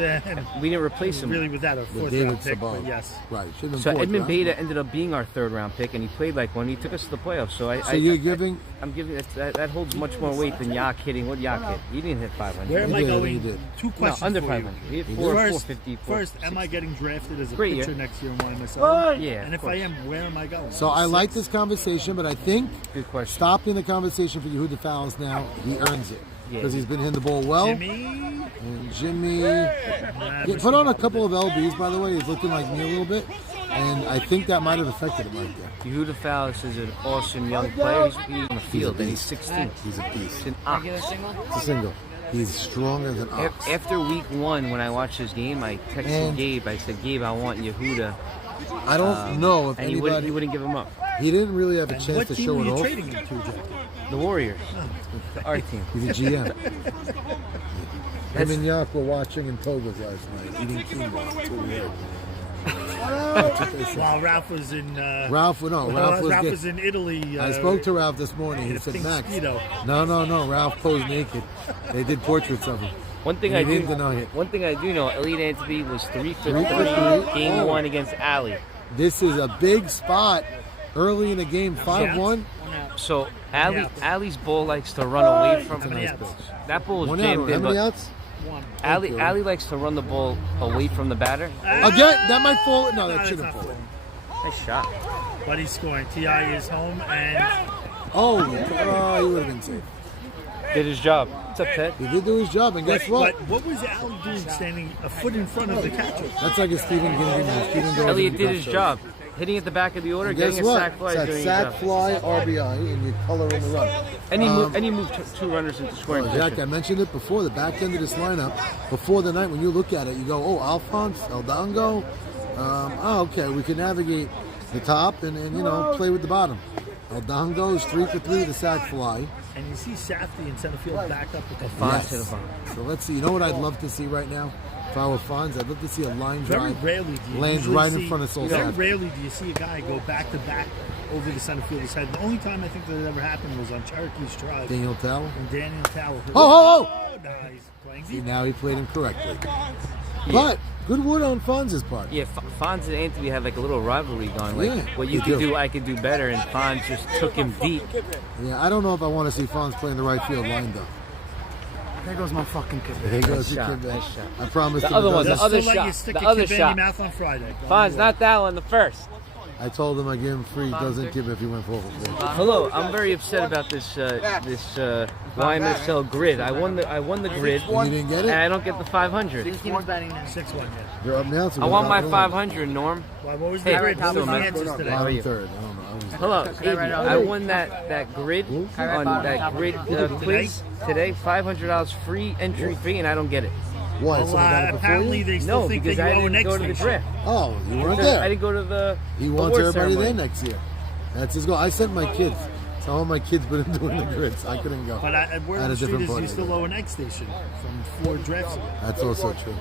We didn't replace him. really without a fourth David round pick, Sabah. but yes. Right. Should have been So fourth, Edmund right? Beta ended up being our third-round pick, and he played like one. He took us to the playoffs. So you're giving. I'm giving that holds much more weight than Yak hitting. What Yak hit? He didn't hit 500. Where am He I did, he going? did. Two questions under for 500. He you. hit First, 450. first, am I getting drafted as a Great pitcher year. next year in YMSL? Yeah, And of if I course. am, where am I going? So I like this conversation, but I think Good question. stopping the conversation for Yehuda Fowles now, he earns it. Yeah. Because he's been hitting the ball well. Jimmy. And Jimmy he put on a couple of LBs, by the way. He's looking like me a little bit. And I think that might have affected him right there. Yehuda Fowles is an awesome young player. He's on the field, and he's 16. He's a beast. He's an ox. It's a single. He's strong as an ox. After week one, when I watched this game, I texted And- Gabe. I said, Gabe, I want Yehuda. I don't know if And he anybody. wouldn't give him up. He didn't really have a chance What to team show were it you off. trading him to, Jack? The Warriors. Our team. He's a GM. Him and Yak were watching in Togas last night, eating quinoa. Too weird. While Ralph was in. Ralph Ralph was in Italy. I spoke to Ralph this morning. in He a said, pink Max. Speedo. No. Ralph posed naked. They did portraits of him. One thing He I do didn't deny it. One thing I do know, Elite Anthony was 3 for 3 3, for 3. game Oh. 1 against Ali. This is a big spot early in the game. 5-1. So Yeah. Ali's ball likes to run away from How many outs? that ball is One out. jammed How in. many But outs? Ali, Okay. Ali likes to run the ball away from the batter. Again, that might fall. No, that that's shouldn't not fall. falling. Nice shot. But he's scoring. T.I. is home, and Oh, he would have been safe. Did his job. What's up, Ted? He did do his job, and guess what? But what was Ali doing standing a foot in front of the catcher? That's like a Stephen Gingrich. Stephen Gingrich Elliot did his job. hitting at the back of the order, And guess getting a what? sack fly, It's is that doing sack your job. fly, RBI, and you color in the run. Any move, two runners into scoring Jack, I position. mentioned it before, the back end of this lineup, before the night, when you look at it, you go, oh, Alphonse, Eldongo, okay, we can navigate the top and play with the bottom. Eldongo is 3 for 3 with a sack fly. And you see Safdie in center field backed up with the Fonz to the bottom. So let's see. You know what I'd love to see right now? If I were Fonz, I'd love to see a line Very drive. rarely do you lands usually right see, in front of Sol Very Safdie. rarely do you see a guy go back to back over the center fielder's head. The only time I think that it ever happened was on Cherokee's Drive. Daniel Towell. And Daniel Towell. Oh! Nice. Playing See, deep. now he played him correctly. But good wood on Fonz's part. Yeah, Fonz and Anthony had like a little rivalry going. Like, Yeah, what you they could do. do, I could do better, and Fonz just took him deep. Yeah, I don't know if I want to see Fonz playing the right field line, though. There goes my fucking kid. There goes Nice your shot, kid back. nice shot. I promised The him other a one, dozen. the other They'll let you shot, stick the a other kid in shot. your mouth on Friday. Fonz, not that one, the first. I told him I'd give him free dozen kid if he went 4 for 4. Hello, I'm very upset about this YMSL grid. I won the grid, You didn't get and it? I don't get the 500. 6-1 batting now. 6-1, yeah. You're up now. So I we're want my top 500, Norm. Well, what was Hey, the grid? What was the man. answers today? How are I'm you? third. I don't know. Hello, Aiden, I won that grid on that grid quiz today. $500 free entry fee, and I don't get it. Why? Well, Someone got it before apparently you? they still No, think because that I you owe didn't next go to the station. draft. Oh, you weren't I there. didn't go to the. He wants award everybody ceremony. there next year. That's his goal. I sent my kids. So all my kids been doing the grids. I couldn't go. But word At on a the street different is you party. still owe an X station from 4 drafts ago. That's also true.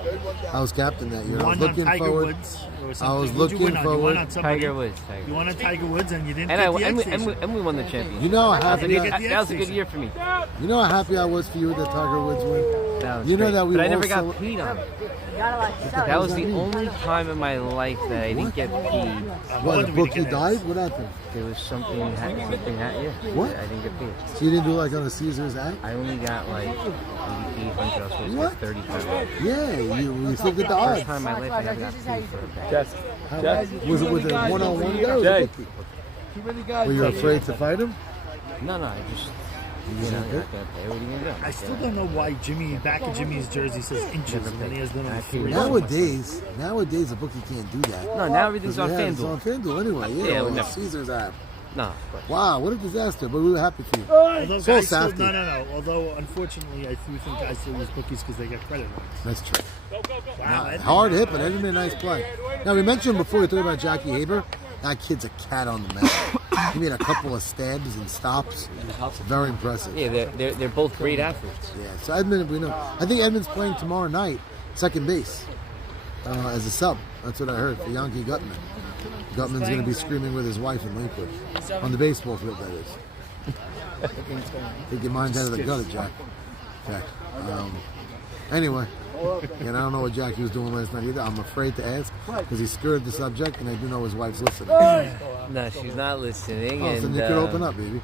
I was captain that year. I was One on looking Tiger forward. Woods or something. I was Who'd looking you win on? You forward. won on somebody. Tiger Woods. You won on Tiger Woods and you didn't And get I the X and station. we won the championship. You know how How happy did you I, get the That was a X good station? year for me. you know how happy I was for you with the Tiger Woods win. That was You know great. that we but I never got also- peed on. That was the only time in my life that I didn't get peed. What, the bookie died? What happened? There was something yeah. What? I didn't get paid. So you didn't do like on a Caesar's act? I only got like maybe 800. I was supposed to What? get 35. Yeah, you flipped at the First odds. time in my life I ever got paid for a bet. Was it with a one-on-one guy or was it bookie? Were you afraid to fight him? No, I just. You're not gonna pay. What are you gonna do? I still don't know why Jimmy, back of Jimmy's jersey says inches and then he has the number 3. Nowadays a bookie can't do that. No, now everything's on Yeah, it's FanDuel. on FanDuel anyway. Yeah, Yeah, on no. Caesar's app. No, but Wow, what a disaster! But we were happy for you. Although So guys still, safety. no. Although unfortunately, I do think guys still use bookies because they get credit points. That's true. Wow, that- Hard hit, but that been a nice play. Now we mentioned before we talked about Jackie Haber. That kid's a cat on the mat. He made a couple of stabs and stops. Very impressive. yeah, they're both great athletes. Yeah, so Edmund, we know. I think Edmund's playing tomorrow night, second base, as a sub. That's what I heard for Yankee Gutman. Gutman's going to be screaming with his wife in Lakewood on the baseball field. That is. Take your mind out of the gutter, Jack. Anyway, and I don't know what Jackie was doing last night either. I'm afraid to ask because he skirted the subject, and I do know his wife's listening. No, she's not listening. Oh, so and you could open up, baby.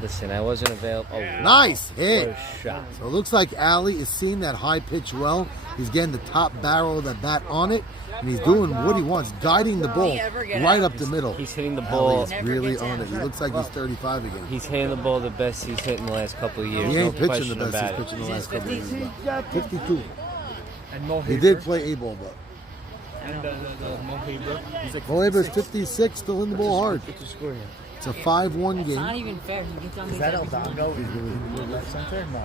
Listen, I wasn't available. Oh, Nice hit. what a shot. So it looks like Ali is seeing that high pitch well. He's getting the top barrel of that bat on it, and he's doing what he wants, guiding the ball right up the middle. He's hitting the ball. Ali's really on it. He looks like he's 35 again. He's hitting the ball the best he's hit in the last couple of years. He ain't no pitching the question best he's about it. pitching the last couple of years. But 52. And Mo He Haber. did play A-ball, but And Mo Haber. He's like Mo Haber's 56, still in the ball hard. It's a 5-1 It's not game. even fair. You can tell me Is that everything. Eldongo in the left center? No.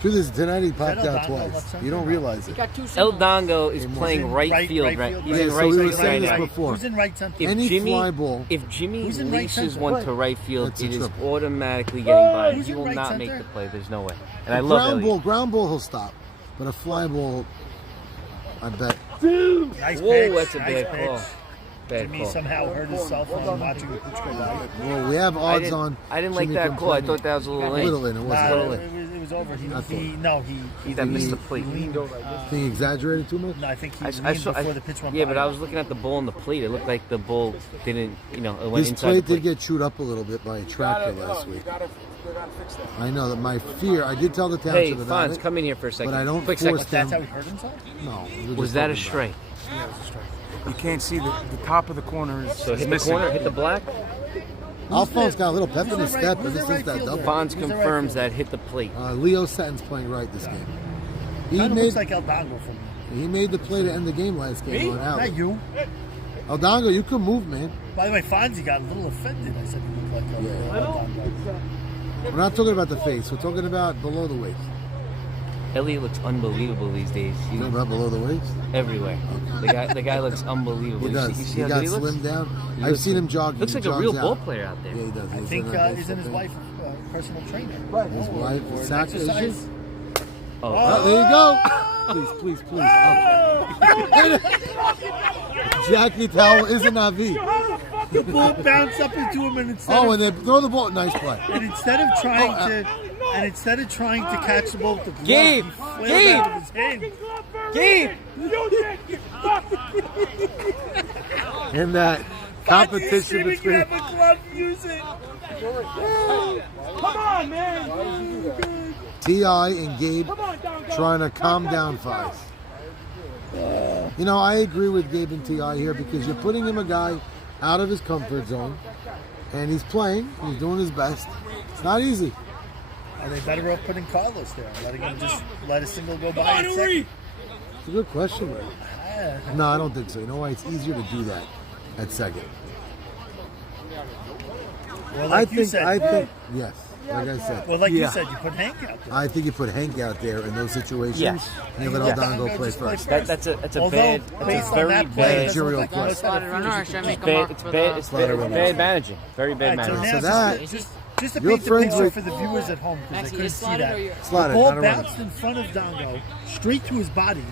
Truth is, tonight he popped that out Eldongo twice. left center? You don't realize He it. got 2 El singles. Dongo is He's playing in right right field. field. Right, he's Yeah, in so right we were field saying right this now. before. Who's in right center? If Any Jimmy, fly ball. if Jimmy Who's in right leases center? one to right field, That's a it is triple. automatically getting by. Who's He in will right not make center? the play. There's no way. And I love Elliott. Ground ball he'll stop. But a fly ball, I bet. Nice Whoa, pitch. that's a nice bad pitch. call. Bad Jimmy call. somehow hurt himself while watching the pitch go by. Well, we have I odds didn't, on. I didn't like Jimmy that call. I complaining. thought that was a little A late. little in. It was a Nah, little it in. was over. I thought. He That missed the he plate. leaned over. Think he exaggerated too much? No, I think he I leaned saw, before the pitch went yeah, by. but I was looking at the ball on the plate. It looked like the ball didn't, it went This inside the plate plate. did get chewed up a little bit by a tractor last week. I know that my fear. I did tell the Hey, township about Fonz, it. come in here for a second. But I don't Quick force second. That's how he hurt himself? No. we were Was just that a talking about stray? You can't see the top of the corner is So hit the missing. corner, hit the black. it. Alphonse got a little pep in his Who's the step right- who's ever the since right that fielder? double. Fonz Who's the right confirms fielder? that hit the plate. Leo Sutton's playing right this game. He Kind of made looks like El Dongo from me. he made the play to end the game last game on Not Alley. you. Aldongo, you can move, man. By the way, Fonzie got a little offended. I said he looked like a We're not talking about the face. We're talking about below the waist. Elliot looks unbelievable these days. He's Talking about below the waist? everywhere. The guy looks unbelievable. He You does. see He how got good he looks? slimmed down. He I've looks seen him jogging. Looks He like a jogs real out. ball player out there. Yeah, he does. I He's think in that isn't his baseball wife a personal trainer? thing. His wife Or is an Asian. exercise? Oh, there you go. Please. Okay. Jackie Towell is an Avi. The ball bounced up into him, and instead Oh, of, and they throw the ball. Nice play. and instead of trying to catch the ball with the glove, Gabe! he flailed Gabe! out of his hand. Gabe! In that competition He's between. have a glove, use it. Come on, man. T.I. and Gabe trying to calm down Fies. You know, I agree with Gabe and T.I. here because you're putting him a guy out of his comfort zone, and he's playing. He's doing his best. It's not easy. Are they better off putting Carlos there, letting him just let a single go by at second? It's a good question, man. No, I don't think so. You know why? It's easier to do that at second. Well, like you said, I think, yes. Like I said. well, like you said, you put Hank out there. I think you put Hank out there in those situations. Yes. And you let Yes. Aldongo play first. That's a Although, bad. based That's a on very that play, bad. it doesn't look managerial like play. most Slaughter of runner, or should I make It's him bad. mark It's for bad. the... It's Slaughter bad. runner. Bad managing. Very bad All right, so managing. now So that- just to You're paint the friends picture with- for the viewers at home, because they Maxie, couldn't is see Slaughter or that. you- Slaughter, The ball not a runner. bounced in front of Dongo, straight to his body,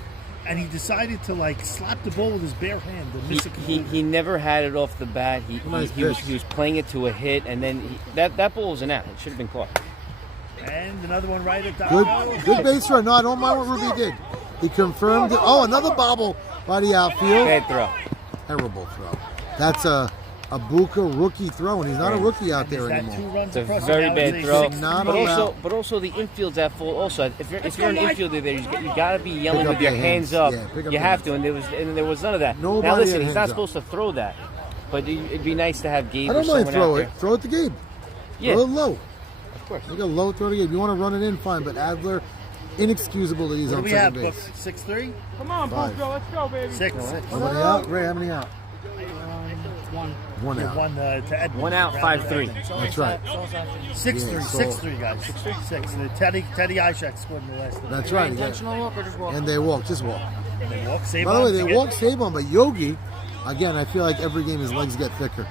and he decided to slap the ball with his bare hand and miss a He never had it off the bat. Nice He was pitch. playing it to a hit, and then that ball was an out. It should have been caught. And another one right at Dongo. Good base run. No, I don't mind what Ruby did. He confirmed it. Oh, another bobble by the outfield. Bad throw. Terrible throw. That's a Buka rookie throw, and he's not a rookie out there Is that anymore. 2 runs It's a across very the bad alley? throw. Not But allowed. also the infield's at full. Also, if you're an infielder there, you got to be yelling Pick up with your your hands hands. up. Yeah, pick up You your have hands. to, and there was none of that. Nobody Now listen, had he's not hands up. supposed to throw that, but it'd be nice to have Gabe I or don't mind someone throw out it. there. Throw it to Gabe. Yeah, Throw it low. of course. Make a low throw to Gabe. You want to run it in, fine. But Adler, inexcusable that he's What do on we have, second Book? base. 6-3? Come on, Five. Bucko, let's go, baby. 6. How many out? Ray, how many out? One. One out. One to Edmund. One out, 5-3. That's right. 6-3. Yeah, so- 6-3, guys. 6-3. And Teddy Ishak scored in the last one. That's right. Yeah. Intentional walk or just walk? And they walk. Just walk. And they walk. Save By the way, on, they forget- walk Sabon, but Yogi, again, I feel like every game his legs get thicker.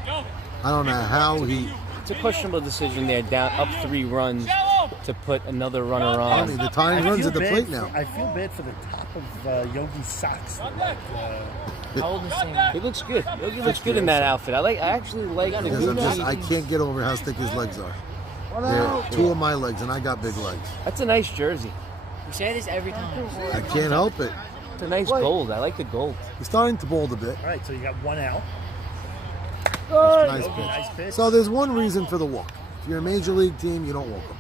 I don't know how he. It's a questionable decision there, down up 3 runs to put another runner I on. mean, the tying runs feel at the bad plate for- now. I feel bad for the top of Yogi's socks. How old is he? He looks good. Yogi looks good in that outfit. I actually like the Because Gucci. I can't get over how thick his legs are. They're 2 of my legs, and I got big legs. That's a nice jersey. We say this every time. I can't help it. It's a nice gold. I like the gold. He's starting to bold a bit. All right, so you got 1 out. Nice Yogi, pitch. nice pitch. So there's one reason for the walk. If you're a major league team, you don't walk them.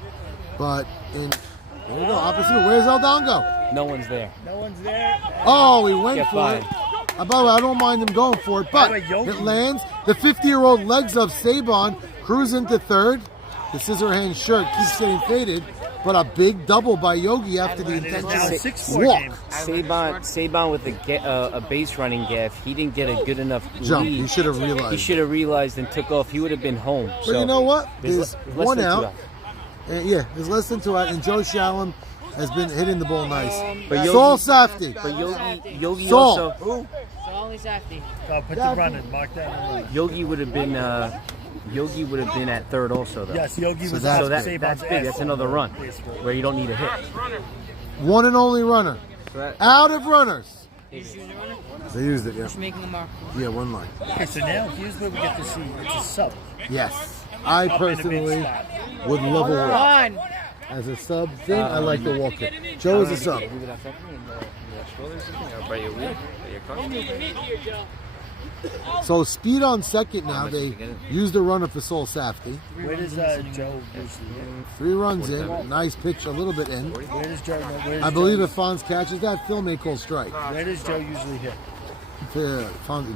But there you go, opposite. Where's Aldongo? No one's there. No one's there. Oh, he went Get for by. it. By the way, I don't mind him going for it, By but the way, Yogi- it lands. The 50-year-old legs of Sabon cruise into third. The scissor hand shirt keeps getting faded, but a big double by Yogi after the And it is now a intentional 6-4 walk. game. Sabon with a base running gaff. He didn't get a good enough Jump. lead. He should have realized. He should have realized and took off. He would have been home. But you know what? There's less one than 2 out. outs. Yeah, there's less than 2 out, and Joe Shalom has been hitting the ball nice. But Saul Safety. But Yogi Saul. also So he's active. Put the run in. Mark that. Yogi would have been at third also though. Yes, Yogi was that's out So to that, save that's on big. ass That's on another the run base roll. where you don't need a hit. One and only runner. So that, Out of runners. Did you use a runner? They used it, yeah. Just making a mark. Yeah, one line. Okay, so now here's where we get to see it's a sub. Yes. I Up in a big personally spot. would love a walk. One. As a sub thing, I like the walker. Joe is a sub. So speed on second now. They use the runner for Saul Safety. Where does Joe usually hit? 3 runs in. Nice pitch, a little bit in. Where does Joe? I believe if Fonz catches that, Phil may call strike. Where does Joe usually hit?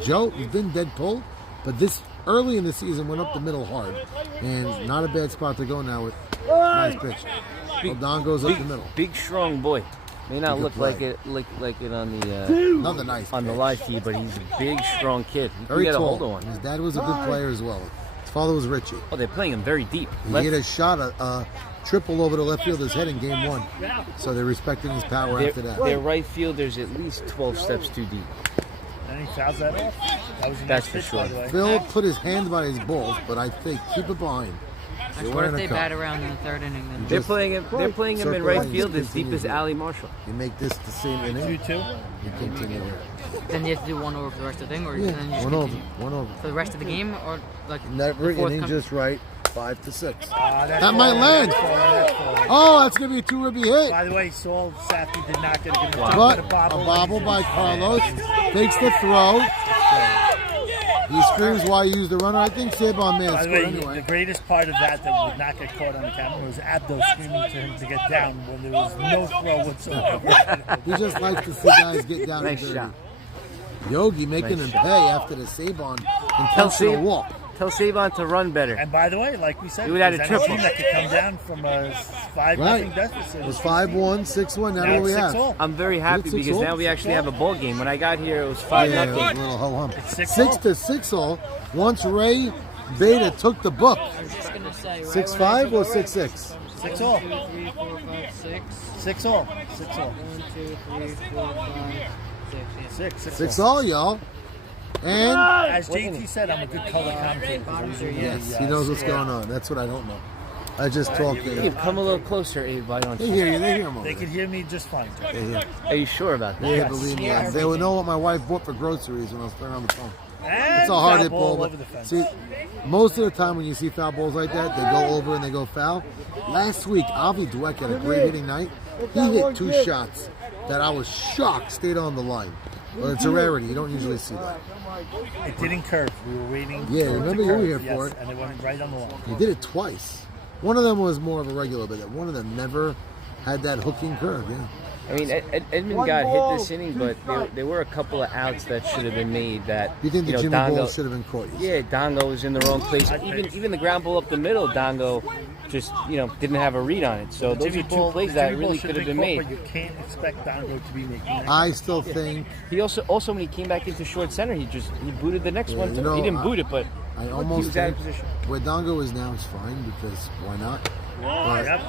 Joe, he's been dead pulled, but this early in the season went up the middle hard, and not a bad spot to go now with nice pitch. Don goes up the middle. Big strong boy. May not He look could like play. it on the Another nice on the pitch. live feed, but he's a big, strong kid. He can Very get a tall. hold of one. His dad was a good player as well. His father was Richie. Oh, they're playing him very deep. He hit a shot, a triple over the left fielder's head in game 1. So they're respecting his power after that. Their right fielder's at least 12 steps too deep. And he fouls that off. That was a That's nice for pitch, sure. by the way. Phil put his hand by his balls, but I think keep it behind. They What weren't if in they a cup. bat around in the third inning? Then They're playing him. They're playing him in Circle right lanes, field as deep continue as here. Ali Marshall. You make this the same inning. 2-2. You continue here. then you have to do one over for the rest of the thing, or Yeah, then you just one over, continue one over. for the rest of the game, or like Never the fourth inning, come- just right. 5-6. That's That might falling, land. that's falling, that's falling. Oh, that's gonna be a 2-ribby hit. By the way, Saul Safdie did not get a good But a bobble by Carlos takes the throw. He screams why he used the runner. I think Sabon may By have the way, scored the anyway. greatest part of that would not get caught on the camera was Abdo screaming to him to get down when there was no throw whatsoever. He just likes to see guys get down Nice and dirty. shot. Yogi making Nice him pay after the Sabon intentional Sab- walk. Tell Savon to run better. And by the way, like we said, He would have there's a any triple. team that could come down from a 5-0 Right. deficit. It was 5-1, 6-1. Now what we have? 6-0. I'm very happy Is it 6-0? because now we actually have a ball game. When I got here, it was 5-0. Yeah, it was a little ho-hum. 6-0. 6-6 once Ray Beta took the book. I was just gonna say, right 6-5 when I or took 6-6? 6-0. 1, 2, 3, 4, 5, 6. 6-0. 6-0. 1, 2, 3, 4, 5, 6. 6-0. 6-all, y'all. And As JT said, I'm a good color commentator. yes, he knows what's going on. That's what I don't know. I just talk. Abe, come a little closer, Abe. Why don't They you? hear you. They hear him over They there. could hear me just fine. They hear. Are you sure about that? They believe me. They would know what my wife bought for groceries when I was playing on the phone. And It's a hard foul hit ball. over But the fence. see, most of the time when you see foul balls like that, they go over and they go foul. Last week, Avi Dweck had a great hitting night. He hit 2 shots that I was shocked stayed on the line. Well, it's a rarity. You don't usually see that. It didn't curve. We were waiting. Yeah, for it to remember you were curve. here Yes, for it. and it went right on the line. He did it twice. One of them was more of a regular, but one of them never had that hooking curve. Yeah. I mean, Edmund got hit this inning, but there were a couple of outs that should have been made. That You think the know, Jimmy Dongo, ball should have been caught? Yeah, Dongo was in the wrong place. Even the ground ball up the middle, Dongo just didn't have a read on it. So those Jimmy are two Ball- plays that Jimmy Ball really should could have been caught, made. But you can't expect Dongo to be making that. I still think He also when he came back into short center, he booted the next one. you know, He didn't boot it, but I he almost was out of think position. where Dongo is now is fine because why not? But, Yep,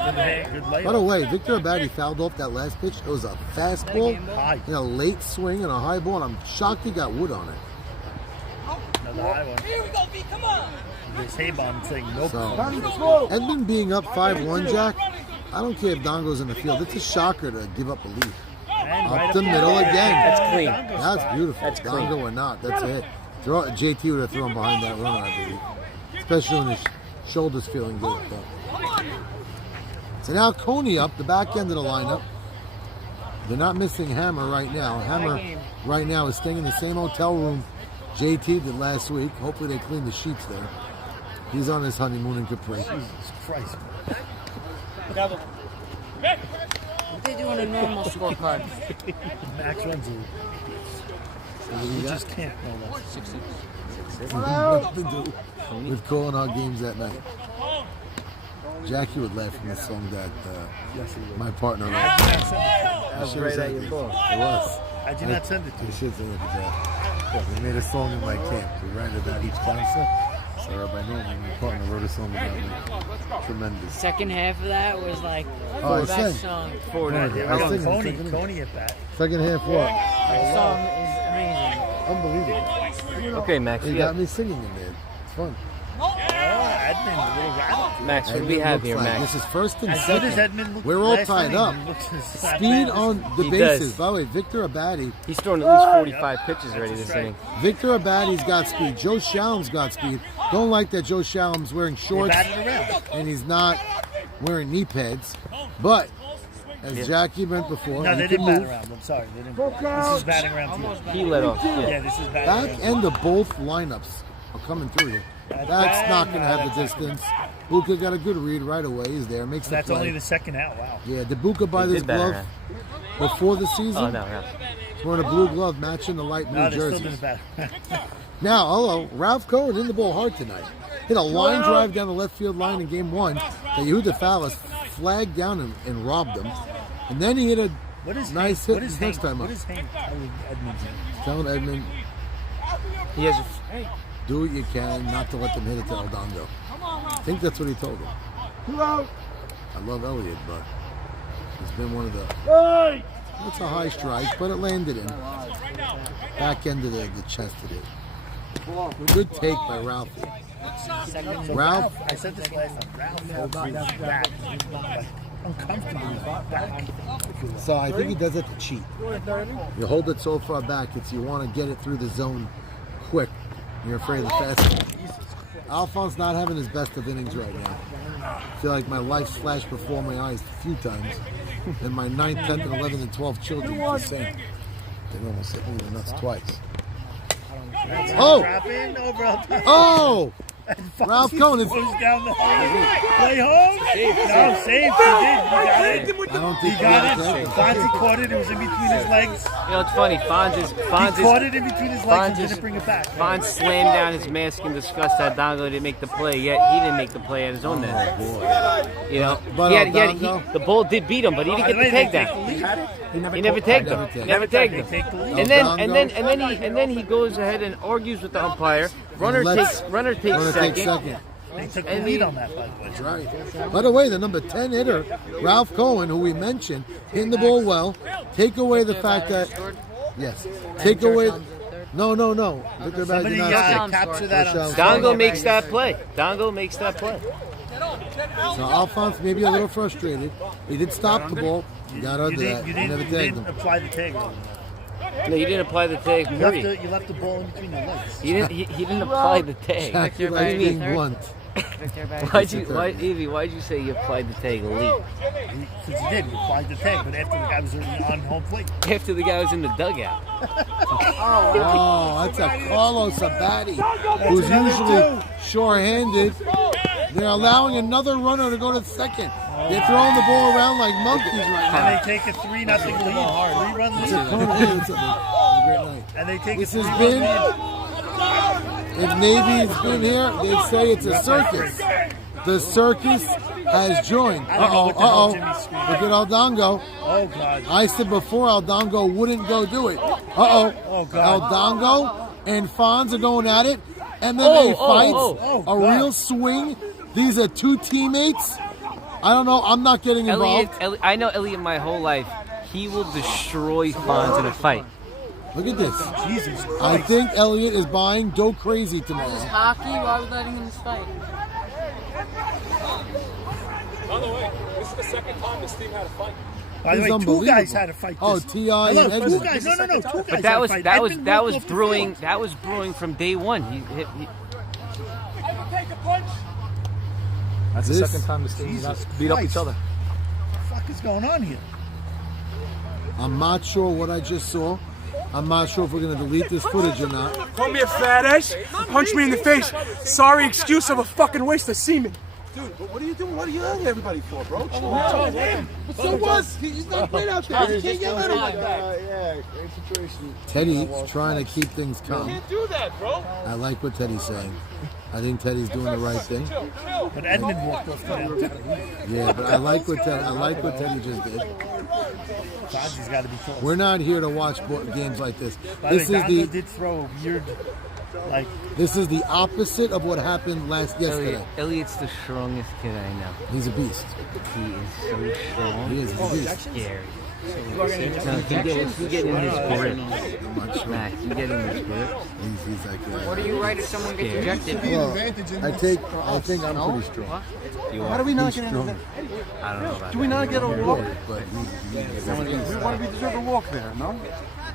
good layup. by the way, Victor Abadi fouled off that last pitch. It was a fastball High. in a late swing and a high ball, and I'm shocked he got wood on it. Another high one. Here we go, B, come on. This Habon thing, nope. So, Edmund being up 5-1, Jack, I don't care if Dongo's in the field. It's a shocker to give up a lead. And Up right the middle there. again. That's clean. Dongo's That's spot. beautiful. That's clean. Dongo or not, that's it. JT would have thrown behind that runner, I believe. Especially when his shoulder's feeling good. But. So now Coney up, the back end of the lineup. They're not missing Hammer right now. Hammer right now is staying in the same hotel room JT did last week. Hopefully they clean the sheets there. He's on his honeymoon in Capri. Jesus Christ. What they do on a normal scorecard? Max runs it. You just can't know that. 6-6. Nothing to do with calling our games at night. Jackie would laugh from the song that my partner wrote. That was right at your ball. It was. How'd you not send it to You me? should send it to Jack. We made a song in my camp. We write about each concert. So Rabbi Norman, my partner, wrote a song about me. Tremendous. Second half of that was like Oh, I the sang. best song. Forward. I Oh, think Coney, second- Coney at bat. Second half what? The song is amazing. Unbelievable. Okay, Max. He We got got me singing in there. It's fun. Oh, Edmund, a little rattled. Max. What do we Edmund have looks here, like- Max? This is first and As good as second. Edmund looked We're all last tied inning, up. he looks as Speed on the He bases. does. By the way, Victor Abadi. He's thrown at least 45 pitches already That's this right. inning. Victor Abadi's got speed. Joe Shalom's got speed. Don't like that Joe Shalom's wearing They shorts batted around. and he's not wearing knee pads. But as Jackie meant before, No, he they can didn't bat move. around. I'm sorry. They didn't. This is batting around too. He led off. Yeah, Yeah. this is batting Back around. end of both lineups are coming through here. That's not going to have the distance. Buka got a good read right away. He's there, makes the That's play. only the second out. Wow. Yeah, did Buka buy He this did better, glove before the season? Oh, no. He's wearing a blue glove matching the light blue No, they still jersey. didn't bat. Now, hello, Ralph Cohen in the ball hard tonight. Hit a line drive down the left field line in game one that Yehuda Fallis flagged down and robbed him. And then he hit What is Nice Hank, hit what is next Hank, time what up. is Hank telling Edmonds? Telling Edmund, He has do what you can, not to let them hit it to Aldongo. I think that's what he told him. I love Elliott, but he's been one of the. It's a high strike, but it landed in. Back end of the chest of it. Good take by Ralphie. Ralph, I said this last time. Ralph holds his back. Like, uncomfortably back. so I think he does it to cheat. You hold it so far back, it's you want to get it through the zone quick. You're afraid of the fastball. Alphonse not having his best of innings right now. I feel like my life flashed before my eyes a few times. And my 9th, 10th, and 11th, and 12th children the same. They almost hit me in the nuts twice. Oh! Drop in over on top. Oh! Ralph Cohen is. Goes down the play home. No, safe. He did. He got it. I don't He think got it. Fonzie caught it. It was in between his legs. You know, it's funny. He caught it in between his legs and didn't bring it back. Fonz slammed down his mask in disgust that Dongo didn't make the play, yet he didn't make the play at his own net. You know, But the ball did beat him, but he didn't get the tag down. He never tagged him. Never tagged him. Take the lead. And then he goes ahead and argues with the umpire. Runner takes second. They took the lead on that, by the way. That's right. By the way, the number 10 hitter, Ralph Cohen, who we mentioned, hitting the ball well. Take away the fact that, yes, take away. No. Victor Somebody Bagnozzi. capture that on Dongo makes that play. Dongo makes that play. So Alphonse may be a little frustrated. He did stop the ball. He got under that. He never You tagged didn't him. apply the tag. No, you didn't apply the tag. You left the ball in between your legs. He didn't apply the tag. Jack, you like being blunt. Why'd you say you applied the tag elite? Because he did. He applied the tag, but after the guy was already on home plate. After the guy was in the dugout. Oh, that's a Carlos Abadi, who's usually sure-handed. They're allowing another runner to go to second. They're throwing the ball around like monkeys right now. And they take a 3-0 lead. 3-run lead. It's a great night. And they take This a has 3-run been, lead. if Navy's been here, they say it's a circus. The circus has joined. I don't know what the hell Jimmy's Look screaming. at Aldongo. Oh, God. I said before Aldongo wouldn't go do it. Oh, God. Aldongo and Fonz are going at it. MMA fights, a God. real swing. These are two teammates. I don't know. I'm not getting involved. I know Elliot my whole life. He will destroy Fonz in a fight. Look at this. Jesus Christ. I think Elliot is buying dough crazy tomorrow. Hockey, why are we letting him fight? By the way, this is the second time this team had a fight. By the He's way, two unbelievable. guys had to fight this. Oh, T.I. Hello, and two Edmund. guys. No. Two guys But had that to was fight. that was Edmund that walked was off the brewing. field. That was brewing from day one. He Take a punch. That's This- the second time this team Jesus beat up Christ. each other. What the fuck is going on here? I'm not sure what I just saw. I'm not sure if we're going to delete this footage or not. Call me a fat ass. Punch me in the face. Sorry excuse of a fucking waste of semen. Dude, but what are you doing? What are you yelling at everybody for, bro? But so what? He's not great out there. You can't yell at him like that. Yeah, great situation. Teddy's trying to keep things You calm. can't do that, bro. I like what Teddy's saying. I think Teddy's doing the right thing. Chill, chill. But Edmund walked off the field. Yeah, but I like what Teddy just did. Fonzie's got to be told. We're not here to watch games like this. By the way, This is Dongo did throw a weird, like, this is the opposite of what happened yesterday. Elliot's the strongest kid I know. He's a beast. He is so strong. He is. He's a beast. Scary. No, you get in his grip. Max, you get in his grip. He's like. What do you write if someone gets ejected? Well, I think I'm pretty strong. How do we not get strong. I don't know about Do we not get a walk? But We deserve a walk there, no?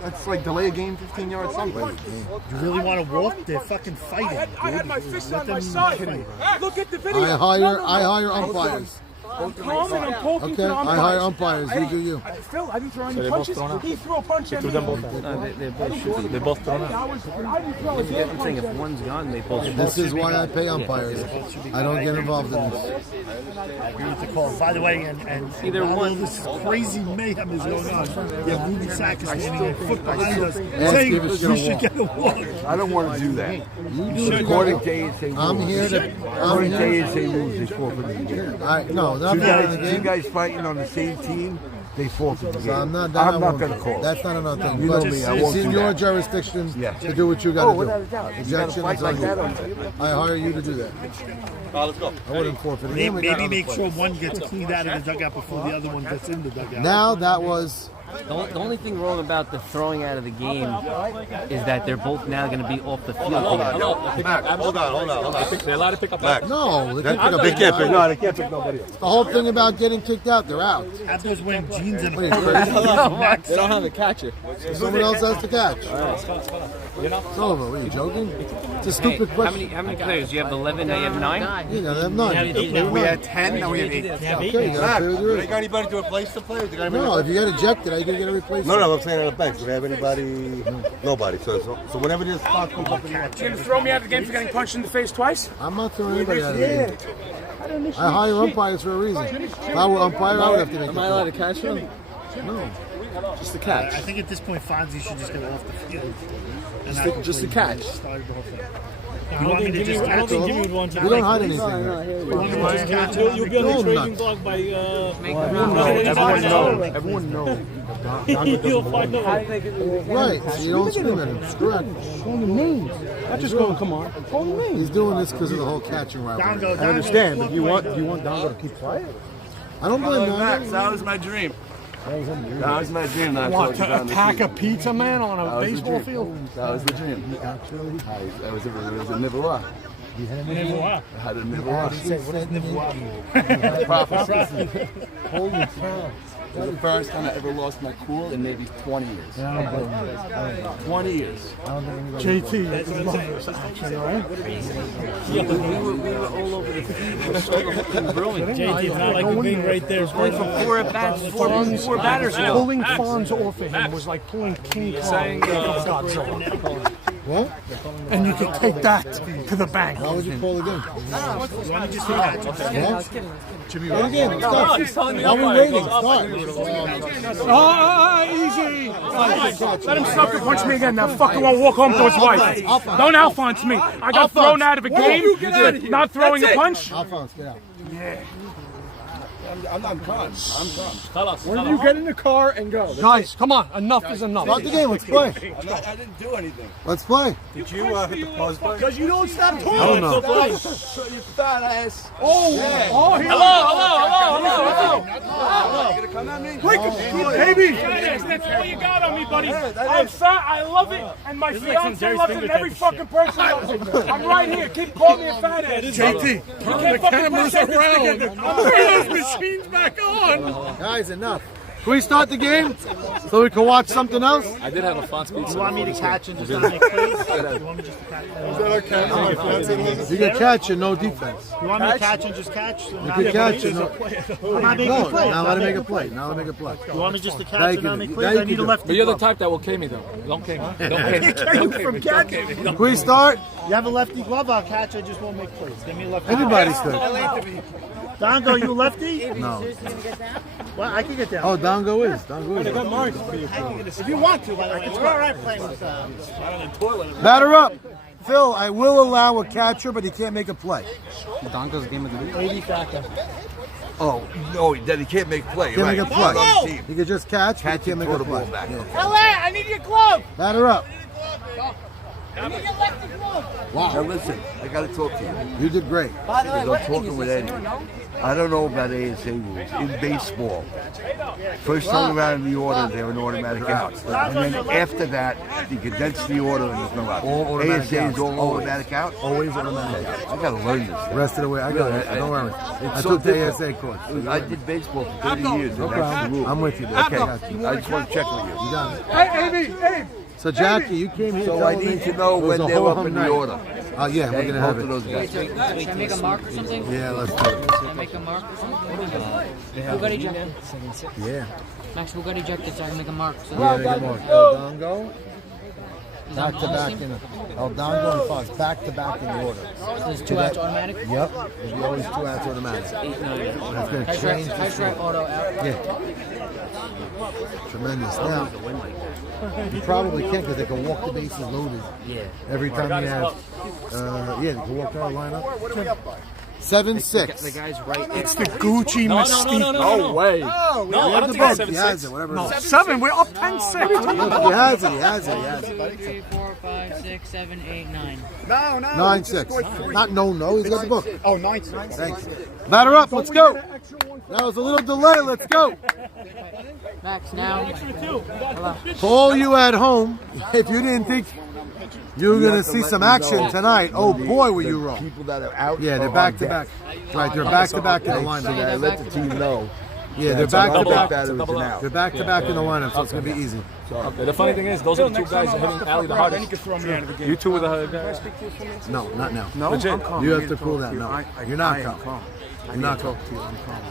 That's like delay a game 15 yards somewhere. you really want to walk? They're fucking fighting. I had my fist on my side. Look at the video. I hire umpires. I'm calm and I'm talking Okay, to the umpires. I hire umpires. You do you. Phil, I didn't throw any they both punches. thrown out? He threw a punch at me. They're both thrown out. I didn't throw a I'm saying if one's gone, they both. This is why I pay umpires. I don't get involved in this. I agree with the call. By the way, and Either while one. this crazy mayhem is going on, yeah, Ruben Sack is standing a foot behind us, Ask saying if it's we gonna should walk. get a walk. I don't want to do that. According to ASA I'm here to. I'm here. ASA rules, they forfeit the game. No, not Two part of the guys game. fighting on the same team, they forfeit the game. So I'm not gonna call. That's not enough thing. You know But me, I it's won't in do your that. jurisdiction Yes. to do what you got to do. without a doubt. If you got a Objection fight is like on that, you. I hire you to do that. Let's go. I wouldn't forfeit the game. We got Maybe other make sure players. one gets cleaned out of the dugout before the other one gets in the dugout. Now that was The only thing wrong about the throwing out of the game is that they're both now going to be off the field. Hold on. together. Hold on. They're allowed to pick up Back. no. They can't pick. No, they can't pick nobody else. The whole thing about getting kicked out, they're out. Have those wearing jeans and What are you, crazy? They don't have a catcher. Someone else has to catch. Sullivan, what are you joking? It's a stupid How question. many players? You have 11, now you have 9? You know, they have none. we had 10, now we have 8. Okay, you gotta pay what there They is. got anybody to replace the players? They got anybody No, if you get ejected, how you gonna get a replacement? No, I'm saying on the bench. Do they have anybody? Nobody. So whenever this spot comes up in the You gonna throw me out of the game for getting punched in the face twice? I'm not throwing anybody out of the game. I hire umpires for a reason. If I were umpire, I would have to make Am I allowed to catch him? No. Just a catch. I think at this point, Fonzie should just get off the field. Just a catch. Started the whole thing. I don't think Jimmy would want to. We don't hide anything. You'll be on the trading block by. Everyone knows. You'll find out. Right, so you don't scream at him. Screw at him. Call the names. Not just going, come on. Call the names. He's doing this because of the whole catching rivalry. I understand, but you want Dongo to keep quiet? I don't blame Dongo. That was my dream. That was my dream. What, to attack a pizza man on a baseball field? That was the dream. Actually, It was a Nivois. you had a I had a Nivois. What is Nivois? Prophecy. Holy cow. It was the first time I ever lost my cool in maybe 20 years. I don't blame you. I don't blame you. 20 years. I don't think anybody JT, that's marvelous action, right? We were all over the field. We saw the whole thing brewing. JT, it's not like the thing right there. Going for 4 at bats, 4 batters ago. Pulling Fonz off of him was like pulling King Kong off Godzilla. What? And you can take that to the bank. Why would you call again? Let me just see that. What? What again? Start. Are we waiting? Start. Easy. Let him sucker punch me again. That fucker won't walk home to his wife. Don't Alphonse me. I got thrown out of a game for not throwing a punch. Alphonse, get out. I'm calm. When you get in the car and go. Guys, come on. Enough is enough. Start the game. Let's play. I didn't do anything. Let's play. Did you hit the pause button? Because you don't stop talking. I don't know. You fat ass. Oh, Baby, that's all you got on me, buddy. I'm fat. I love it, and my fiance loves it, and every fucking person loves it. I'm right here. Keep calling me a fat ass. JT, can't fucking cameras put around. this Turn those machines back on. Guys, enough. Can we start the game so we can watch something else? I did have a Fonz pizza. You want me to catch and just not make plays? You want me just to catch? You can catch and no defense. You want me to catch and just catch? You can catch and no. I'm not making No, plays. now let him make a play. Now let him make a play. You want me just to catch Now you and not can- make now plays? you I need can a do- lefty But you're the glove. type that will K me though. Don't K me. Don't K me. Can we start? You have a lefty glove, I'll catch. I just won't make plays. Give me a lefty Everybody's glove. good. Dongo, you a lefty? No. Well, I can get down. Oh, Dongo is. Dongo is. If you want to, by the way. We're all right playing with Batter up. Phil, I will allow a catcher, but he can't make a play. Donko's game of the week. Oh, no, then he can't make play. Can't Right. make a play. Other team. He could just catch, but he can't make throw a the play. ball back. Yeah. LA, I need your glove. Batter up. Now listen, I got to talk to you. You did great. Because I'm talking with Eddie. I don't know about ASA rules. In baseball, first time around in the order, they have an automatic out. And then after that, you condense the order and there's no out. All automatic ASA outs. is all automatic out? Always automatic out. I got to learn this. The rest of the way, I got it. Don't worry. I so took the different. ASA course. I did baseball for 30 years. No and that's the problem. rule. I'm with you. Okay, I got you. I just want to check with you. You got it. Hey, So, Jackie, you came here. So I telling me need to know it was when a they're whole up hum in the night. order. Oh, yeah, we're Okay, going to have both of it. those guys. Can I make a mark or something? Yeah, let's do it. Can I make a mark or something? Who got ejected? Yeah. Max, who got ejected so I can make a mark? So Yeah, they get more. El Dongo, Is that back to all back team? in El Dongo and Fonz, back to back in the order. So there's 2 outs automatic? Yep. There'll be always 2 outs automatic. It's going to change. High strike auto out. Yeah. Tremendous. Now, you probably can't because they can walk the bases loaded. Yeah. Every time you have, yeah, they can walk our lineup. 7-6. The guy's right. It's the Gucci Mystique. No way. No, No, I don't the think it's book. He 7-6. has it, whatever it is. 7. We're up 10-6. Look, he has it. 2, 3, 4, 5, 6, 7, 8, 9. No. 9-6. Not no. He's got the book. Oh, 9-6. Thanks. Ladder up. Let's go. That was a little delay. Let's go. Max, now. Call you at home. If you didn't think you were going to see some action tonight, oh boy, were you wrong. People that are out. Yeah, they're back to back. Right, they're back to back in the lineup. I let the team know. Yeah, they're back to double back. up. It's a double up. They're back to back in the lineup, so it's going to be easy. Okay, the funny thing is, those are the two guys that hitting Ali the hardest. You two were the guys. No, not now. No, Legit. I'm calm. You I have need to prove talk that. to you. No, you're not calm. You're not calm. to you. I'm calm.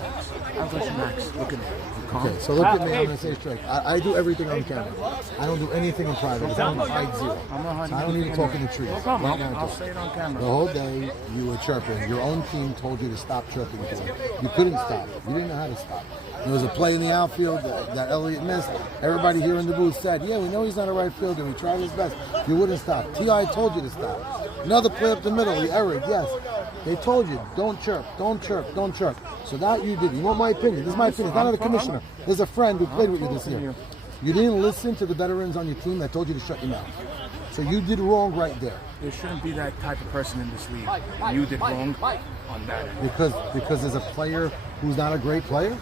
Max, look at me. You calm? Okay, so look at me. I'm going to say straight. I do everything on camera. I don't do anything in private. Because I'm hide zero. I'm not So I don't need to talk in the trees. Right now, I'll say it on camera. the whole day you were chirping. Your own team told you to stop chirping to him. You couldn't stop. You didn't know how to stop. There was a play in the outfield that Elliott missed. Everybody here in the booth said, yeah, we know he's not a right fielder. We tried his best. You wouldn't stop. T.I. told you to stop. Another play up the middle. He erred, yes. They told you, don't chirp, don't chirp, don't chirp. So that you did. You want my opinion? This is my opinion. It's not of the commissioner. There's a friend who played with you this year. You didn't listen to the veterans on your team that told you to shut your mouth. So you did wrong right there. There shouldn't be that type of person in this league. You did wrong on that end. Because there's a player who's not a great player?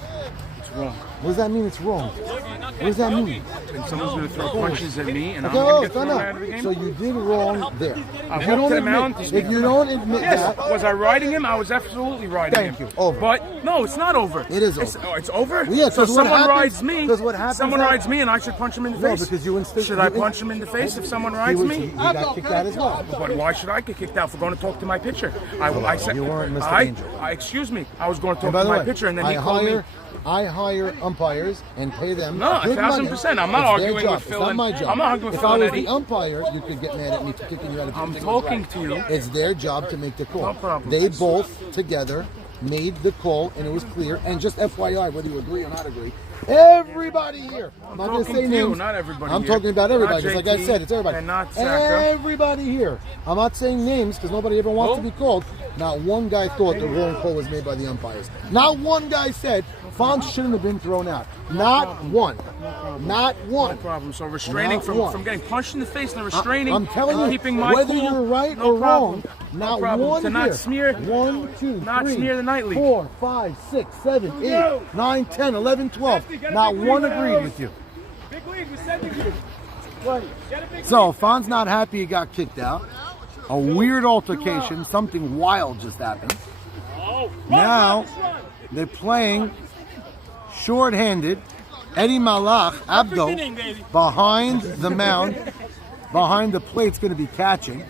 It's wrong. What does that mean it's wrong? What does that mean? And someone's going to throw punches at me, and I'm Okay, going to get thrown no. out of the game. So you did wrong there. I If walked you don't to the admit, mound. if you don't admit Yes, that, was I riding him? I was absolutely riding Thank him. you. Over. But no, it's not over. It is It's, over. oh, it's over? Well, yeah, so 'cause what someone happens- rides me. 'cause what happens someone is- rides me, and I should punch him in the no, face. because you insist. Should I punch him in the face if someone he rides was- me? He got kicked out as well. But why should I get kicked out for going to talk to my pitcher? I said you weren't Mr. Angel. excuse me. I was going to And talk by to the my way, pitcher, and then he called me. I hire umpires and pay them. No, good 1,000%. money. I'm not It's their arguing job. with Phil It's not and- my job. I'm not arguing with if Phil I and was Eddie. the umpire, you could get mad at me for kicking you out of the I'm thing talking was to right. you. It's their job to make the call. No problem. They both together made the call, and it was clear. And just FYI, whether you agree or not agree, everybody here. I'm not going to talking say to you, names. not everybody I'm here. talking about everybody. Not Just like I JT, said, it's everybody. and not Saka. Everybody here. I'm not saying names because nobody ever wants to be called. Not one guy thought the wrong call was made by the umpires. Not one guy said Fonz shouldn't have been thrown out. Not one. Not one. No problem. So restraining Not from one. getting punched in the face and restraining. I'm telling and you, keeping my whether cool, you're right no or problem. wrong, not no problem. one to here. not smear. 1, 2, not 3, smear the night league. 4, 5, 6, 7, 8, 9, 10, 11, 12. Not one agreed with you. Big lead, we're sending you. So Fonz not happy he got kicked out. A weird altercation, something wild just happened. Now they're playing short-handed. Eddie Malach, Abdo, behind the mound, behind the plate's going to be catching.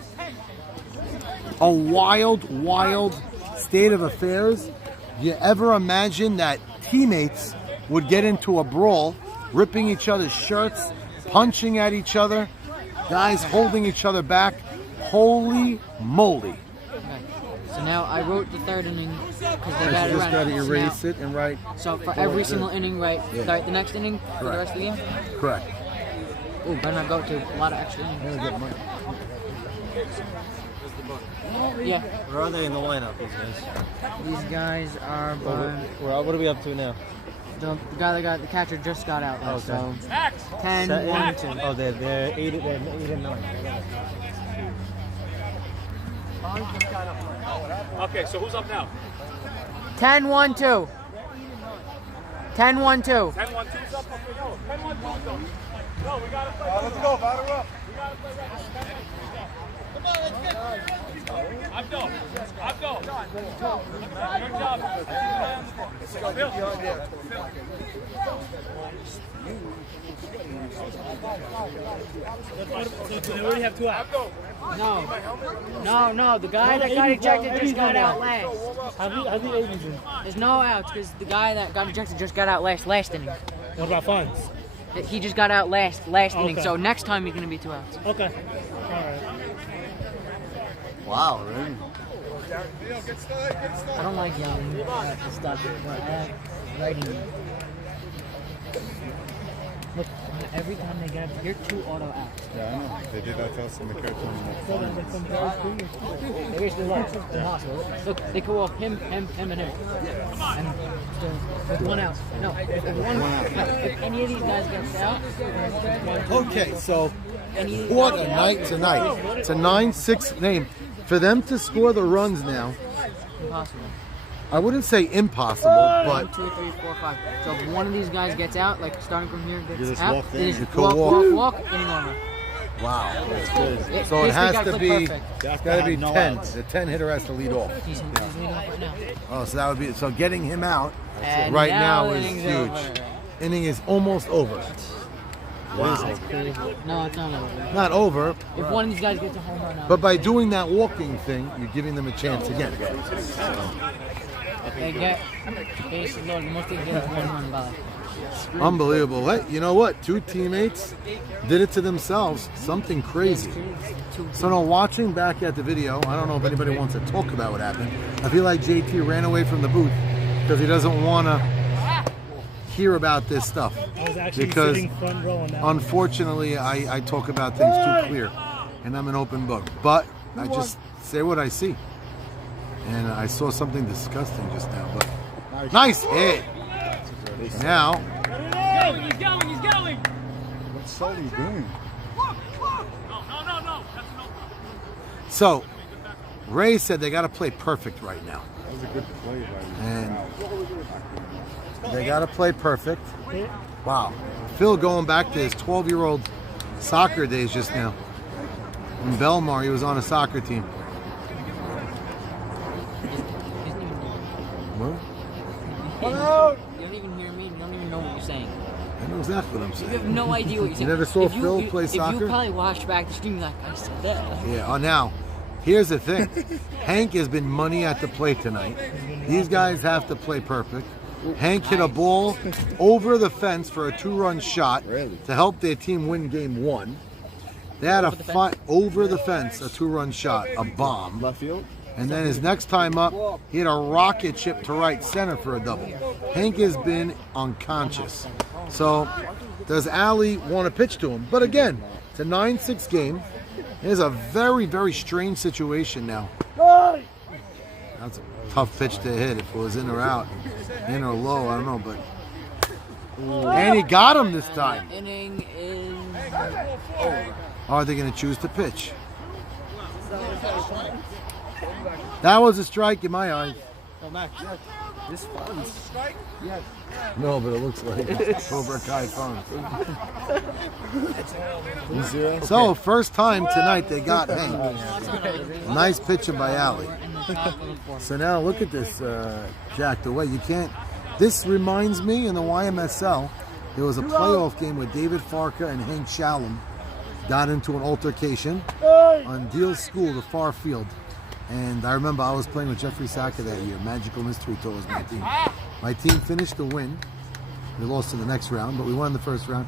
A wild, wild state of affairs. You ever imagine that teammates would get into a brawl, ripping each other's shirts, punching at each other, guys holding each other back? Holy moly. So now I wrote the third inning because they got it Just right. got to So erase now- it and write. So for every single inning, right? Yeah. Start the next inning for the rest of the game. Correct. Oh, better not go to a lot of extra innings. Yeah. Where are they in the lineup, these guys? These guys are. What are we up to now? The guy that got the catcher just got out. Okay. So 10, 1, 2. Oh, they're 8 and 9. Okay, so who's up now? 10, 1, 2. 10, 1, 2. 10-1-2's up. Okay, go. 10-1-2's up. No, we gotta play. Let's go, batter up. We gotta play right. Abdo. Good job. Bill. So they already have 2 outs. No. The guy that got ejected just got out last. How the 80s in? There's no outs because the guy that got ejected just got out last inning. What about funds? He just got out last inning. Okay. So next time he's gonna be 2 outs. Okay. All right. Wow, really? I don't like yelling stuff, but I like writing. Look, every time they get up here, 2 auto outs. Yeah, I know. They did that to us in the cartoon. Maybe it's impossible. Look, they could walk him, and him. And with 1 out. No, if any of these guys gets out, Okay, so what a night tonight. It's a 9-6 game. For them to score the runs now, impossible. I wouldn't say impossible, 1, but 2, 3, 4, 5. So if one of these guys gets out, like starting from here, You gets just out, walk in. they just You could walk, inning over. wow. It So it basically has got to clipped be, perfect. it's got to be No 10. outs. The 10 hitter has to lead off. He's leading off right now. Oh, so that would be, so getting him out And right now the is inning's huge. over. Inning is almost over. Wow. That's crazy. No, it's not over. Not over, If one of these guys gets a home run out, but by doing that walking thing, you're giving them a chance again. they get basically the most they get is 1 run by. Unbelievable. Hey, you know what? 2 teammates did it to themselves. Something crazy. So now watching back at the video, I don't know if anybody wants to talk about what happened. I feel like JT ran away from the booth because he doesn't want to hear about this stuff. I was actually Because sitting front row on that. unfortunately, I talk about things too clear, and I'm an open book. But I just say what I see. And I saw something disgusting just now. But nice hit. Now, He's going! What's Sully doing? No. so Ray said they got to play perfect right now. That was a good play by And they got to play perfect. Wow. Phil going back to his 12-year-old soccer days just now. In Belmar, he was on a soccer team. What? You don't even hear me. You don't even know what you're saying. I know exactly what I'm You have saying. no idea what you're saying. never saw If you- Phil you- play If soccer? you probably watched back the stream, like I said that. Yeah, now, here's the thing. Hank has been money at the plate tonight. These guys have to play perfect. Hank hit a ball over the fence for a 2-run shot to help their team win game 1. They had a fight over the fence, a 2-run shot, a bomb. left field. And then his next time up, he had a rocket chip to right center for a double. Hank has been unconscious. So, does Allie want to pitch to him? But again, it's a 9-6 game. It's a very, very strange situation now. That's a tough pitch to hit if it was in or out. In or low, I don't know, but... And he got him this time. Inning is over. Are they going to choose to pitch? That was a strike in my eyes. This fun. No, but it looks like it's Cobra Kai Farms. So, first time tonight they got Hank. Nice pitching by Allie. So now look at this, Jack, the way you can't... This reminds me, in the YMSL, there was a playoff game where David Farka and Hank Shalom got into an altercation on Deal School, the far field. And I remember I was playing with Jeffrey Sacker that year. Magical Mystery Tour was my team. My team finished the win. We lost in the next round, but we won the first round.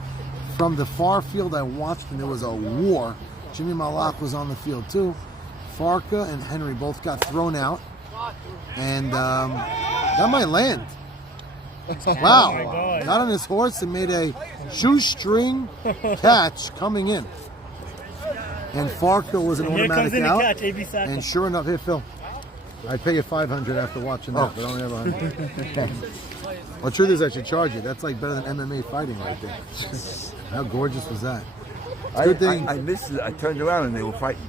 From the far field I watched, and there was a war. Jimmy Malak was on the field too. Farka and Henry both got thrown out. And that might land. Wow. Got on his horse and made a shoestring catch coming in. And Farka was an Here automatic comes in the out. catch, A.B. Saka. And sure enough, here, Phil. I'd pay you $500 after watching that, but I only have 100. Well, the truth is, I should charge you. That's like better than MMA fighting right there. How gorgeous was that? It's a good thing. I missed it. I turned around and they were fighting.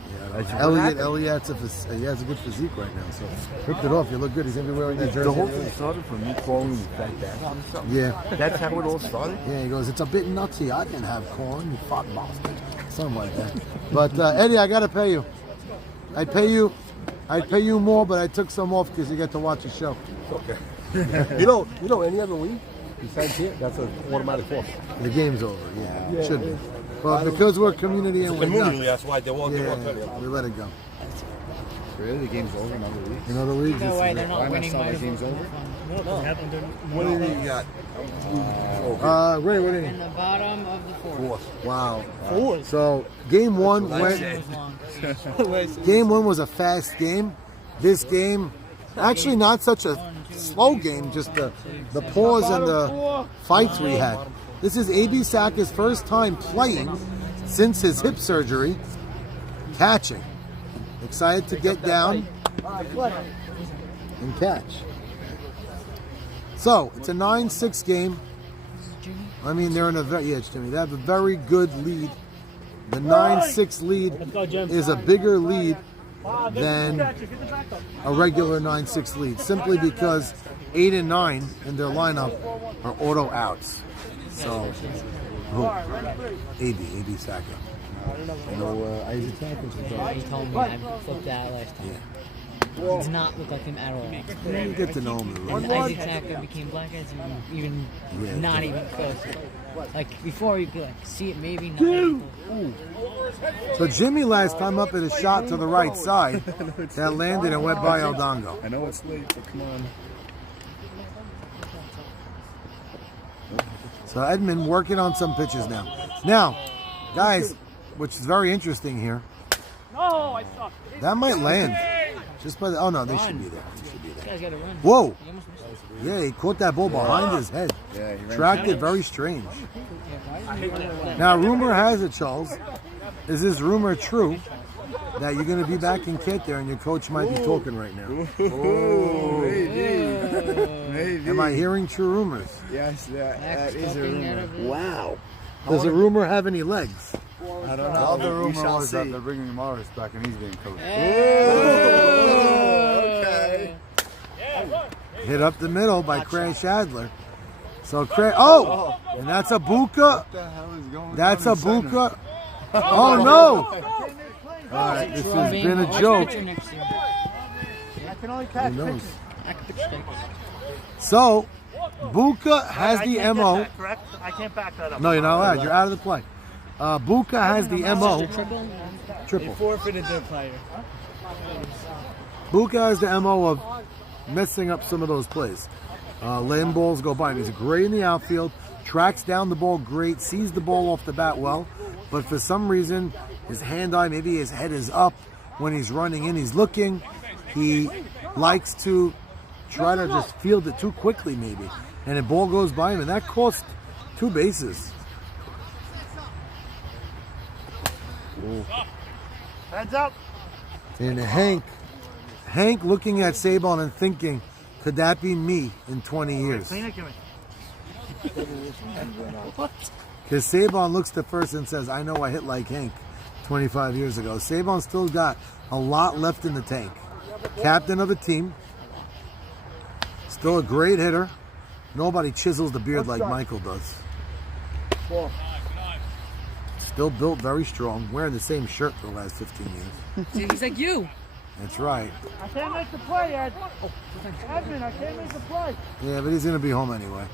Elliot's he has a good physique right now, so ripped it off. You look good. He's gonna be wearing that jersey. The whole thing started from me calling him fat bastard. Yeah. That's how it all started? Yeah, he goes, it's a bit nutsy. I can have corn, you fat bastard. Something like that. But Eddie, I gotta pay you. I'd pay you more, but I took some off because you get to watch the show. Okay. you know any other league besides here? That's an automatic force. The game's over. Yeah, it should be. But because we're a community and we're Community, nuts, that's why they won't. we let it go. Really, the game's over in other leagues. In other leagues, No it's way, they're not winning. the game's over. No, it doesn't happen. What do you got? Ray, what do you In the bottom of the fourth. Wow. Fourth. So game one went. Game one was a fast game. This game, actually not such a slow game. Just the pause and the fights we had. This is A.B. Saka's first time playing since his hip surgery, catching. Excited to get down and catch. So, it's a 9-6 game. I mean, they're in a very, yeah, it's Jimmy. They have a very good lead. The 9-6 lead is a bigger lead than a regular 9-6 lead, simply because 8 and 9 in their lineup are auto outs. So, who? A.B. Saka. You know, Isaac Tackles was He told me I flipped out last time. He does not look like him at all. You get to know him. And Isaac Taka became black as even not even close. Like before you could like see it maybe. Not even close. So Jimmy last time up at a shot to the right side that landed and went by Eldongo. I know it's late, but come on. So Edmund working on some pitches now. Now, guys, which is very interesting here. That might land. Just by the, oh no, they should be there. They should be This there. guy's gotta run. Whoa! He almost missed it. Yeah, he caught that ball behind his head. Yeah, he ran Tracked it very strange. Now, rumor has it, Charles. Is this rumor true that you're going to be back in Kit there and your coach might be talking right now? Maybe. Am I hearing true rumors? Yes, that is a rumor. Wow. Does the rumor have any legs? I don't know. The other We rumor shall was that see. they're bringing Morris back and he's being coached. Okay. Hit up the middle by Crash Adler. So Crash, oh, and that's a Buka. What the hell is going That's a on in center? Buka. Oh no! All right, this has been a joke. I can only catch Who knows? pitches. I could pitch straight. So Buka has I the can't get MO. that, correct? I can't back that up. No, you're not allowed. You're out of the play. Buka has the MO. Triple. Forfeited their player. Buka has the MO of messing up some of those plays. Letting balls go by him. He's great in the outfield, tracks down the ball great, sees the ball off the bat well, but for some reason, his hand-eye, maybe his head is up when he's running in, he's looking. He likes to try to just field it too quickly maybe, and the ball goes by him, and that cost 2 bases. Heads up. And Hank looking at Sabon and thinking, could that be me in 20 years? Clean it, give me. Because Sabon looks to first and says, I know I hit like Hank 25 years ago. Sabon still got a lot left in the tank. Captain of a team. Still a great hitter. Nobody chisels the beard like Michael does. Still built very strong. Wearing the same shirt for the last 15 years. See, he's like you. That's right. I can't make the play, Ed. Edmund, I can't make the play. Yeah, but he's going to be home anyway.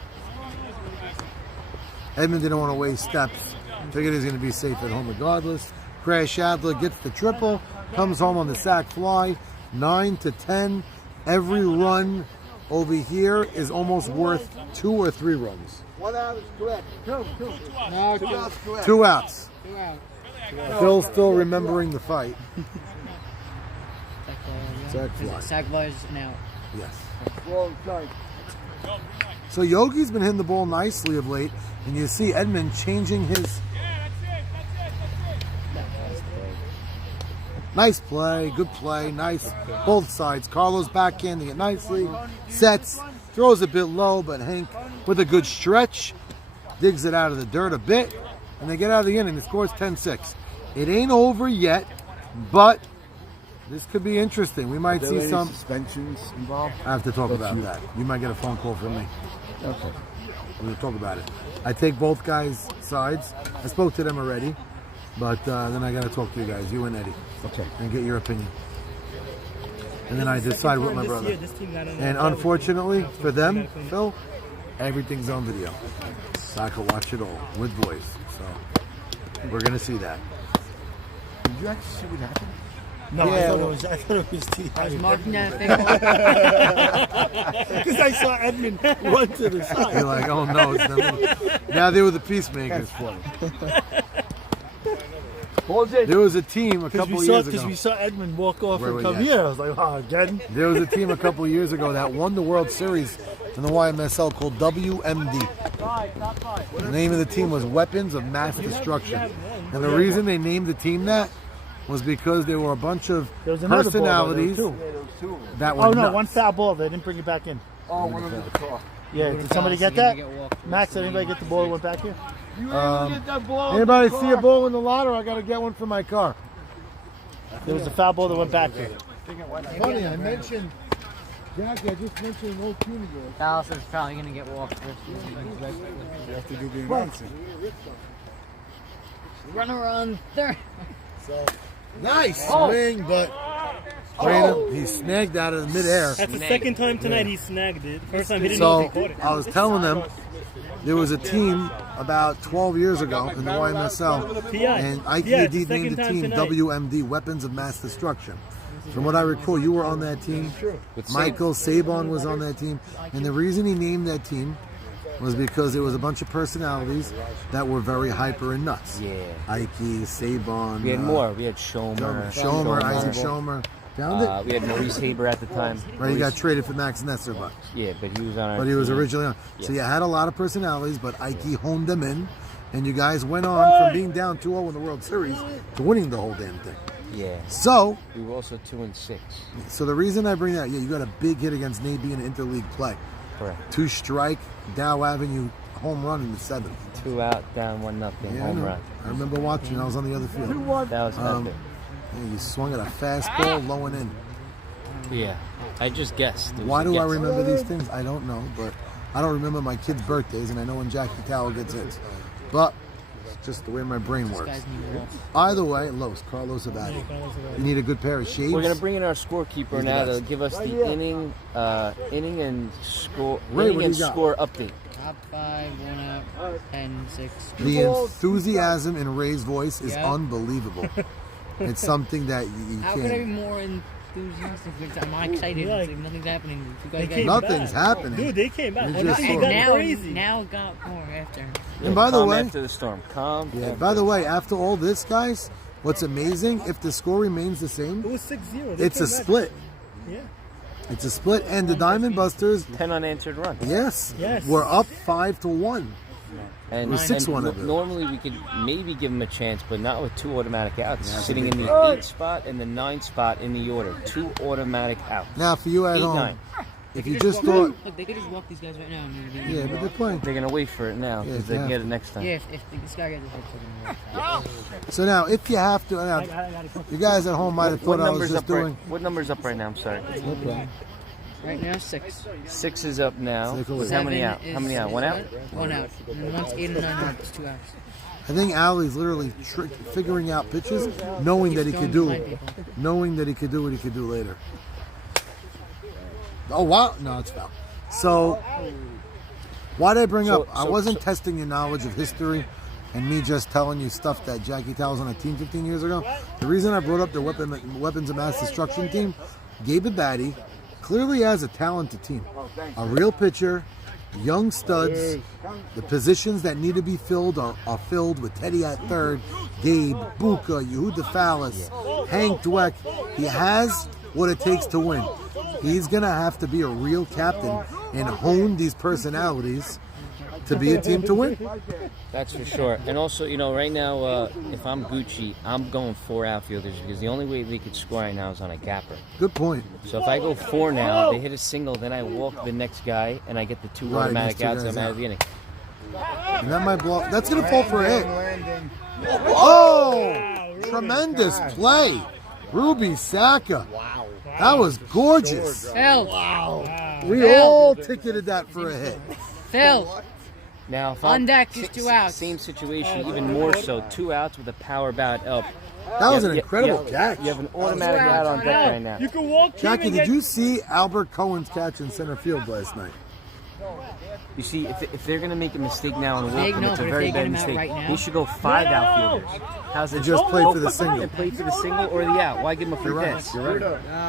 Edmund didn't want to waste steps. Figured he's going to be safe at home regardless. Crash Adler gets the triple. Comes home on the sac fly. 9-10. Every run over here is almost worth 2 or 3 runs. 1 out is correct. 2. No, 2 outs correct. 2 outs. 2 out. Phil's still remembering the fight. Sac fly. Sac flies now. Yes. Wrong side. So Yogi's been hitting the ball nicely of late, and you see Edmund changing his. Nice play, good play, nice both sides. Carlos backhanding it nicely, sets, throws a bit low, but Hank with a good stretch, digs it out of the dirt a bit, and they get out of the inning. The score's 10-6. It ain't over yet, but this could be interesting. We might see some suspensions involved. I have to talk about that. You might get a phone call from me. Okay. We're going to talk about it. I take both guys' sides. I spoke to them already, but then I got to talk to you guys, you and Eddie. Okay. And get your opinion. And then I decide with my brother. This team got And unfortunately for them, Phil, everything's on video. So I can watch it all with voice. So we're going to see that. Did you actually see what happened? No, Yeah, I thought it was T. I was marking that thing. Because I saw Edmund run to the side. You're like, oh no, it's them. Now they were the peacemakers. There was a team a couple years Because ago. we saw Edmund walk off Where and were come you? here. I was like, oh, again? There was a team a couple years ago that won the World Series in the YMSL called WMD. The name of the team was Weapons of Mass Destruction. And the reason they named the team that was because there were a bunch of There was another personalities ball, there was two. that were Oh no, nuts. one foul ball. They didn't bring it back in. Oh, one under the car. Yeah, did somebody get that? Max, did anybody get the ball that went back here? Anybody see a ball in the lot, or I got to get one for my car? There was a foul ball that went back here. Funny, I mentioned, Jackie, I just mentioned an old team of yours. Dallas is probably going to get walked first. You have to do the announcing. Run around third. Nice swing, but he snagged out of the midair. That's the second time tonight he snagged it. First time he didn't know So if he caught it. I was telling them there was a team about 12 years ago in the YMSL, PI. and Yeah, it's the IKD named second the time team tonight. WMD, Weapons of Mass Destruction. From what I recall, you were on that team. Michael Sabon was on that team, and the reason he named that team was because there was a bunch of personalities that were very hyper and nuts. Yeah. Ike, Sabon. We had more. We had Schomer. Isaac Schomer. Found it? We had Maurice Haber at the time. Right, he got traded for Max Nestor, but Yeah, but he was on our but he was team. originally on. So Yeah. you had a lot of personalities, but Ike honed them in, and you guys went on from being down 2-0 in the World Series to winning the whole damn thing. Yeah. So We were also 2-6. So the reason I bring that, you got a big hit against Navy in an interleague play. Correct. 2-strike, Dow Avenue home run in the 7th. 2 out, down 1-0, Yeah, I home know. run. I remember watching. I was on the other field. That was epic. You swung at a fastball, low and in. Yeah, I just guessed. It was Why a do I guess. remember these things? I don't know, but I don't remember my kids' birthdays, and I know when Jackie Tower gets hits. But it's just the way my brain works. Either way, Carlos Abadi. You need a good pair of shades. We're gonna bring in our scorekeeper He's now the to best. give us the inning and score, Ray, inning what and do you got? score update. Top 5, 1 out, 10, 6. The enthusiasm in Ray's voice is Yeah. unbelievable. It's something that you How could I be can't. more enthusiastic? Because I'm excited. Like, It's like nothing's happening. You guys They got- came Nothing's back. happening. Dude, they came back. We just Everything saw got now, crazy. now it got more after. And by the Calm way, after the storm, calm. yeah, after- by the way, after all this, guys, what's amazing, if the score remains the same, It was 6-0. They it's a came back. split. Yeah. It's a split, and the Diamond Busters, 10 unanswered runs. yes, Yes. we're up 5-1. And, It was 6-1 of it. normally we could maybe give him a chance, but not with 2 automatic outs. Sitting in the 8 spot and the 9 spot in the order. 2 automatic outs. Now, for you at 8, home, 9. if you just thought, Look, they could just walk these guys right now. And yeah, but they're playing. They're going to wait for it now Yeah, because they can yeah. get it next time. Yeah, if this guy gets a hit, So now, if you have to, now, you guys at home might have What thought I was number's just up doing. what number's up right now? I'm sorry. No problem. right now 6. 6 is up now. Take a look. How many 7 out? is- How many out? 1 out? 1 out. And once 8 and 9 outs, 2 outs. I think Ali's literally figuring out pitches, knowing that he could do, Blind people. knowing that he could do what he could do later. Oh wow! No, it's foul. So, why did I bring up? I wasn't testing your knowledge of history, and me just telling you stuff that Jackie Tal was on a team 15 years ago. The reason I brought up the Weapons of Mass Destruction team, Gabe Abadi clearly has a talented team, a real pitcher, young studs. The positions that need to be filled are filled with Teddy at third, Gabe, Buka, Yehuda Fallis, Hank Dweck. He has what it takes to win. He's going to have to be a real captain and hone these personalities to be a team to win. That's for sure. And also, you know, right now, if I'm Gucci, I'm going 4 outfielders because the only way they could score right now is on a gapper. Good point. So if I go 4 now, they hit a single, then I walk the next guy, and I get the 2 Right, automatic these two outs. guys I'm out out. of the inning. And that might blow. That's going to fall for a hit. Oh! Tremendous play. Ruby Saka. Wow. That was gorgeous. Phil! We Phil. all ticketed that for a hit. Phil! Now, if On I'm deck, just 2 outs. Same situation, even more so. 2 outs with a power bat up. That was You an have- incredible you catch. have, You have an automatic out on deck right now. You can walk him Jackie, and did get- you see Albert Cohen's catch in center field last night? You see, if they're going to make a mistake now and walk Big, him, no, it's but a if very they get bad him out mistake. right now- He should go 5 outfielders. How's it? He just played for the single. And play for the single or the out. Why give him a free pass? You're right.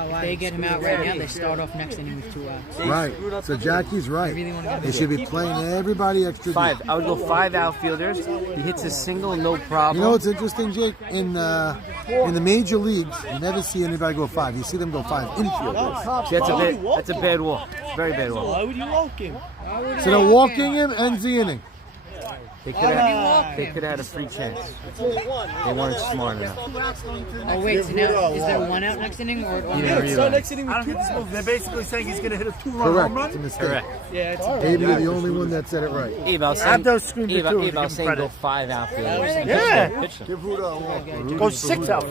If they get him out right now, they start off next inning with 2 outs. Right. So Jackie's right. really wanna get They should be playing everybody extra. 5. I would go 5 outfielders. He hits a single, no problem. You know what's interesting, Jake? In the major leagues, you never see anybody go 5. You see them go 5 infielders. See, that's a bad walk. It's a very bad walk. Why would you walk him? So they're walking him, ends the inning. They could have had a free chance. They weren't smart enough. Oh wait, so now is there one out next inning or one out? So next inning, they're basically saying he's going to hit a 2-run home Correct. run. It's a mistake. Correct. Yeah, it's Abe, you're the only one that said it right. Eve, I was saying, Abdo screamed it too. Eve, I was saying go Credit. 5 outfielders. Yeah. Pitch them. Give Huda a walk. Go 6 out. No,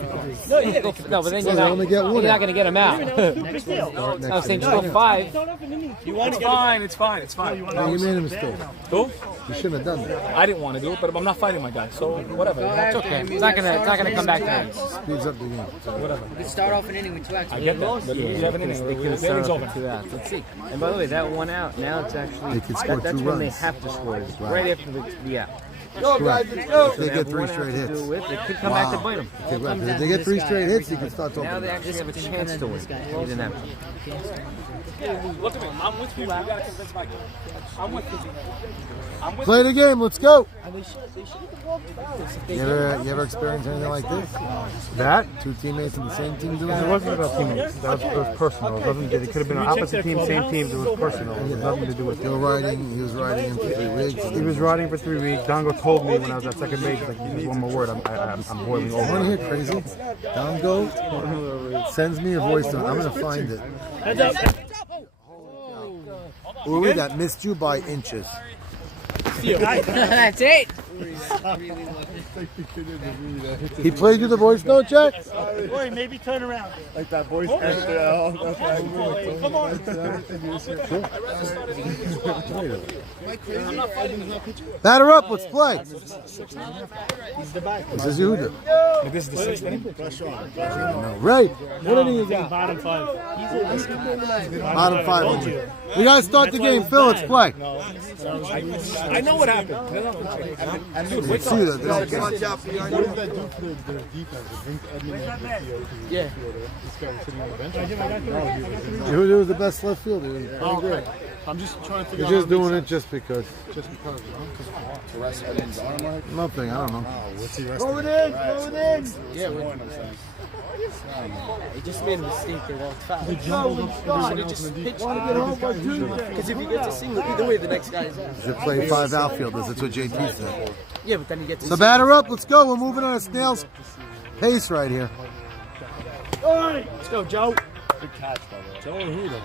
but then So you're they not, only get one you're not out. going to get them out. Big deal. I was saying just go 5. It's fine. It's fine. It's fine. No, you made a mistake. Who? You shouldn't have done that. I didn't want to do it, but I'm not fighting my guy, so whatever. It's okay. It's not gonna come back to me. Speeds up the game. Whatever. You could start off an inning with 2 outs. I get that. But you have an inning. They could have The inning's started over. off with 2 outs. Let's see. And by the way, that 1 out, now it's actually, They could score that's 2 when they runs. have to score. It's right after the out. Correct. If they have get 3 1 out straight to hits. do with, it could come back to bite them. If they get 3 straight hits, you can start talking Now they about actually have a chance to win. They didn't have to. Look at me. I'm with you. You gotta convince my guy. I'm with you. I'm with Play the game. Let's go. They should have walked fouls. You ever experienced anything like this? That? 2 teammates in the same team doing It that? wasn't about teammates. It was personal. It could have been an opposite team, same team. It was personal. It had nothing to do with He was riding him for 3 weeks. He was riding for 3 weeks. Dongo told me when I was at second base, like, just one more word, I'm boiling You want to over. hear crazy? Dongo sends me a voice note. I'm going to find it. Heads up. Uri, that missed you by inches. That's it. He played you the voice note, Jack? Boy, maybe turn around. Like that voice Come on. Batter up. Let's play. He's the back. This is Yehuda. This is the 6th inning. No, Ray, what inning is that? Bottom 5. Bottom 5 only. We got to start the game. Phil, let's play. I know what happened. Let's see that. What does that do for their defense? It brings Edmund up the field. Yeah. This guy was sitting on the bench. Yehuda was the best left fielder. He was pretty good. I'm just trying to figure You're out just doing it just because. just because, you know, to rest Edmund's arm like. Nothing, I don't know. What's he resting? Throw it in. Throw it in. Yeah, the point I'm saying. He just made a mistake there, walked foul. The jumble of Should have just pitched. Because if he gets a single, either way, the next guy is out. You should play 5 outfielders. That's what JT said. Yeah, but then he gets a So batter up. Let's go. We're moving on a snail's pace right here. Let's go, Joe. Good catch, by the way. Joe and Huda.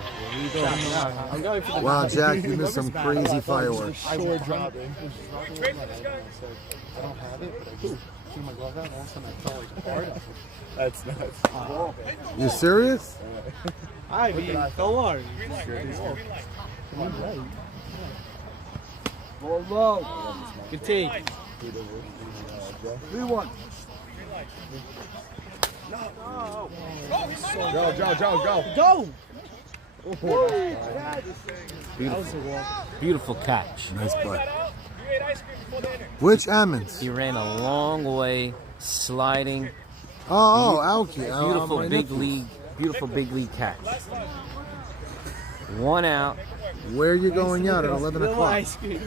I'm going for the Wow, Jack, you missed some crazy fireworks. Short drop. I don't have it, but I just threw my glove out and all of a sudden I felt like hard. That's nuts. You serious? I mean, don't worry. good take. 3-1. Go. Beautiful catch. Nice play. Which Ammons? He ran a long way, sliding. Oh, Alki. Beautiful big league catch. 1 out. Where are you going out at 11 No o'clock? ice cream.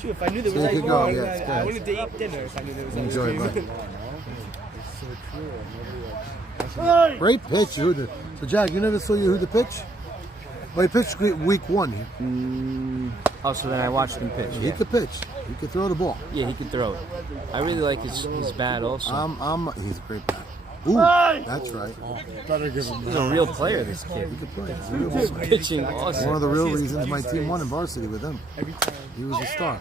Shoot, if I knew there So was you ice could cream, go, I yes, go ahead. wouldn't have eat dinner if I knew there was ice Enjoy, cream. bud. Great pitch, Yehuda. So, Jack, you never saw Yehuda pitch? Well, he pitched week 1. Oh, so then I watched him pitch. He Yeah, could pitch. He could throw the ball. yeah, he can throw it. I really like his bat also. He's a great bat. Ooh, that's right. Better give him He's a real player, this kid. He could play. He's a real ball player. Pitching awesome. One of the real reasons my team won in varsity with him. He was a star.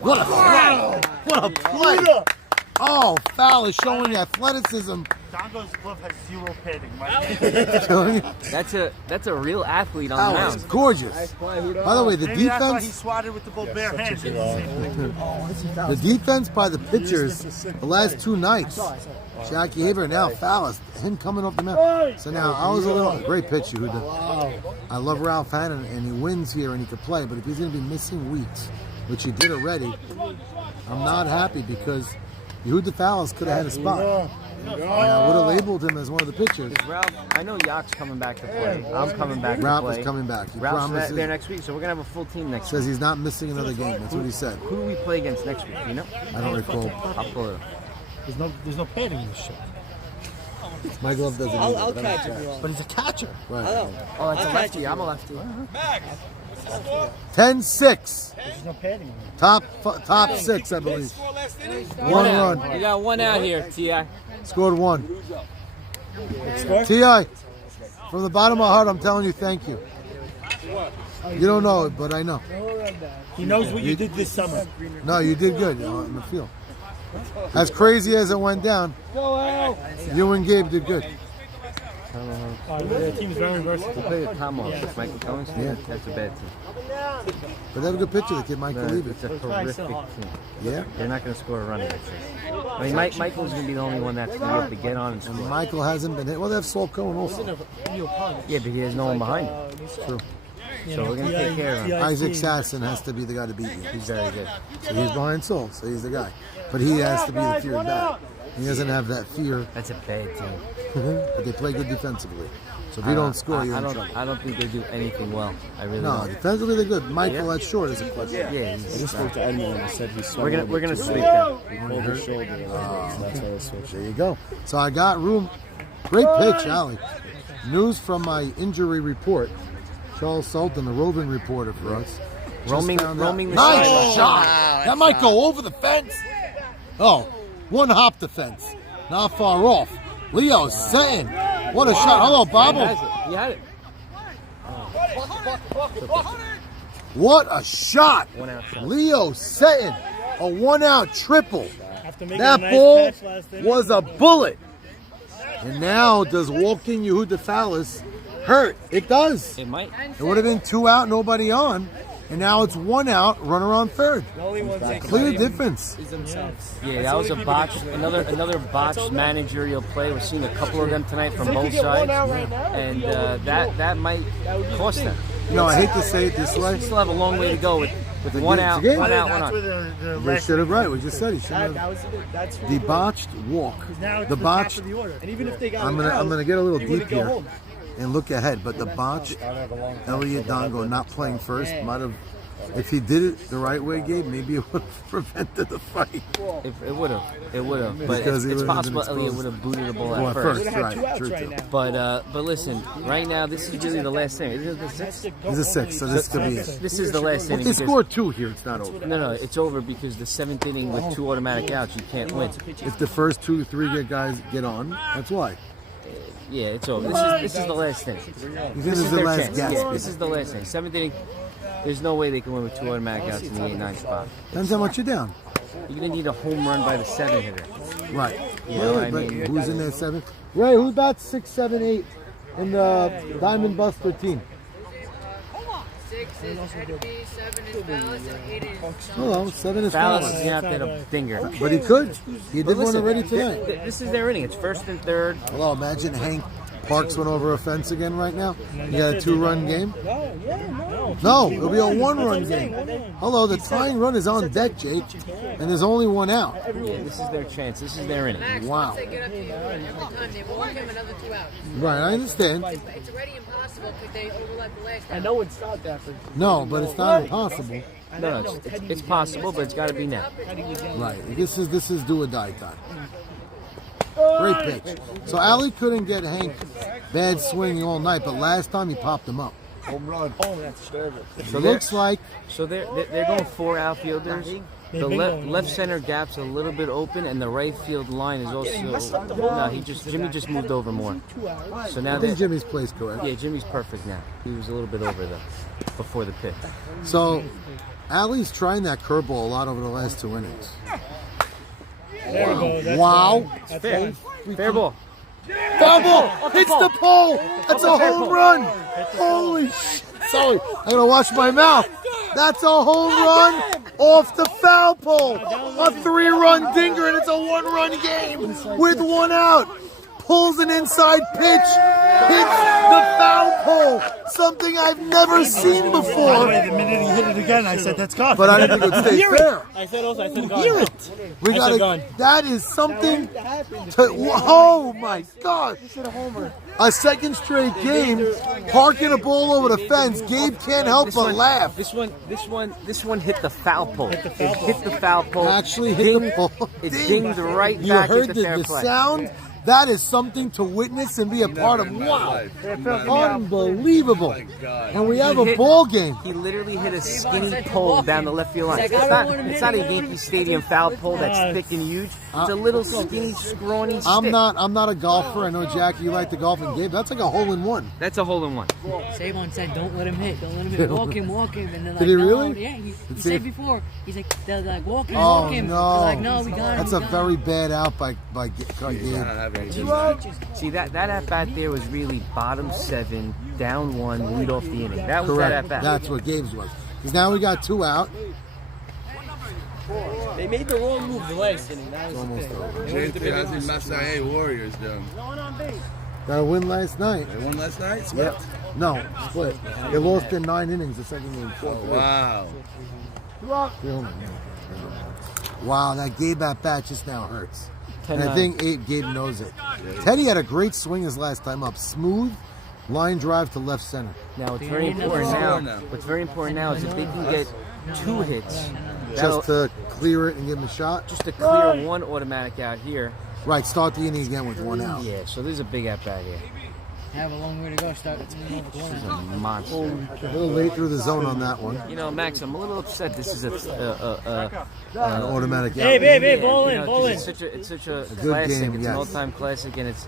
What a play! What a play! Oh, foul is showing athleticism. Dongo's glove has 0 padding. Telling you. That's a real athlete on the That was mound. gorgeous. By the way, the Maybe that's why he defense, swatted with the both bare hands. the defense by the pitchers, the last 2 nights, Jackie Haver now foul is him coming off the mound. So now I was a little great pitch, Yehuda. I love Ralph Hannon and he wins here and he could play, but if he's going to be missing weeks, which he did already, I'm not happy because Yehuda Fowles could have had a spot. And I would have labeled him as one of the pitchers. Ralph, I know Yak's coming back to play. I'm coming back Ralph to play. is coming back. He Ralph's promises. there next week, so we're gonna have a full team next Says week. he's not missing another game. That's what he said. Who do we play against next week? Do you know? I don't recall. I'll pull it up. There's no padding in this shit. My glove doesn't I'll either, but I'm catch a it. But he's a catcher. Right. Oh, it's a lefty. I'm a lefty. 10-6. There's no padding. Top 6, I believe. One out. run. You got one out here, Ti. Scored 1. Ti, from the bottom of my heart, I'm telling you, thank you. You don't know it, but I know. He knows what you did this summer. No, you did good in the field. As crazy as it went down, you and Gabe did good. The team's very versatile. We'll play with Tom off. Michael Cohen's team. Yeah. That's a bad team. But they have a good pitcher, the kid Michael Levy. It's a horrific team. Yeah? They're not going to score a run against us. I mean, Michael's going to be the only one that's going to be able to get on and score. And Michael hasn't been hit. Well, they have Saul Cohen also. Yeah, but he has no one behind him. True. So we're going to take care of him. Isaac Sasson has to be the guy to beat you. He's very good. So he's behind Saul, so he's the guy. But he has to be the feared back. He doesn't have that fear. That's a bad team. But they play good defensively. So if you don't score, you're in trouble. I don't think they do anything well. I really No, don't. defensively they're good. Michael at short is a question. Yeah, I just spoke to Edmund and he said he's we're gonna sweep them. He pulled his shoulder. And that's why I switched. There you go. So I got room. Great pitch, Allie. News from my injury report. Charles Sultan, the roving reporter for us. Roaming the nice sideline. shot. That might go over the fence. Oh, one hop the fence. Not far off. Leo Sutton. What a shot. Hello, Bobble. He had it. What a shot. One out shot. Leo Sutton. A one-out triple. After making That a nice ball catch last inning. was a bullet. And now, does walking Yehuda Fallis hurt? It does. It might. It would have been 2 out, nobody on. And now it's 1 out, runner on third. Clear difference. Yeah, that was a botch. Another botched managerial play. We're seeing a couple of them tonight from both sides, and that might cost them. You know, I hate to say it this way. They still have a long way to go with one out, game. one out, one That's on. where They should have, right, we just said he should have. That's The botched walk. now it's The the top botched, of the order. and even if they got I'm gonna get a little deep here home. and look ahead, but the botched Elliot Dongo not playing first might have, if he did it the right way, Gabe, maybe it would have prevented the fight. It would have. But Because he it's would have possible been Elliott exposed. would have booted the ball Well, at first. right, true too. But listen, right now this is really the last inning. Isn't it the sixth? He's a 6, so this could be it. This is the last Well, inning. they because- scored 2 here, it's not over. No, it's over because the 7th inning with 2 automatic outs, you can't win. If the first 2 or 3 guys get on, that's why. Yeah, it's over. This is the last inning. This is the their last chance. gasp. Yeah, this is the last inning. 7th inning. There's no way they can win with 2 automatic outs in the 8-9 spot. Depends how much you're down. You're gonna need a home run by the 7 hitter. Right. You know what I But mean? who's in there 7? Ray, who's about 6, 7, 8 in the Diamond Buster team? 6 is Edby, 7 is Ballas, and 8 is Hello, 7 is Fallis Fallis. is out there to dinger. But he could. He did But one listen, already tonight. This is their inning. It's 1st and 3rd. Hello, imagine Hank Parks went over a fence again right now. You got a 2-run game? No, it'll be a 1-run game. Hello, the tying run is on deck, Jake, and there's only 1 out. Yeah, this is their chance. This is their inning. Max, Wow. once they get up to you, every time they walk him another 2 outs. Right, I understand. It's already impossible because they overlap the last I out. know it's not that, but No, but it's not impossible. No, it's possible, but it's got to be now. Right, this is do or die time. Great pitch. So Ali couldn't get Hank bad swinging all night, but last time he popped him up. home run. Oh, that's disturbing. So looks like So they're going 4 outfielders. The left center gap's a little bit open, and the right field line is also. No, Jimmy just moved over more. So now I think Jimmy's place correct. Yeah, Jimmy's perfect now. He was a little bit over before the pitch. So Ali's trying that curveball a lot over the last 2 innings. There we go. That's Wow. fine. That's Fair. fine. Fair ball. Foul ball! Hits the pole! That's a home run! Holy shit! Sorry, I'm gonna wash my mouth. That's a home run off the foul pole. A 3-run dinger, and it's a 1-run game with 1 out. Pulls an inside pitch, hits the foul pole. Something I've never seen By the before. way, the minute he hit it again, I said that's gone. But I didn't think it would stay fair. I said also, I said Hear it. We I said gotta. gone. That is something. Oh my God! A second straight game, parking a ball over the fence. Gabe can't help but laugh. This one hit the foul pole. It hit the foul pole. Actually hit the pole. It Ding. dinged right You back heard at the fair the play. sound That is something to witness and be a part of. Wow. Unbelievable. And we have a ball game. He literally hit a skinny pole down the left field line. It's not a Yankee Stadium foul pole that's thick and huge. It's a little skinny, scrawny stick. I'm not a golfer. I know, Jackie, you like to golf, and Gabe, that's like a hole-in-one. That's a hole-in-one. Savon said, "Don't let him hit. Don't let him hit. Walk him, walk him." And then like, Did he no, really? Yeah, he said before. He's like, they're like, walk him, Oh, walk him. no. I was like, no, we got him. That's a very bad out by Gabe. See, that at-bat there was really bottom 7, down 1, lead off the inning. That was Correct. that at-bat. That's what Gabe's was. Because now we got 2 out. They made the wrong move the last inning. That was almost the over. thing. How's the Masai Warriors doing? Got a win last night. They won last night? Yep. No, split. They lost in 9 innings the second game. 4-3. Wow. Wow, that Gabe at bat just now hurts. 10-9. And I think Gabe knows it. Teddy had a great swing his last time up. Smooth line drive to left center. Now, what's very important now, is if they can get 2 hits, Just to clear it and give him a shot? just to clear 1 automatic out here. Right, start the inning again with 1 out. Yeah, so there's a big at-bat here. Have a long way to go. Start with This is a monster. A little late through the zone on that one. You know, Max, I'm a little upset. This is An automatic out. Hey, ball in, 'cause ball in. It's such a good classic. game, It's yes. an all-time classic, and it's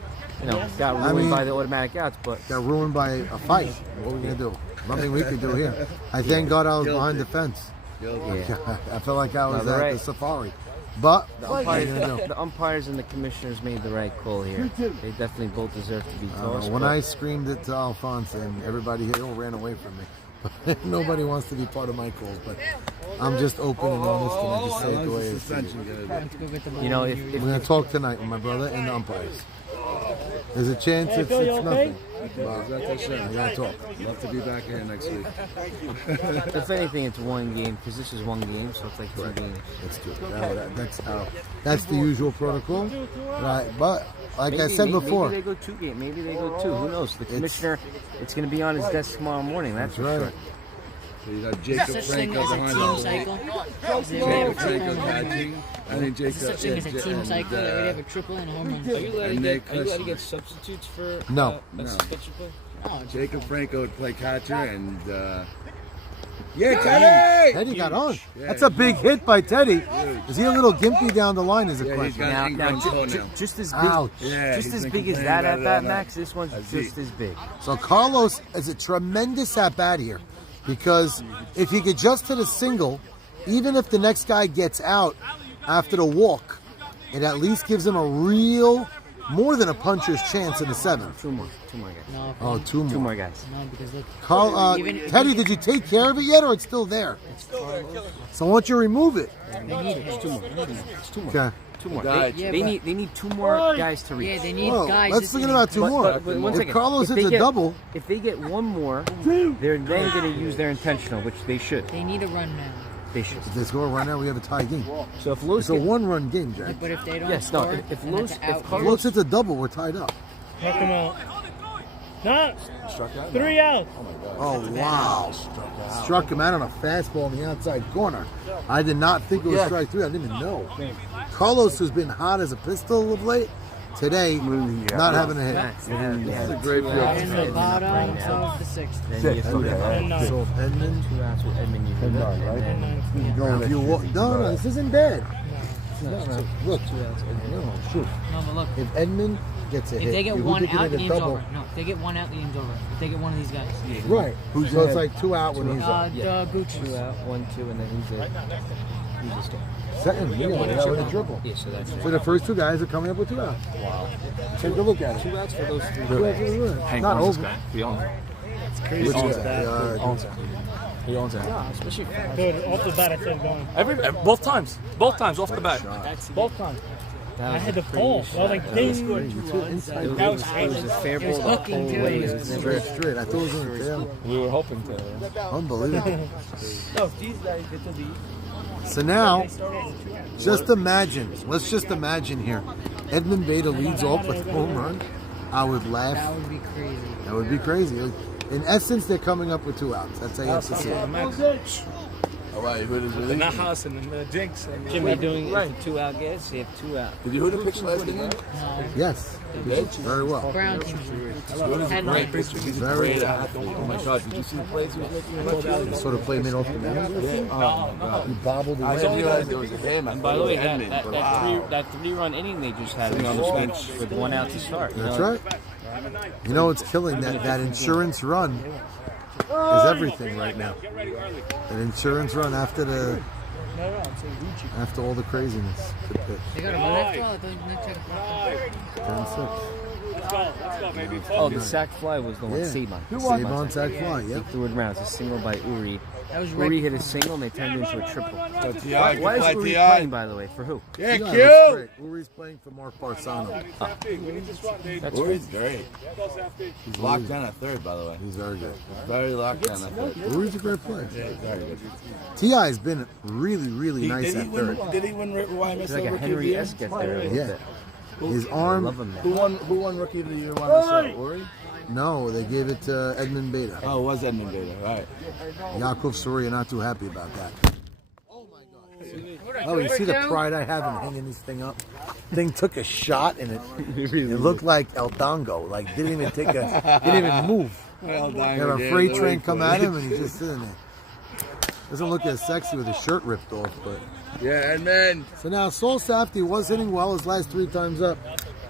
got ruined by the automatic outs. But Got ruined by a fight. What are we going to do? Nothing we could do here. I thank God I was behind the fence. I felt like I was No, at they're the right. safari. But the what are you gonna do? the umpires and the commissioners made the right call here. They definitely both deserve to be tossed. When but- I screamed it to Alphonse and everybody here ran away from me. Nobody wants to be part of my calls, but I'm just open and honest and I just say it the way it is. You know, if We're going to talk tonight with my brother and the umpires. There's a chance it's nothing. But I got to talk. Love to be back here next week. if anything, it's 1 game because this is 1 game, so it's like 2 games. That's good. That's the usual protocol. Right, but like I said before, maybe they go 2 games. Maybe they go 2. Who knows? The commissioner, it's going to be on his desk tomorrow morning. That's for right. sure. So you got Jacob such thing Franco as a behind team the cycle? Jacob Franco catching. I think Is Jacob. there such thing as a team cycle? That we have a triple and a home run. Are you allowed to And get, Nate get substitutes for No. a pitcher play? No, Jacob Franco would play catcher and yeah, Teddy! Teddy got on. Yeah, That's a big hit by Teddy. Is he a little gimpy down the line? Is a Yeah, he's question. got Now, an ingrown toe now. just as big, Ouch. Yeah, just he's as been big as complaining that about at it bat, all Max. night. This one's That's just deep. as big. So Carlos is a tremendous at bat here because if he could just hit a single, even if the next guy gets out after the walk, it at least gives him a real, more than a puncher's chance in the 7th. 2 more guys. no. Oh, 2 more. 2 more guys. No, because look. Carl, even if Teddy, you- did you take care of it yet, or it's still there? So why don't you remove it? They need it. 2 more. It's 2 more. Okay. 2 more. Guys. Yeah, They but- need 2 more guys to reach. Yeah, they need Whoa, guys. let's this think inning. about 2 more. But one If second. Carlos If hits they a double, If they get 1 more, they're then going to use their intentional, which they should. They need a run now. They should. if they score right now, we have a tie game. So if Los It's a 1-run game, Jack. But if they don't Yes, no, score, if then Los- that's if out. Carlos- Once it's a double, we're tied up. Knock him out. No, 3 out. Oh, wow. Struck him out on a fastball in the outside corner. I did not think it was strike 3. I didn't even know. Carlos has been hot as a pistol of late. Today, not having a hit. That's a great Right field. in the bottom of the 6th. Then you throw that And out. 9. So Edmund, 2 outs with Edmund, you do that, and then if you walk, no, this isn't bad. Look, no, shoot. No, but look. If Edmund gets a If hit, they get you one think you out, hit the a game's double. over. No, if they get one out, the game's over. If they get one of these guys. Right. So it's like 2 out when he's up. Gucci. 2 out, 1, 2, and then he's a start. Second, you know, that with a triple. Yeah, so that's So the first 2 guys are coming up with 2 outs. Wow. Take a look at it. 2 outs for those 3 Two guys. outs, it's Hank not owns this over. guy. He owns it. Which owns is- it. yeah, Owns it. He owns it. Especially Dude, off the bat, I said going. Both times off the bat. Both times. that I was had a to pull. pretty I was like, shot. ding. It was a fair ball the hooking, whole too. way. It It was was never Straight. I thought it was in the tail. We were hoping to. Unbelievable. No, if these guys get to lead, So now, just imagine. Let's just imagine here. Edmund Beta leads off with a home run. I would laugh. That would be crazy. That would be crazy. In essence, they're coming up with 2 outs. That's how you have to see it. why? Who does The Nahas and the Jinx. And Jimmy doing right. 2 out guess. You have 2 out. Did you hear the picture last night? Yes. Very well. Brown. Great picture. He's a Very great athlete. Oh my God! Did you see the plays he was making? Sort of played me off the mound. Oh my God! He bobbled I away. didn't realize there was a him. And by the way, that 3-run inning they just had on the bench with 1 out to start. That's right. You know what's killing that insurance run is everything right now. An insurance run after all the craziness. Good pitch. They got a run after all? I thought 10-6. Let's go, baby. Oh, the sack fly was the one. Yeah. Saban. Saban sack fly, He yep. threw it around. It's a single by Uri. That was Uri hit a single and they turned it into a triple. Why is Why Uri playing, by the way? For who? Yeah, That's cute. great. Uri's playing for Mark Barsano. That's Uri's great. He's locked down at third, by the way. He's very good. Very locked down at third. Uri's a great player. Very good. T.I.'s been really nice at third. Did he win YMSL He's like a Rookie of the Henry Year? S. Gets there a little Yeah. bit. His I arm, love him, man. Who won Rookie of the Year YMSL? Uri? no, they gave it to Edmund Beta. Oh, it was Edmund Beta, right. Yaakov Soria not too happy about that. Oh, you see the pride I have in hanging this thing up? Thing took a shot and it looked like El Dongo. Like didn't even move. Well done. He had a freight train come at him and he's just sitting there. Doesn't look as sexy with his shirt ripped off, but Yeah, and then so now Saul Safdie was hitting well his last 3 times up.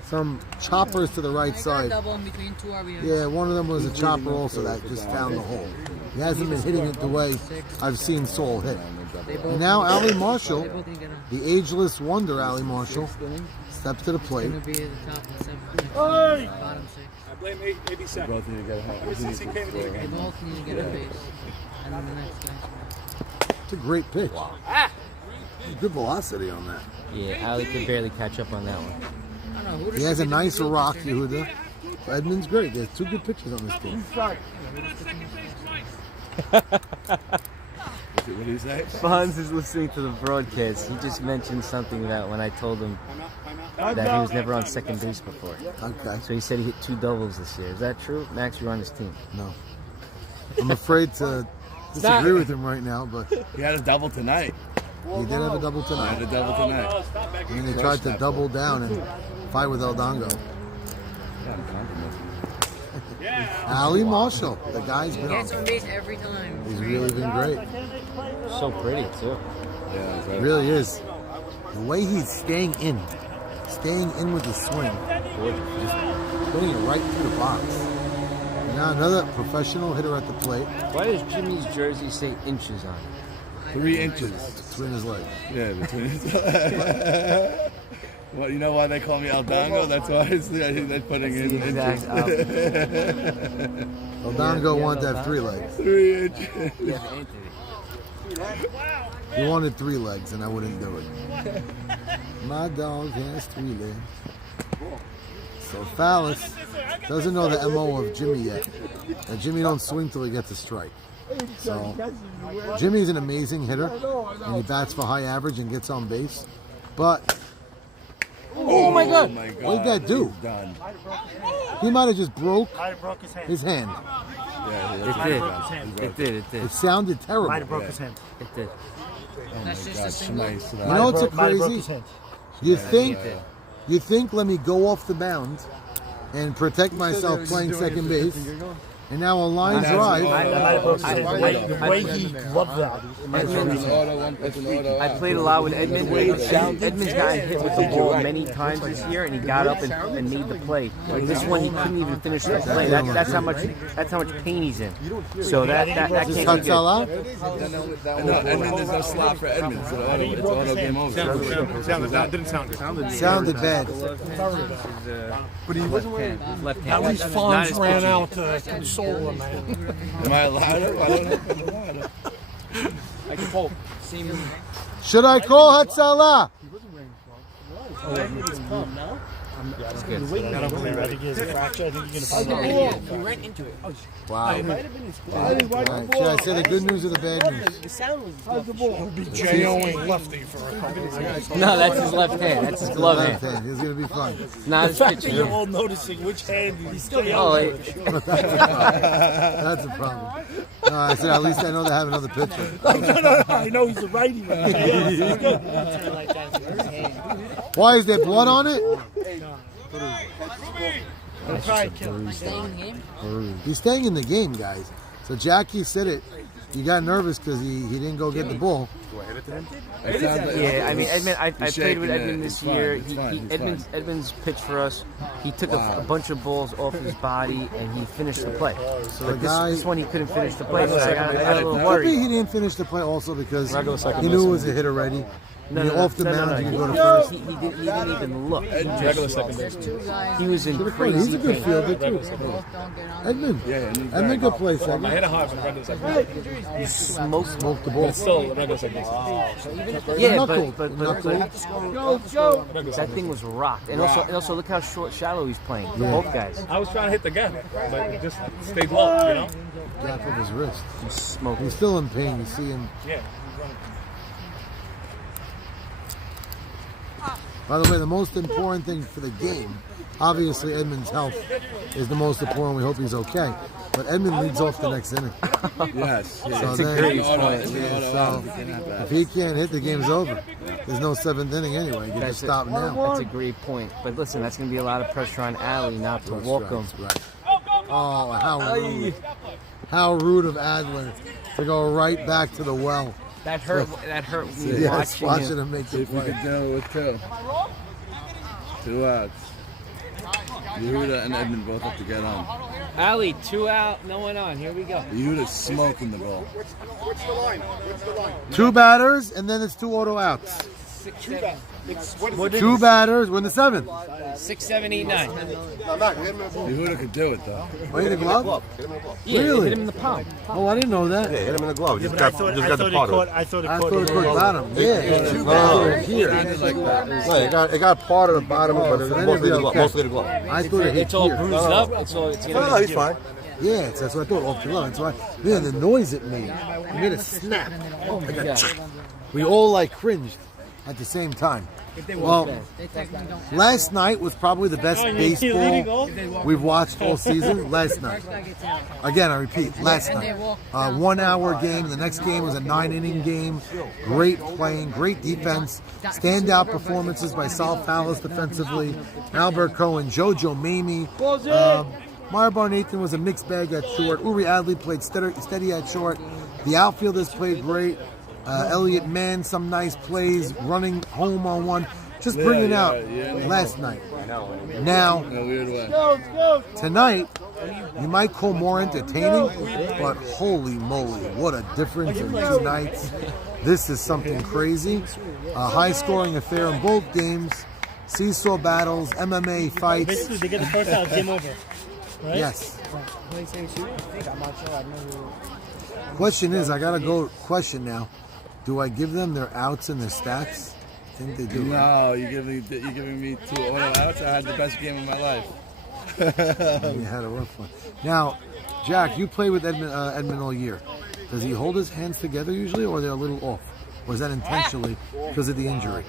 Some choppers to the right side. double in between 2 RBIs. Yeah, one of them was a chopper also that just found the hole. He hasn't been hitting it the way I've seen Saul hit. And now Ali Marshall, the ageless wonder Ali Marshall, steps to the plate. Going to be at the top of the 7th. Bottom 6. I blame AB Sack. both need to get Ever since he came in the They game. both need to get a base. And then the next guy. It's a great pitch. Good velocity on that. Yeah, Ali could barely catch up on that one. I don't know. Who He has a nice rock, Yehuda. Edmund's great. There's 2 good pitchers on this team. what do you say? Fonz is listening to the broadcast. He just mentioned something about when I told him that he was never on second base before. Okay. So he said he hit 2 doubles this year. Is that true? Max, you're on his team. No. I'm afraid to disagree with him right now, but He had a double tonight. he did have a double He had a tonight. double tonight. And they tried to double down and fight with El Dongo. Ali Marshall, the guy's been Gets on. on base every time. He's really been great. So pretty, too. Yeah, It really is. The way he's staying in with the swing, just putting it right through the box. Now another professional hitter at the plate. Why does Jimmy's jersey say inches on it? 3 inches. Between his legs. Yeah, between his Well, you know why they call me El Dongo? That's why I think they're putting in the exact inches. El Dongo wanted to have 3 legs. 3 inches. He wanted 3 legs, and I wouldn't do it. My dog has 3 legs. So Fallis doesn't know the MO of Jimmy yet. And Jimmy don't swing till he gets a strike. So Jimmy's an amazing hitter, and he bats for high average and gets on base. But oh my God! What did that do? Done. He might have just broke Might have broke his hand. his hand. Yeah, It did. It sounded terrible. Might have broke his hand. It did. That's just a single. Nice. You know what's a Might have broke crazy? his hand. You think let me go off the mound and protect myself playing second base, and now a line drive. Might have broke his hand. The way he gloved that. I played a lot with Edmund. Edmund's gotten hit with the ball many times this year, and he got up and made the play. Like this one, he couldn't even finish the play. That's how much pain he's in. So that can't be good. Salah? No, Edmund, there's no slot for Edmund, so it's auto game over. Didn't sound good. Sounded bad. But he wasn't left hand. At least Fonz ran out to console him, man. Am I allowed? I don't know. I can hope. Should I call Hatzalah? It's good. I don't believe it. I think he has a fracture. I think he's going to find out. He ran into it. Oh, Wow. It might have been his All right, should I say the good news or the bad news? The sound was How's the ball? It'll be J.O. lefty for a couple of years. No, that's his left hand. That's his glove Left hand. hand. It's going to be fun. Not his pitching. You're all noticing which hand he's still Oh, yelling. wait. That's a problem. No, I said at least I know they have another pitcher. No, I know he's a righty. But he's good. Why is there blood on it? He'll probably kill him. staying in the game? He's staying in the game, guys. So Jackie said it. You got nervous because he didn't go get the ball. Yeah, I mean, Edmund. I played with Edmund this year. Edmund's pitched for us. He took a bunch of balls off his body and he finished the play. So the But guy, this one he couldn't finish the play, so I got a little maybe worried. he didn't finish the play also because Regular second he knew it base. was a hit already. No, You're no, off the no, no, mound, no. you can go to He first. didn't even look. Regular second base. He was in He's crazy a good pain. fielder too. Edmund, Edmund could play I second. hit a hard for regular second base. He smoked. Smoked the But ball. it's still regular second base. Yeah, Knuckled. but that thing was rocked. And also look how shallow he's playing. Both guys. I was trying to hit the gap, but it just stayed low, you know? Gap of his wrist. He smoked. He's still in pain. You see him. Yeah. By the way, the most important thing for the game, obviously Edmund's health is the most important. We hope he's okay. But Edmund leads off the next inning. Yes. So That's a then, great point. so if he can't hit, the game's over. There's no seventh inning anyway. You can just stop now. That's a great point. But listen, that's going to be a lot of pressure on Allie not to walk him. Right. Oh, how rude. How rude of Adler to go right back to the well. That hurt. That hurt me Yes, watching watching him. him make the If we play. could do it with two. 2 outs. Yehuda and Edmund both have to get on. Allie, 2 out, no one on. Here we go. Yehuda's smoking the ball. What's the line? What's the line? 2 batters, and then it's 2 auto outs. 2 batters, win the 7th. 6, 7, 8, 9. Yehuda could do it though. Oh, you the glove? Yeah, Really? hit him in the palm. Oh, I didn't know that. Yeah, hit him in the glove. Yeah, but I thought it caught. I thought it I caught. thought it caught bottom. Yeah, 2 batters here. No, it got part of the bottom, but it's then mostly it'd the be glove. okay. Mostly the glove. I thought it hit It's all here. bruised up. It's No, he's fine. Yeah, that's what I thought. Off the glove. That's why. Man, the noise it made. It made a snap. Oh my god. We all like cringed at the same time. Well, last night was probably the best baseball we've watched all season. Last night. Again, I repeat, last night. 1 hour game. The next game was a 9-inning game. Great playing, great defense. Standout performances by Sal Palace defensively. Albert Cohen, Jojo Mamie. Marbar Nathan was a mixed bag at short. Uri Adley played steady at short. The outfielders played great. Elliot Mann, some nice plays, running home on one. Just bringing out last night. Now, tonight, you might call more entertaining, but holy moly, what a difference in 2 nights. This is something crazy. A high-scoring affair in both games. Seesaw battles, MMA fights. Basically, they get the first out, game over. Right? Yes. Question is, I gotta go. Question now. Do I give them their outs and their stats? I think they do. No, you're giving me 2 auto outs. I had the best game of my life. You had a rough one. Now, Jack, you play with Edmund all year. Does he hold his hands together usually, or they're a little off? Or is that intentionally because of the injury?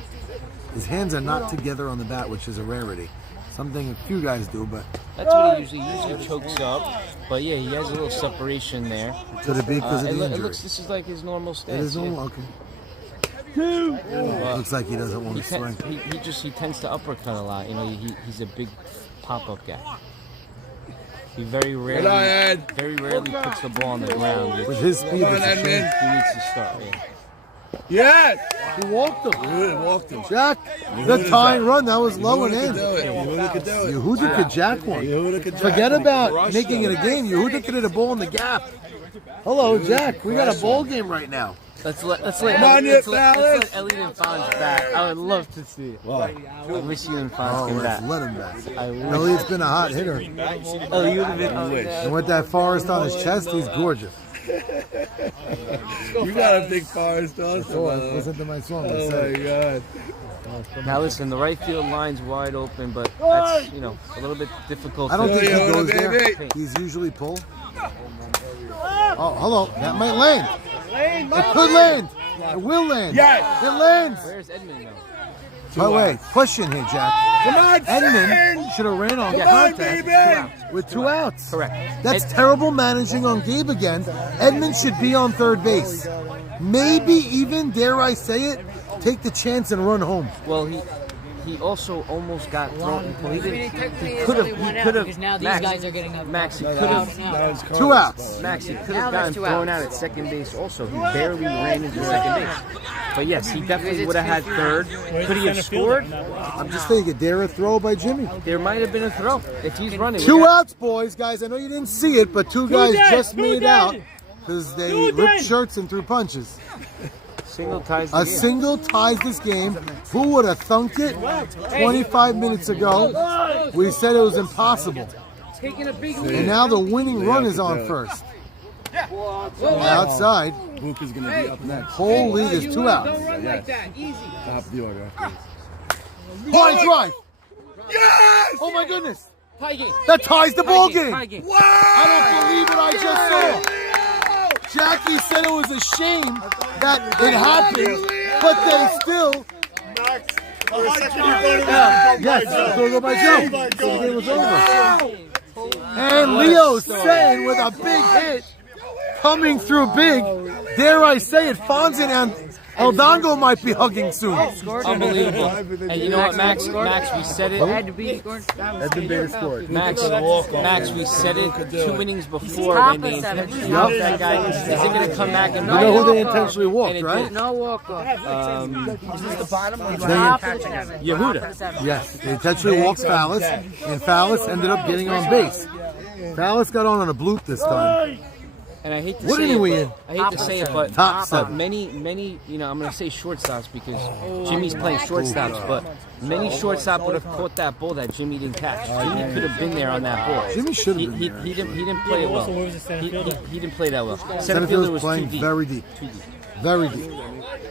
His hands are not together on the bat, which is a rarity. Something a few guys do, but That's what he usually chokes up. But yeah, he has a little separation there. could it be because of the It injury? looks, this is like his normal stance. It is yeah. normal. Okay. Looks like he doesn't want He, to swing. he tends to uppercut a lot. You know, he's a big pop-up guy. He very rarely puts the ball on the ground. With his speed, Come on, it's a shame. Edmund. He needs to start. Yeah. Yes! He walked him. Yehuda walked him. Jack, the tying run, that was low and Yehuda in. could do it. Yehuda could do it. Yehuda could jack one. Yehuda could Forget jack about making it a game. Yehuda could hit a ball in the gap. Hello, Jack. We got a ball game right now. Let's let Come on, you fellas. Elliot and Fonz back. I would love to see it. I wish you and Fonz Oh, came let's back. let him back. I wish. Elliot's been a hot hitter. Elliot would have been. And with that forest on his chest, he's gorgeous. You got a big forest also. Listen to my song. I Oh said my it. god. Now listen, the right field line's wide open, but that's a little bit difficult. I don't think he Toyota, goes baby. there. He's usually pull. Oh, hello. That might land. It could land. It will land. Yes. It lands. Where's Edmund now? By the way, question here, Jack. Come on, Edmund should have ran on Come on, contact baby. with 2 outs. Correct. That's terrible managing on Gabe again. Edmund should be on third base. Maybe even, dare I say it, take the chance and run home. Well, he also almost got thrown. He Technically, could it's only one out have. because now these Max, guys are getting up. Max, he out could have. now. 2 outs. Max, he could Now have there's gotten 2 thrown outs. out at second base also. He barely ran into second base. But yes, he definitely would have had third. Could he have scored? I'm just thinking, dare a throw by Jimmy. There might have been a throw. If he's running. 2 outs, boys, guys. I know you didn't see it, but 2 guys just made out because they ripped shirts and threw punches. Single ties the A game. single ties this game. Who would have thunked it 25 minutes ago? We said it was impossible. And now the winning run is on first. Outside. Book is going to be up next. Holy, there's 2 outs. Yes. Top of the order after this. Line drive. Yes! Oh my goodness. Tie game. That ties the ball game. Tie game. I don't believe what I just saw. Jackie said it was a shame that it happened, but they still. Yes, go by Joe. So the game was over. And Leo saying with a big hit, coming through big. Dare I say it, Fonzie and Eldongo might be hugging soon. Unbelievable. And you know what, Max, we said it. Edmund Bader scored. Max, we said it 2 innings before when they intentionally walked that guy. Is it going to come back and You know who they intentionally walked, right? No walk off. Yehuda. Yes, they intentionally walked Fallis, and Fallis ended up getting on base. Fallis got on a bloop this time. And I hate to What say inning it, we but- in? I hate to say it, but Top 7. many, I'm going to say shortstops because Jimmy's playing shortstops, but many shortstop would have caught that ball that Jimmy didn't catch. Jimmy could have been there on that ball. Jimmy should have He been there. he didn't play it well. He didn't play that well. Center field fielder was was playing too deep. very deep. Very deep.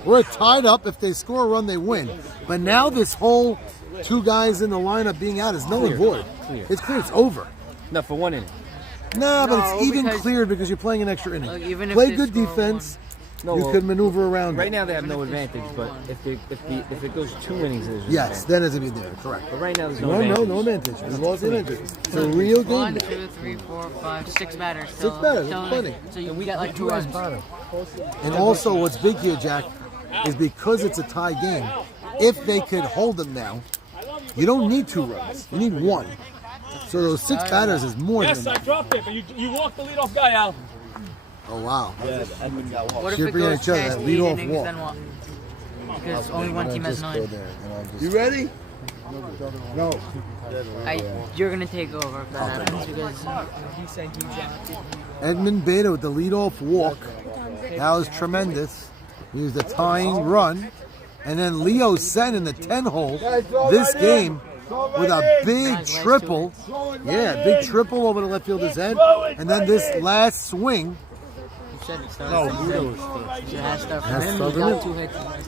We're tied up. If they score a run, they win. But now this whole 2 guys in the lineup being out is null and void. Clear. It's clear. It's over. No, for 1 inning. Nah, but it's No, even because- cleared because you're playing an extra inning. Look, even if Play they good score defense. No, You well, could maneuver around Right it. now they have no advantage, but if it goes 2 innings, there's an Yes, advantage. then it's going to be there. Correct. But right now there's no No, advantage. no advantage. We lost the advantage. It's a real 1, game. 2, 3, 4, 5, 6 batters. 6 batters, that's plenty. So you get like 2 runs. And also, what's big here, Jack, is because it's a tie game. If they could hold them now, you don't need 2 runs. You need 1. So those 6 batters is more Yes, than I enough. dropped it, but you walked the leadoff guy out. Oh wow! What if You're it bringing goes each other, past that 8 lead-off innings, walk. then what? Because only one team has 9. You ready? No. You're going to take over if that happens because Edmund Beta with the leadoff walk. That was tremendous. He was the tying run. And then Leo Sen in the 10-hole this game with a big triple. Yeah, big triple over the left fielder's head. And then this last swing. you said it No, started. Ludo was first. So it has stuff Has from him. stuff He in got it. 2 hits in the last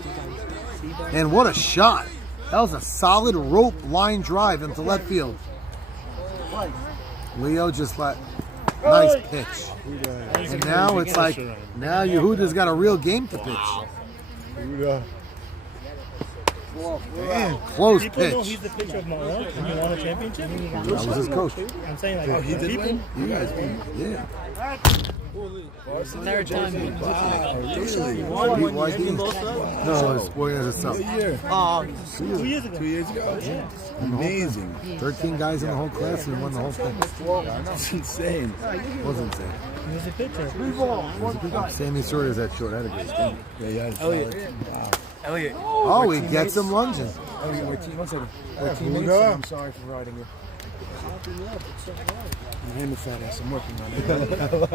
2 times. And what a shot. That was a solid rope line drive into left field. Leo just let nice pitch. And now it's like, now Yehuda's got a real game to pitch. Man, close People know pitch. he's the pitcher of Monroe and he won a championship. That was his coach. I'm saying like Oh, he did people. win? You guys won. Yeah. Third time. Wow, really? Why did he- No, it's Sporting as itself. What year? Oh, 2 years ago. 2 years ago? Amazing. 13 guys in the whole class and won the whole thing. That's insane. It was insane. He was a pitcher. Sammy Stewart is that short. Had a great game. Yeah, yeah. Wow. Elliot. Oh, he gets him lunging. Elliot, my team. One second. My Huda. teammates. I'm sorry for riding you. I'm a fat ass. I'm working on it.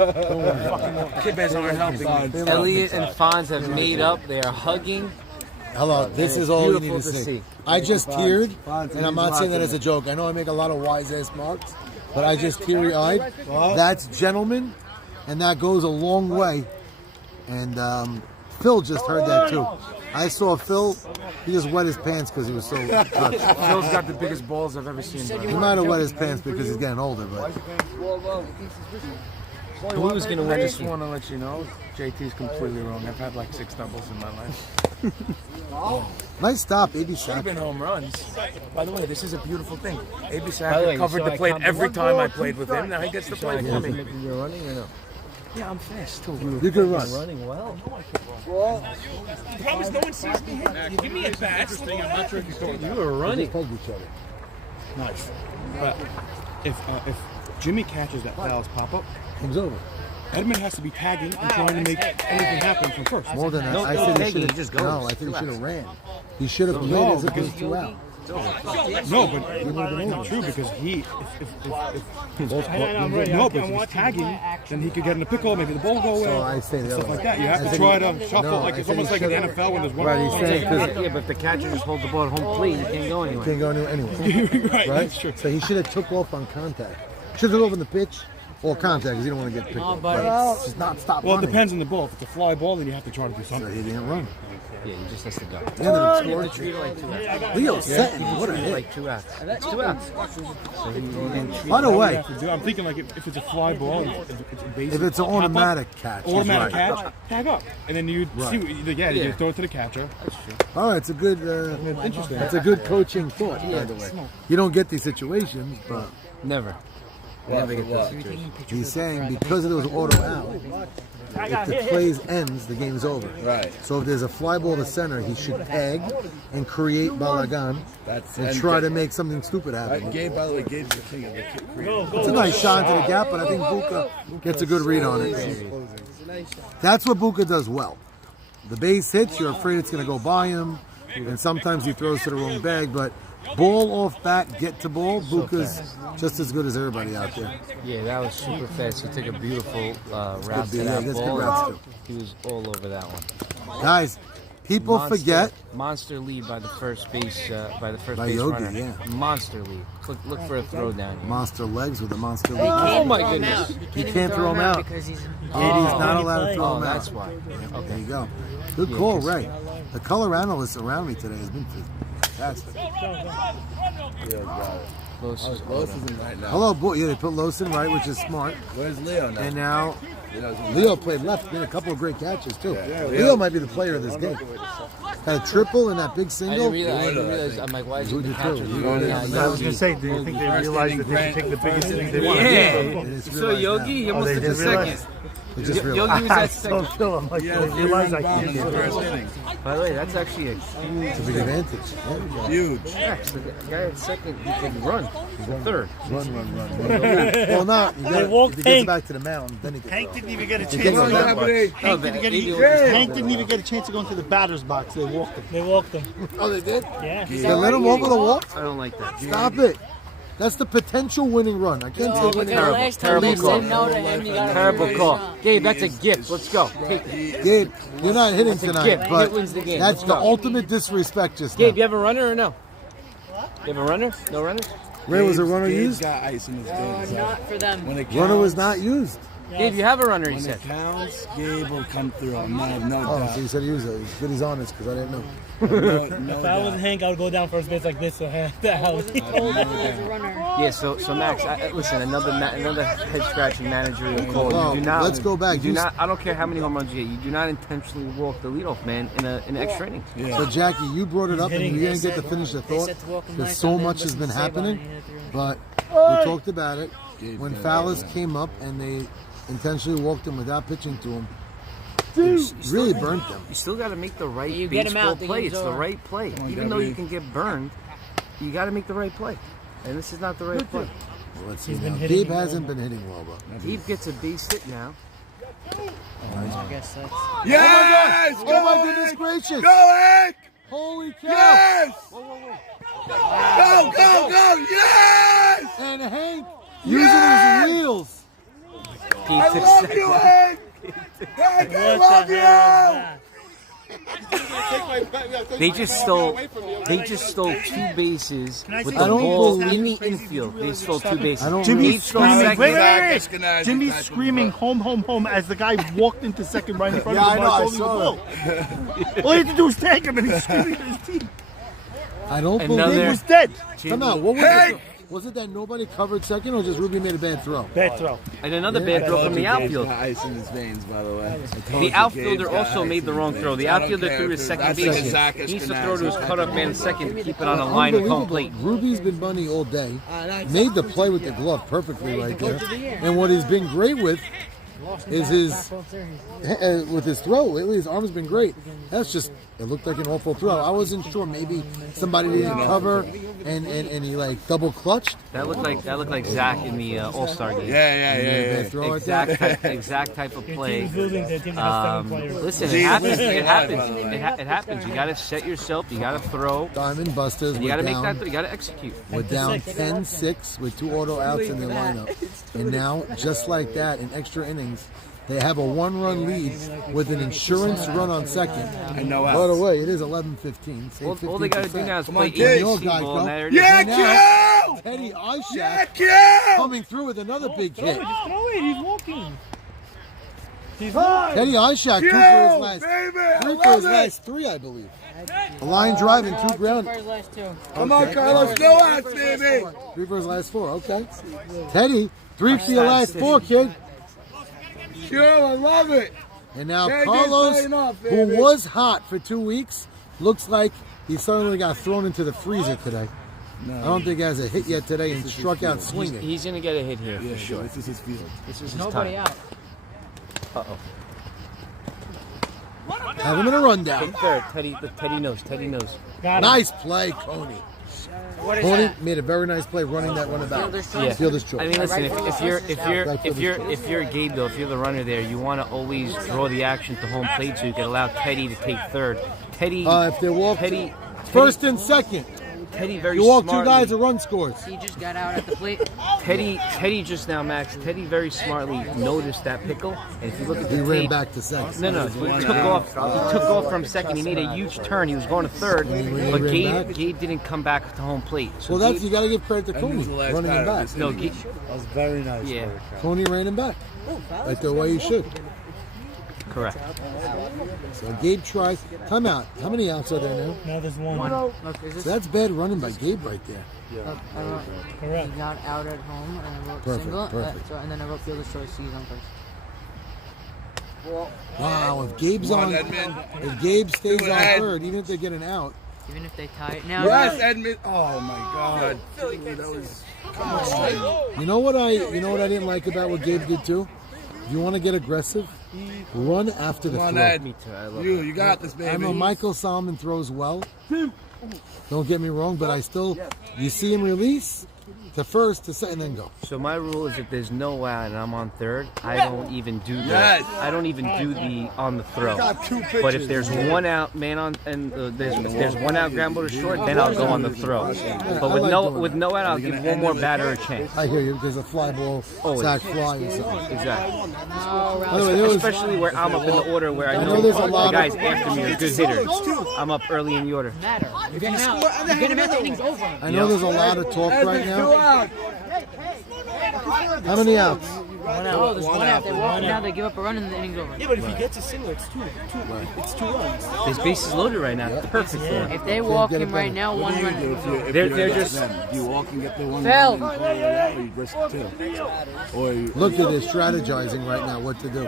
Don't worry. Kid bears aren't helping me. Elliot and Fonz have made up. They are hugging. Hello, this is all you need Beautiful to to see. see. I just teared, and I'm not saying that as a joke. I know I make a lot of wise-ass marks, but I just teary-eyed. That's gentleman, and that goes a long way. And Phil just heard that too. I saw Phil. He just wet his pants because he was so touched. Phil's got the biggest balls I've ever seen. He might have wet his pants because he's getting older, but Who was going to win I this just game? want to let you know, JT's completely wrong. I've had like 6 doubles in my life. nice stop, 80 Should have sack. been home runs. By the way, this is a beautiful thing. AB By the way, Sacker you covered saw the I plate counted every one time I ball. played with him. Now he gets to play for me. You're running or no? Yeah, I'm fast too. You can run. Running well. The problem is no one sees me hit. Give me a bat. I'm not sure if you saw You that. were running. Hugged each other. Nice. But if Jimmy catches that fouls pop up, Game's over. Edmund has to be tagging and trying to make anything happen from first. More than that. No, I no said he pegging, should he just have. goes. No, I think he should have ran. He should have No, played as if it because- was 2 out. No, but it's not true because if I'm ready. no, I'm but if he's watching tagging, then he could get in the pickle, maybe the ball go away. So I say the stuff other like way. that. You I have to said try he- to shuffle, no, like I it's said almost he like in the should've- NFL when there's one. Right, he's saying because Yeah, but if the catcher just holds the ball at home plate, you can't go he anywhere. can't go anywhere. right, Right? that's true. So he should have took off on contact. Should have took off on the pitch or contact because he don't want to get picked No, up. but But just not stop Well, it running. depends on the ball. If it's a fly ball, then you have to try to do So something. he didn't run. Yeah, he just has to go. He ended up scoring. Treat it like 2 outs. Leo Setton, what a Treat it hit. like 2 outs. 2 outs. So he didn't treat By the You way, have to do- I'm thinking like if it's a fly ball, if it's a basic if it's an pop-up, automatic catch, he's automatic right. catch, tag up, and then you see, you throw it to the catcher. All right, it's a good, Interesting. it's a good coaching thought, by the way. You don't get these situations, but Never. Never get those situations. he's saying because it was auto out, if the plays ends, the game's over. Right. So if there's a fly ball to center, he should tag and create balagan and try to make something stupid happen. Gabe, by the way, Gabe's the king of the creative. It's a nice shot into the gap, but I think Buka gets a good read on it. That's what Buka does well. The base hits, you're afraid it's going to go by him, and sometimes he throws to the wrong bag, but ball off bat, get to ball, Buka's just as good as everybody out there. Yeah, that was super fast. He took a beautiful route to Yeah, that that's good ball. routes too. He was all over that one. Guys, people Monster- forget. Monster lead by the first base By base Yogi, runner. yeah. Monster lead. Look for a throw down. Here. Monster legs with a monster He lead. can't Oh my throw him goodness. out. He even can't throw him out. because he's. Katie's not allowed to throw Oh, him out. that's why. There you go. Good call, Ray. The color analyst around me today has been fantastic. Close is Los isn't right now. Hello, boy. Yeah, they put Losin right, which is smart. Where's Leo now? And now Leo's Leo played left, made a couple of great catches too. Yeah, Leo might be the player of this game. Had a triple in that big I single. didn't realize. I'm like, why is he the catcher? I was gonna say, do you think they realized that they should take the biggest inning they want? Yeah. They just So realized Yogi, now. he almost they took the didn't realize? second. They just Yogi realized. was I at still second. feel I'm like, they realize I can't in the do first it. inning. By the way, that's actually a huge It's a big advantage. Yeah. Huge. X. The guy at second, he can run. He's a third. Run. Well, not. They walked If he gets Hank. back to the mound, then he can Hank throw. didn't even get a He chance. can't go to that much. Hank didn't get Hank didn't even get a chance to go into the batter's box. They walked him. They walked him. Oh, they did? Yeah. They let him over the wall? I don't like that. Stop it. That's the potential winning run. I can't say winning Terrible, run. last time terrible they call. said no to him, you gotta Terrible figure call. it out. Gabe, that's a gift. Let's go. Take it. Gabe, you're not hitting That's a tonight, gift. but Hit wins the game. that's Let's the go. ultimate disrespect just Gabe, now. you have a runner or no? You have a runner? No runner? Ray, was a runner Gabe's used? got ice in his veins. Not for them. When it counts, Runner was not used. Gabe, you have a runner, he when said. it counts, Gabe will come through. No Oh, doubt. so you said he used it. It's good he's honest because I didn't know. No If I doubt. wasn't Hank, I would go down first base like this. So the hell. Yeah, so Max, listen, another head scratching managerial call. Well, You do not. let's go back. You do You not. I don't care how many home runs you get. You do not intentionally walk the leadoff man in an extra inning. So Jackie, you brought it up and you didn't get to finish the thought said to walk him because nice so on the much has listen been to Sabah, happening. and he hit it through. But we talked about it when Fallis came up and they intentionally walked him without pitching to him. It really burnt them. You still got to make the right You get him baseball out, the play. game's It's the over. right play. Even though you can get burned, you got to make the right play. And this is not the right play. Well, let's see He's been now. hitting Gabe hasn't been hitting well, but Gabe gets a base hit now. I guess that's. Yes! oh my goodness gracious! Go, Hank! Holy cow! Yes! Go, go, go! Yes! And Hank using his wheels. Gabe I took love second. you, Hank! Hank, I love you! They just stole 2 bases Can I with say the something? ball Just in the crazy. infield. They stole 2 bases. Jimmy's screaming. second. Wait. Jimmy's screaming, home, home, home, as the guy walked into second right in front Yeah, of him. I know, I holding saw the ball. All he had to do was tag him, and he's screaming at his team. I don't Another- believe He was dead. Come out. What was it? Was it that nobody covered second, or just Ruby made a bad throw? Bad throw. And another Yeah, bad throw from the outfield. Ice in his veins, by the way. The outfielder also made the wrong throw. The outfielder threw his second base. He needs to throw to his cut-up man second to keep it on a line of home plate. Ruby's been bunny all day. Made the play with the glove perfectly right there. And what he's been great with is his with his throw lately. His arm's been great. That's just, it looked like an awful throw. I wasn't sure, maybe somebody didn't cover and he like double clutched. That looked like Zach in the All-Star game. Yeah. Exact type of play. Team's losing, their team has 7 players. Listen, it happens. It happens. You got to set yourself. You got to throw. Diamond Busters. And you got to make that. You got to execute. We're down 10-6 with 2 auto outs in their lineup. And now, just like that, in extra innings, they have a 1-run lead with an insurance run on second. And no By outs. the way, it is 11-15. Save All they got to do now is play Get your ABC guy, ball. go. And there it is. And Yeah, now, Teddy Ishak Kill! coming through with another big Throw hit. it, just throw it. He's walking. Teddy Ishak, 2 for his last, 3 for his last 3, I believe. A line drive and 2 ground. First last 2. Come on, Carlos, no outs, baby! 3 for his last 4, okay. Teddy, 3 for your last 4, kid. Sure, I love it. And now Can't get Carlos, tight enough, who baby. was hot for 2 weeks, looks like he suddenly got thrown into the freezer today. I don't think he has a hit yet today and struck out swinging. He's going to get a hit here for sure. This is his field. This is his Nobody time. out. Uh-oh. Have him in a rundown. Take third. Teddy knows. Teddy knows. Got him. Nice play, Coney. What is Coney that? made a very nice play running that one about. Fielder's Yeah. choice? Fielder's choice. I mean, listen. If you're Gabe though, if you're the runner there, you want to always draw the action to home plate so you can allow Teddy to take third. Teddy. If they walk Teddy. first and second, Teddy very you walk smartly. 2 guys, a run scores. He just got out at the plate. Teddy just now, Max. Teddy very smartly noticed that pickle, and if you look at He the ran tape, back to second. No, he took off. He took off from second. He made a huge turn. He was going to third, but ran back? Gabe didn't come back to home plate. So Well, that's Gabe- you got to give credit to Coney was the last running him batter. back. no. Gabe, That was very nice. Yeah. Coney ran him back, like the way he should. correct. So Gabe tries. Timeout. How many outs are there now? Now there's one. Look, is So this? that's bad running by Gabe right there. Look, I wrote, Correct. he got out at home, and I wrote Perfect, single. perfect. And then I wrote fielder's choice. He's on first. Wow, if Gabe's Come on, on, Edmund. if Gabe stays Do it, on Ed. third, even if they get an out, Even if they tie it now. Yes, Edmund. Oh my God. That was. Come on. you know what I didn't like about what Gabe did too. If you want to get aggressive, run after the Come on, throw. Ed. Me too. I love You got this, baby. I know Michael Solomon throws well. Don't get me wrong, but you see him release to first, to second, then go. So my rule is if there's no out and I'm on third, I don't even do the Yes. I don't even do the on the throw. Got 2 pitches. But if there's one out, man on, and if there's one out, ground ball to short, then I'll go on the throw. But with no out, I'll give one more batter a chance. I hear you. There's a fly ball, Always. sack fly, or something. Exactly. By the way, there was, Especially where I'm up in the order where I know there's a the lot of- guys after me are good hitters. I'm up early in the order. Matter. You get him out. You get him out. The inning's over. I know there's a lot of talk right now. How many outs? Oh, there's one out. They walk him now. They give up a run, and the inning's over. Yeah, but if he gets a single, it's two runs. His base is loaded right now. Perfect for him. If they walk him right now, one run. They're just. Do you walk and get the one? Phil. Or you risk 2? Or you. Look at this strategizing right now. What to do?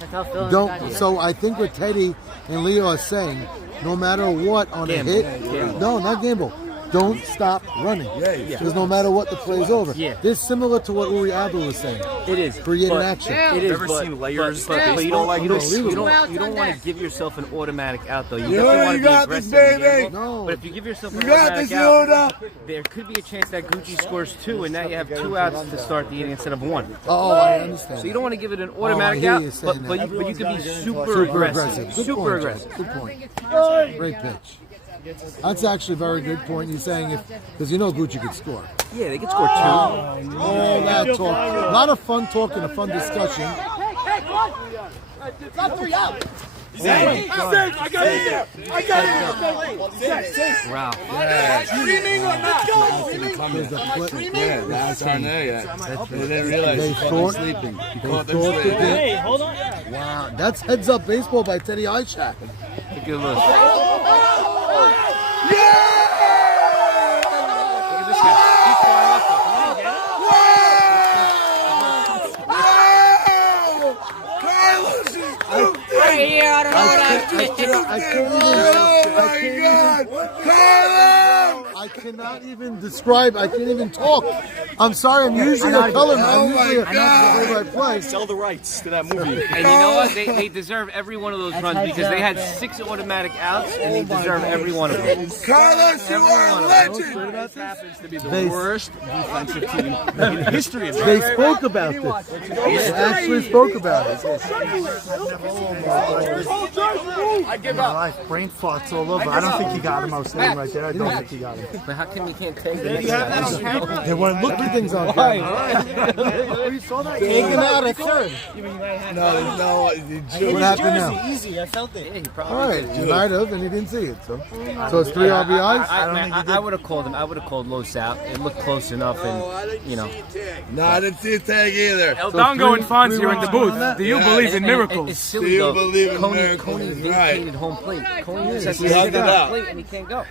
That's how Phil got Don't. you. So I think what Teddy and Leo are saying, no matter what on a Gamble. hit, Gamble. no, not gamble. Don't stop running. Because no matter what, the play's over. Yeah. This is similar to what Uri Abdul was saying. It is. Create an But- action. It is. Ever but, seen layers but, of but you baseball don't, like you don't, this? you Two don't, outs you don't on want deck. to give yourself an automatic out though. You Yeah, definitely want you to be got this, aggressive and baby. gamble. No. But if you give yourself an You got automatic this, out, Yoda. there could be a chance that Gucci scores 2, and now you have 2 outs to start the inning instead of 1. Oh, I understand. So you don't want to give it an I automatic hear out, you saying but that. you could be super Super aggressive. aggressive. Good Super point, aggressive. Joe. Good point. Great pitch. That's actually a very good point. You're saying because you know Gucci could score. Yeah, they could score 2. All that talk. A lot of fun talking, a fun discussion. Safe. I got it there. I got it there. Safe. Wow. Screaming or not? Yeah, that's on there yet. They didn't realize They he caught thought- them sleeping. He they caught them thought sleeping. the Hey, hold on. Wow, that's Heads Up Baseball by Teddy Eichach. Look at look. Look at this guy. He's flying up. Right here, I don't know what I cannot even describe. I can't even talk. I'm sorry. I'm usually a color man. I'm usually a play-by-play. Sell the rights to that movie. And you know what? They deserve every one of those runs because they had 6 automatic outs, and they deserve every one of them. Carlos, you are a legend. This happens to be the They- worst defensive team in history of They spoke about this. They actually spoke about it. I give up. Life, brain farts all over. I don't think he got him. I was sitting right there. I don't think he got him. But how come you can't take the next guy? They weren't looking things on camera. You saw that? Take him out at third. No. What happened now? Easy, I felt it. Yeah, he probably All right, you might have, and he didn't see it. So it's 3 RBIs. I would have called him. I would have called Los out. It looked close enough, and you know. No, I didn't see a tag either. El Dongo and Fonzie are in the booth. Do you believe in It's miracles? silly Do you though. believe in Coney miracles? vacated Right. home plate. Coney just has to He sit held it on out. plate, and he can't go.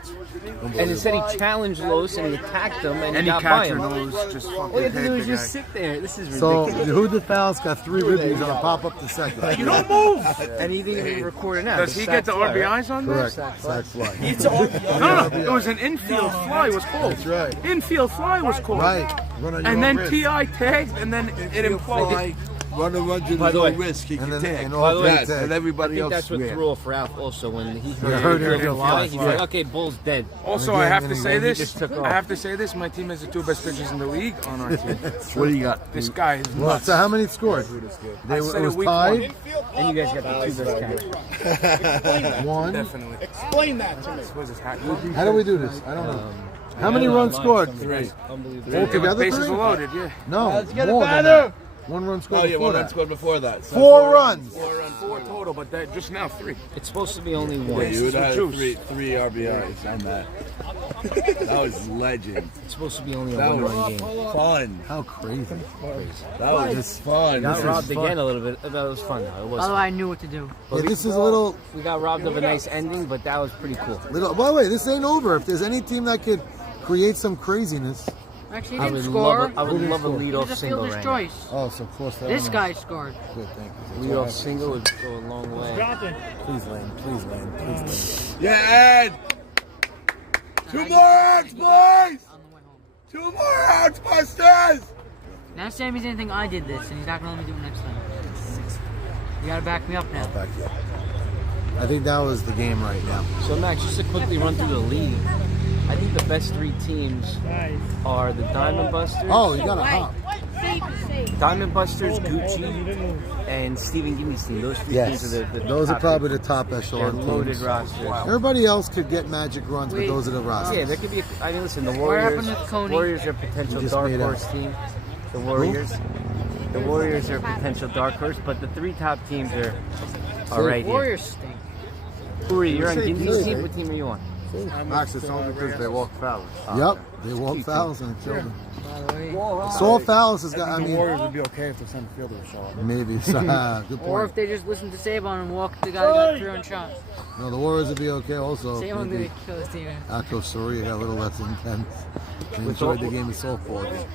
And instead he challenged Los and he attacked him, and he Any got by catcher him. knows just All you fucking have to do hit is the just guy. sit there. This is So ridiculous. Yehuda Fowles got 3 ribbies on a pop up to second. You don't move. And he didn't even record it now. Does he get the RBIs on Correct. this? Sack fly. No. It was an infield fly was called. That's right. Infield fly was called. Right. Run on your And own then risk. PI tagged, and then it imploded. Run and run to By the the way, risk. He And can then tag. and By all the way, three Yes, tags. and I everybody think else that's what ran. threw off Ralph also when he Yeah, heard heard infield it. fly. He's Right. like, okay, Bull's dead. Also, And I again, have to and say he this. just took I off. have to say this. My team has the 2 best pitchers in the league on our team. What do you got? This guy is Well, nuts. so how many scored? I It said was it week tied. And you guys got the 2 best catchers. One. Definitely. Explain that to me. What is this hat? How do we do this? I don't know. How many runs scored? 3. All Yeah, together, bases 3? are loaded. Yeah. No, more than that. 1 run scored Oh, yeah, before one run that. scored before that. So 4 runs. 4 total, but that just now 3. It's supposed to be only 1. Yeah, you would have Juice. three RBIs on that. That was legend. It's supposed to be only a That 1-run game. was fun. How crazy. That was fun. Got This robbed is fun. again a little bit. That was fun though. It was. By the way, Fun. I knew what to do. Yeah, this is a little. We got robbed of a nice ending, but that was pretty cool. By the way, this ain't over. If there's any team that could create some craziness. Actually, he I didn't would score. love. I would Who love a didn't It leadoff was a single fielder's right choice. Oh, so close that This one. guy scored. Good, thank you. now. Leadoff single would go a long way. Jonathan. Please, Lane. Please, Lane. Please, Lane. Yeah, Ed. 2 more outs, boys. 2 more outs, Busters. Now Sammy's didn't think I did this, and he's not gonna let me do it next time. You gotta back me up now. Back you up. I think that was the game right now. So Max, just to quickly run through the league, I think the best 3 teams are the Diamond Busters. Oh, you got to hop. Diamond Busters, Gucci, and Stephen Gibby's team. Those 3 Yes. teams are the Those are top probably three. the top echelon They're loaded teams. rosters. Everybody else could get magic runs, but those are the rosters. Yeah, there could be. I mean, listen, the What Warriors. happened with Coney? Warriors are a potential We just dark made out. horse team. The Warriors. The Warriors are a potential dark horse, but the 3 top teams are right here. Warriors stink. Who are you? You're on Say Gindy's good. team. What team are you on? Max, it's only because they walk fouls. Yep, they walked fouls and killed them. By the way. Saul Fowles has got. I I think the mean, Warriors would be okay if the center fielder would show up. maybe. Good Or point. if they just listen to Sabon and walk the guy who got 3 on shots. No, the Warriors would be okay also. Sabon Maybe gonna kill his team. Akko Soria got a little less intense. They With enjoyed all- the game of softball.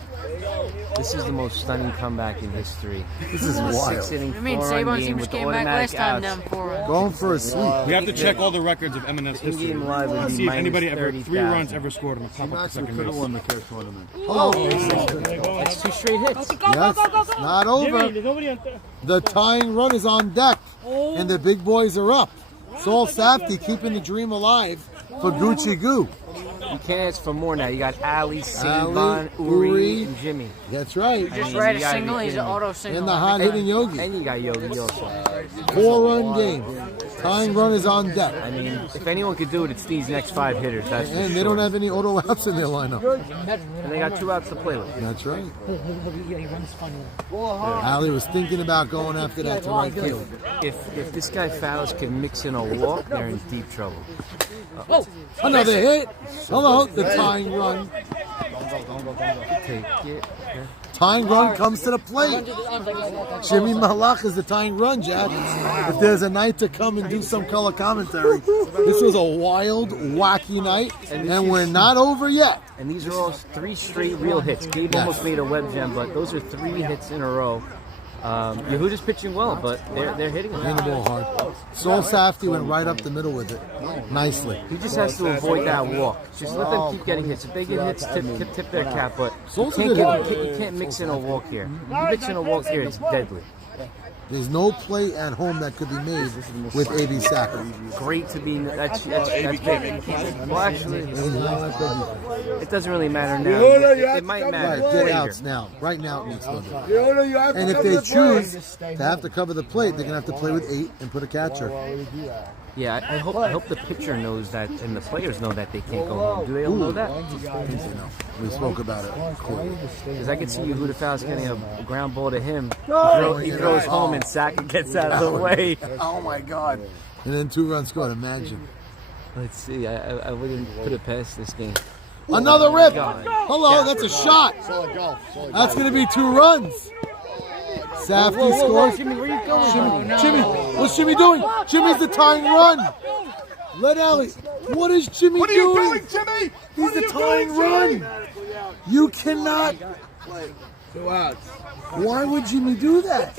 This is the most stunning comeback in history. This is wild. 6-inning, I mean, 4-run Sabon game team with just came back automatic last time outs. down 4 runs. Going for a sweep. We have to check all the records of M&S history. In-game live would be See if anybody minus ever 3 30,000. runs ever scored on a pop-up to second could have base. won the care tournament. Oh, That's 2 straight hits. yes, it's not over. Jimmy, there's nobody on third. The tying run is on deck, and the big boys are up. Saul Safdie keeping the dream alive for Gucci Goo. You can't ask for more now. You got Ali, Ali, Sabon, Uri. Uri, and Jimmy. That's right. Just mean, read you a gotta be single, he's an kidding me. auto single. And the hot hitting Yogi. And you got Yogi also. 4-run game. Tying run is on deck. I mean, if anyone could do it, it's these next 5 hitters. That's And for they don't sure. have any auto outs in their lineup. And they got 2 outs to play with. That's right. He runs funny. Ali was thinking about going after that to right field. If this guy Fowles can mix in a walk, they're in deep trouble. Oh, Another hit. Hello, the tying run. Take it. Tying run comes to the plate. Jimmy Malach is the tying run, Jack. If there's a night to come and do some color commentary, this was a wild, wacky night, and we're not over yet. And these are all 3 straight real hits. Gabe almost made a web gem, but those are 3 hits in a row. Yehuda's pitching well, but they're hitting him. Hitting the ball hard. Saul Safdie went right up the middle with it, nicely. He just has to avoid that walk. Just let them keep getting hits. If they get hits, tip their cap. But you can't mix in a walk here. If you mix in a walk here, it's deadly. There's no play at home that could be made with A.B. Sacker. Great to be. That's big. Well, actually, it doesn't really matter now. It might matter. Right, get later. outs now. Right now it makes no difference. And if they choose to have to cover the plate, they're going to have to play with 8 and put a catcher. Yeah, I hope the pitcher knows that, and the players know that they can't go home. Do they all know that? We spoke about it. Because I can see Yehuda Fowles getting a ground ball to him. He throws home and Saka gets out of the way. Oh my God! And then 2 runs scored. Imagine. Let's see. I wouldn't put it past this game. Another rip. Hello, that's a shot. That's going to be 2 runs. Safdie scores. Jimmy, where you going? Jimmy, what's Jimmy doing? Jimmy's the tying run. Let Ali. What is Jimmy doing? What are you doing, Jimmy? He's the tying run. You cannot. 2 outs. Why would Jimmy do that?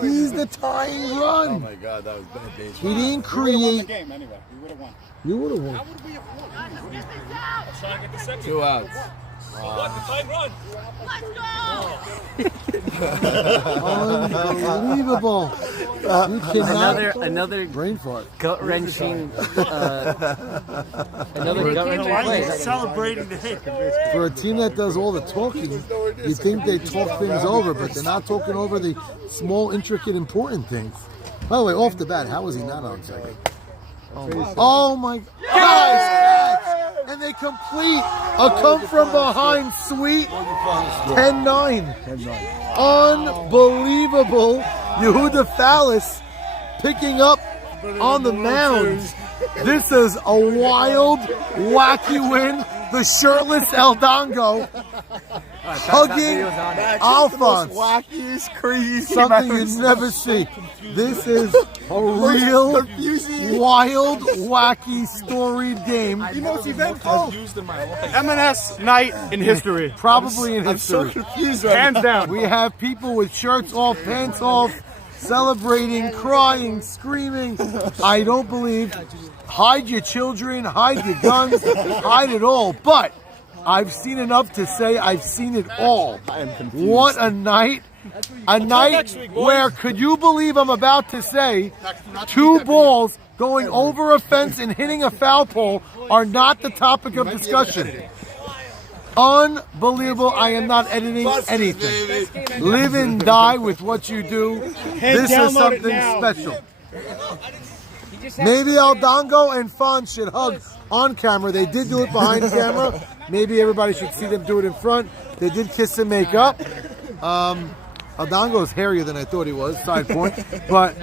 He's the tying run. Oh my God, that was bad days. He didn't create. Game anyway. You would have won. 2 outs. Unbelievable. You cannot. Another brain fart. Gut wrenching. Another gut wrenching play. Celebrating the hit. For a team that does all the talking, you think they talk things over, but they're not talking over the small, intricate, important things. By the way, off the bat, how was he not on second? Oh my God! And they complete a come from behind sweet 10-9. Unbelievable. Yehuda Fowles picking up on the mound. This is a wild, wacky win. The shirtless El Dongo hugging Alphonse. Wackiest, crazy Something you never see. This is a real, wild, wacky, storied game. You know what's eventful? M&S night in history. Probably in I'm so history. confused right Hands down. We have people with shirts off, pants off, celebrating, crying, screaming. I don't believe. Hide your children, hide your guns, hide it all. But I've seen enough to say I've seen it all. I am confused. What a night. A night where, could you believe I'm about to say, 2 balls going over a fence and hitting a foul pole are not the topic of discussion. Unbelievable. I am not editing anything. Live and die with what you do. This is something special. Maybe El Dongo and Fon should hug on camera. They did do it behind the camera. Maybe everybody should see them do it in front. They did kiss and make up. El Dongo is hairier than I thought he was, side point. But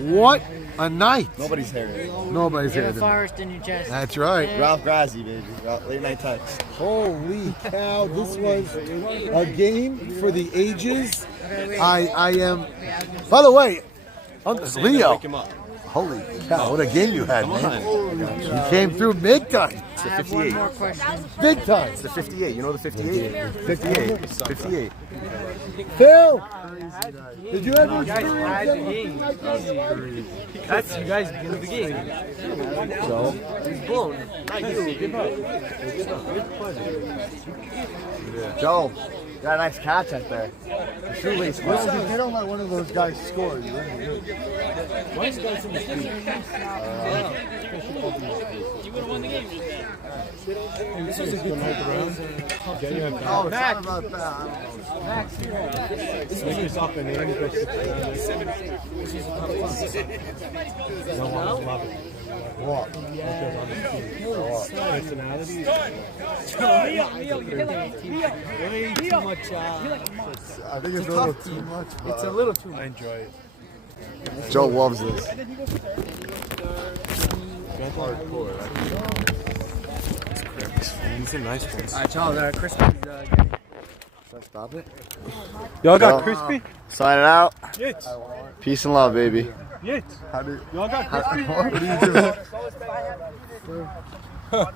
what a night. Nobody's hairier. Nobody's Get a hairier. forest in your chest. That's right. Ralph Grassy, baby. Late night touch. Holy cow, this was a game for the ages. I am, by the way, Leo, holy cow, what a game you had, man. You came through big time. It's the 58. More questions. Big time. It's the 58. You know the 58? 58. 58. Phil, did you ever experience That's you guys do the game. So he's blown. Not you. Give up. Joe, got a nice catch out there. The shoelace. You don't let one of those guys score. You really do. You would have won the game. This was a good round. Oh, Max. About that. Make yourself an English. No one love it. What? Personality. Way too much. I think it's a little too much. It's a little too much. I enjoy it. Joe loves this. Hardcore. These are nice ones. Alright, Charles, crispy. Should I stop it? Y'all got crispy? Sign it out. Yes. Peace and love, baby. Yes. Y'all got crispy? What do you do?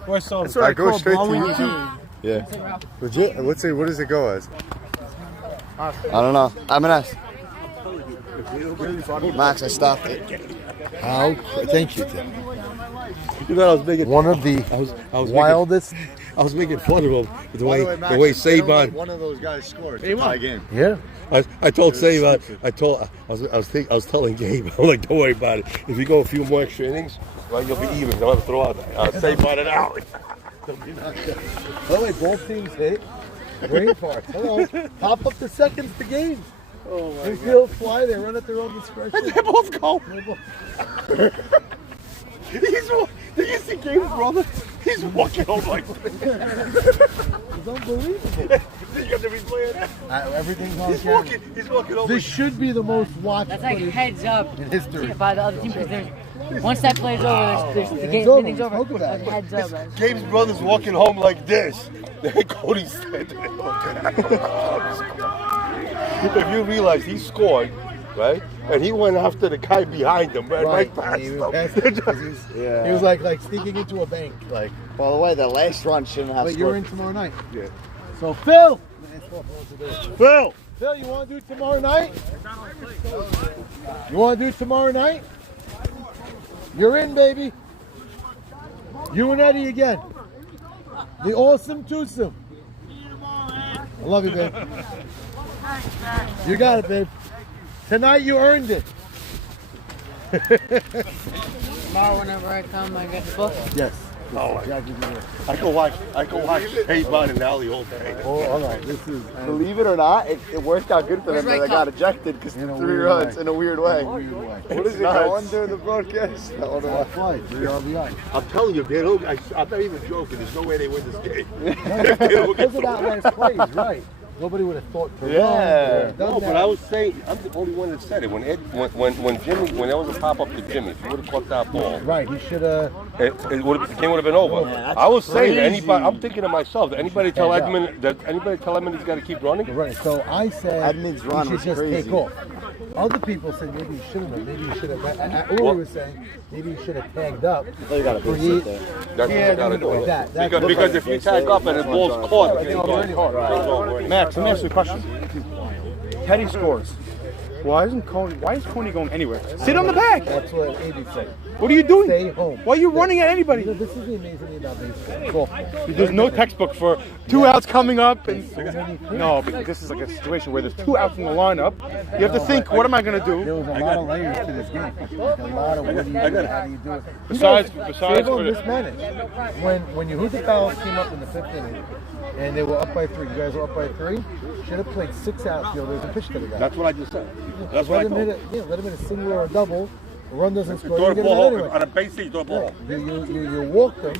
Where's sauce? I go straight to YouTube. Yeah. Legit? What does it go as? I don't know. I'm an ass. Max, I stopped it. How? Thank you, Tim. You know, I was making one of the wildest. I was making fun of him the way Max, the way Saban. One of those guys scored. He won. Game. Yeah. I told Saban. I was telling Gabe. I'm like, don't worry about it. If you go a few more extra innings, right, you'll be even. I'll have to throw out Saban an out. By the way, both teams hit. Brain farts. Hello. Pop up the seconds to game. Oh my God. Field fly. They run at their own discretion. They both go. Did you see Gabe's brother? He's walking home like It's unbelievable. Everything's on camera. He's walking over. This should be the most watched. That's like heads up in history by the other team because there's once that play's over, there's the game. Everything's over. Like, heads up. Man. Gabe's brother's walking home like this. Then Cody's standing there looking at him. If you realize he scored, right? And he went after the guy behind him, right past him. He was like sneaking into a bank. Like, by the way, the last run shouldn't have but scored. you're in tomorrow night. Yeah. So Phil, Phil, you want to do tomorrow night? You want to do tomorrow night? You're in, baby. You and Eddie again. The awesome twosome. I love you, babe. You got it, babe. Tonight you earned it. Tomorrow, whenever I come, I get the book. Yes. Oh, I can watch Avon and Allie all day. Oh, hold on. This is. Believe it or not, it worked out good for them, but they got ejected because 3 runs in a weird way. What is it going during the broadcast? I'm telling you, I'm not even joking. There's no way they win this game. Because of that last play, he's right. Nobody would have thought to run. No, but I was saying, I'm the only one that said it. When Jimmy, when there was a pop up to Jimmy, if he would have caught that ball, right, he should have. The game would have been over. I was saying that anybody. I'm thinking to myself. Did anybody tell Edmund he's got to keep running? Right. So I said Edmund's run he should just take off. Other people said maybe you shouldn't have. Maybe you should have. Uri was saying maybe you should have tagged up. You got to be there. That's what you got to do. Because if you tag up and the ball's caught, it's going. Max, let me ask you a question. Teddy scores. Why is Coney going anywhere? Sit on the back. That's what AB said. What are you doing? Stay home. Why are you running at anybody? You know, this is the amazing thing about baseball. There's no textbook for 2 outs coming up. And no, but this is like a situation where there's 2 outs in the lineup. You have to think, what am I going to do? There was a lot of layers to this game. A lot of what do you do? How do you do it? Besides mismanaged. When your Hoosier Pals came up in the 5th inning and they were up by 3, you guys were up by 3. Should have played 6 outfielders and pitched to the guy. That's what I just said. That's what I told. Let him hit a single or a double. A run doesn't score. Throw You the get ball it anyway. on a base hit, throw the ball. You walked them,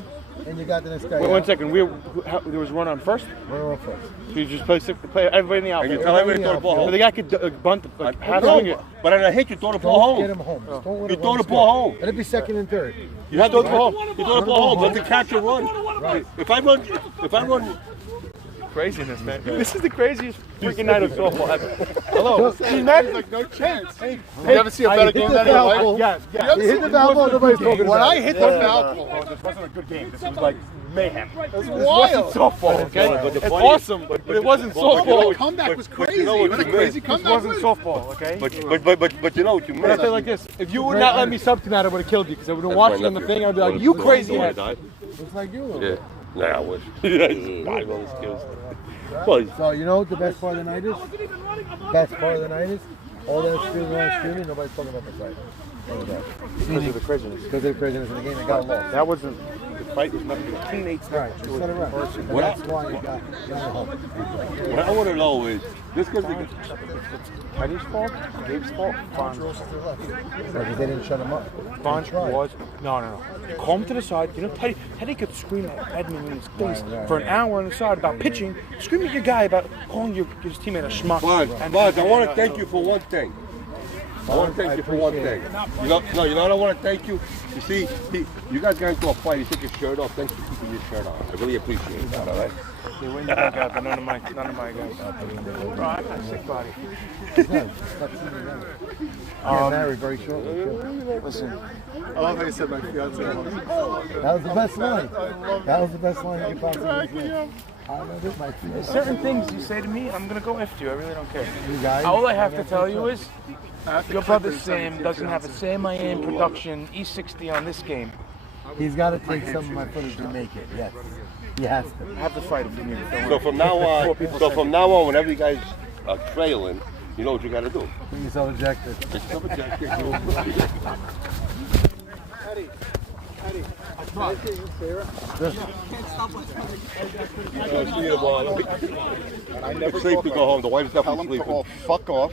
and you got the next guy. Wait 1 second. There was a runner on first? Runner on first. So you just play everybody in the outfield. And you tell everybody to throw the ball home. So the guy could bunt, half No, swing it. but on a hit, you throw the ball home. Get him home. Just don't let You him throw run the ball home. Let it be second and third. You have to throw the ball home. You throw the ball home. Let the catcher run. Right. If I run. Craziness, man. This is the craziest freaking night of softball ever. Hello. He's like no chance. Hey, you ever see a better game than that? Yeah. You hit the foul ball, nobody's talking When about I it. hit the foul ball, This wasn't a good game. This was like mayhem. That's This wild. wasn't softball, okay? But the It's funny- awesome, but it wasn't The softball. comeback was but crazy. you know what What a you crazy missed. This comeback. wasn't softball, okay? But you know what you But I missed. say like this: if you would not let me sub tonight, I would have killed you because I would have been watching on the thing. I'd be like, "You crazy ass!" Looks like you. Yeah. Nah, I wish. Bodybuilding skills. Well, So you know what the best part of the night is? Best part of the night is all that screaming, nobody's talking about the fight. Because of the craziness. Because of the craziness in the game, they got lost. That wasn't the fight was nothing but teammates. Right, you said it right. What That's why you got help. What I want to know is, this goes to Teddy's fault? Gabe's fault? Because they didn't shut him up. Vaughn was no. Call him to the side. You know, Teddy could scream at Edmund in his face for an hour on the side about pitching. Scream at your guy about calling his teammate a schmuck. Bud, I want to thank you for one thing. I want to thank you for one thing. You know what I want to thank you? You see, you guys got into a fight. He took his shirt off. Thanks for keeping your shirt on. I really appreciate that, all right? They win the dugout, but none of my guys. Bro, I got a sick body. Married very shortly. Listen, I love how you said my fiance. That was the best line. That was the best line you could possibly say. There's certain things you say to me, I'm gonna go after you. I really don't care. You guys, all I have to tell you is, your brother Sam doesn't have a Sam I Am production E60 on this game. He's got to take some of my footage to make it. Yes, he has to. I have to fight him for me. So from now on, whenever you guys are trailing, you know what you got to do. Bring yourself ejected. Eddie, I never sleep to go home. The wife's definitely sleeping. Tell them to all fuck off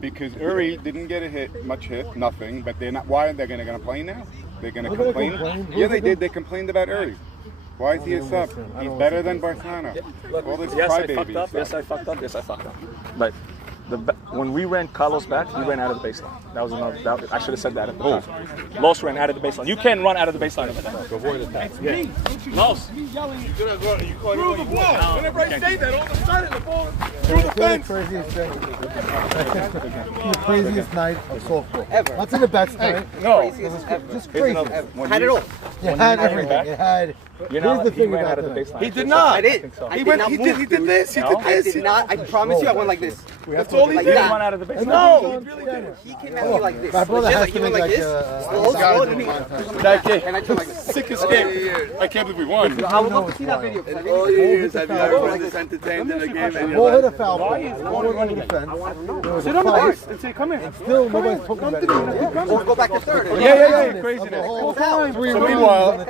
because Uri didn't get a hit, much hit, nothing. But they're not. Why are they going to complain now? They're going to complain. Yeah, they did. They complained about Uri. Why is he a sub? He's better than Barzana. All this crybabies. Yes, I fucked up. But when we ran Carlos back, he ran out of the baseline. That was another. I should have said that at the time. Los ran out of the baseline. You can't run out of the baseline of that. Avoid attack. Yeah. Los. Through the ball. Whenever I say that, all of a sudden the ball through the fence. The craziest night of softball ever. Not in the best night. No. Just crazy. Had it all. You had everything. You had. Here's the thing about that. He did not. I did. He did this. He did this. I did not. I promise you, I went like this. That's all he did. Run out of the baseline. No, he really did. He came at me like this. My brother has to he went make like like this. a. Slow, and he That game. and I came like this. Sickest game. I can't believe we won. I would love to see that video. In all your years, have you ever been this entertained in a game in your Ball hit life? a foul ball. Ball hit the fence. There was Sit a on the fight. base and say, come here. Still, nobody's talking about it. Or go back to third. Yeah. Craziness. So meanwhile,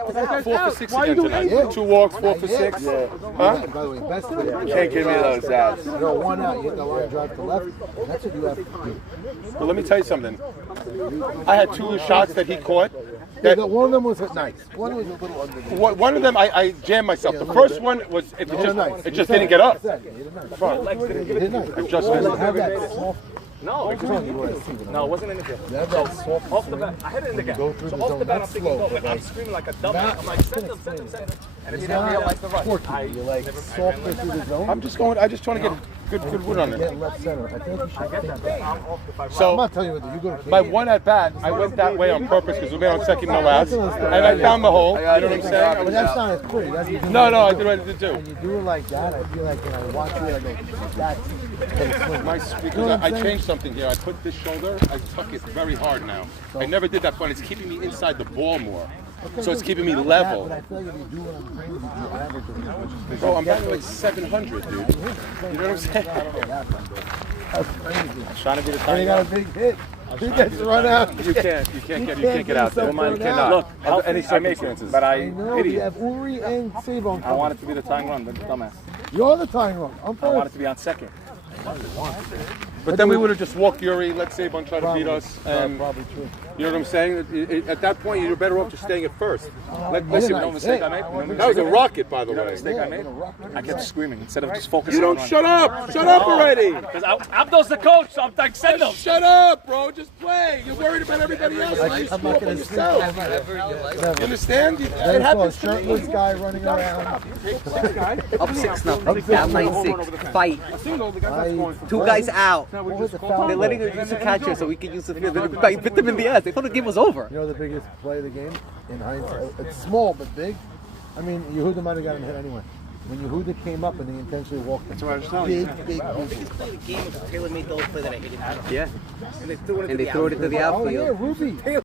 4 for 6 again tonight. 2 walks, 4 for 6. By the way, best thing. You can't give me those ads. You're 1 out. You hit the line drive to left. And that's what you have to do. But let me tell you something. I had 2 shots that he caught. Yeah, one of them was nice. One was a little under. One of them, I jammed myself. The first one was it just didn't get up. It just missed. have that soft. No, it wasn't in the game. You have that soft. Off the bat, I hit it in the game. Go through So the off zone, the bat, I'm not thinking, slow, go. but I'm screaming like a dumb. I'm like, send him. And it's You're not not like the right. quirky. You're like softer through the zone. I'm just trying to get good wood on it. Get left center. I think you should think that. I'm off the five. I'm So not telling you what you go to. by 1 at bat, I went that way on purpose because we made on second no outs, and I found the hole. You know what I'm saying? But that's not as pretty. That's No, I did what I did do. When you do it like that, I feel like when I watch you, I go, that's Because I changed something here. I put this shoulder, I tuck it very hard now. I never did that, but it's keeping me inside the ball more. So it's keeping me level. But I feel like if you do what I'm training, you average it. Bro, I'm batting like 700, dude. You know what I'm saying? That's crazy. Trying to be the And he got a big hit. He gets run out. You can't get out there. Look, Look, any circumstances. But I know, you have Uri and Savon. I want it to be the tying run, but dumbass. You're the tying run. I'm I want first. it to be on second. But then we would have just walked Yuri, let Sabon try to beat us. And Probably true. you know what I'm saying? At that point, you're better off just staying at first. Listen, No mistake I made. that was a rocket, by the You know the way. mistake I made? I kept screaming instead of just focusing You on don't running. shut up! Shut up already! Because Abdul's the coach, so I'm like, send him. Shut up, bro! Just play. You're worried about everybody else. You I'm screw not up going on to yourself. You understand? It Then I saw a happens to me. shirtless guy running around. Up 6 now. Down 9-6. Fight. 2 guys out. They're letting us use the catcher so we can use the field. They bit them in the ass. They thought the game was over. You know the biggest play of the game? In hindsight. It's small but big. I mean, Yehuda might have gotten hit anyway. When Yehuda came up and he intentionally walked. That's what I was telling you. Big. The biggest play of the game was Taylor made the play that I hated. Yeah. And they threw it And they threw it into the Oh outfield. yeah, Ruby.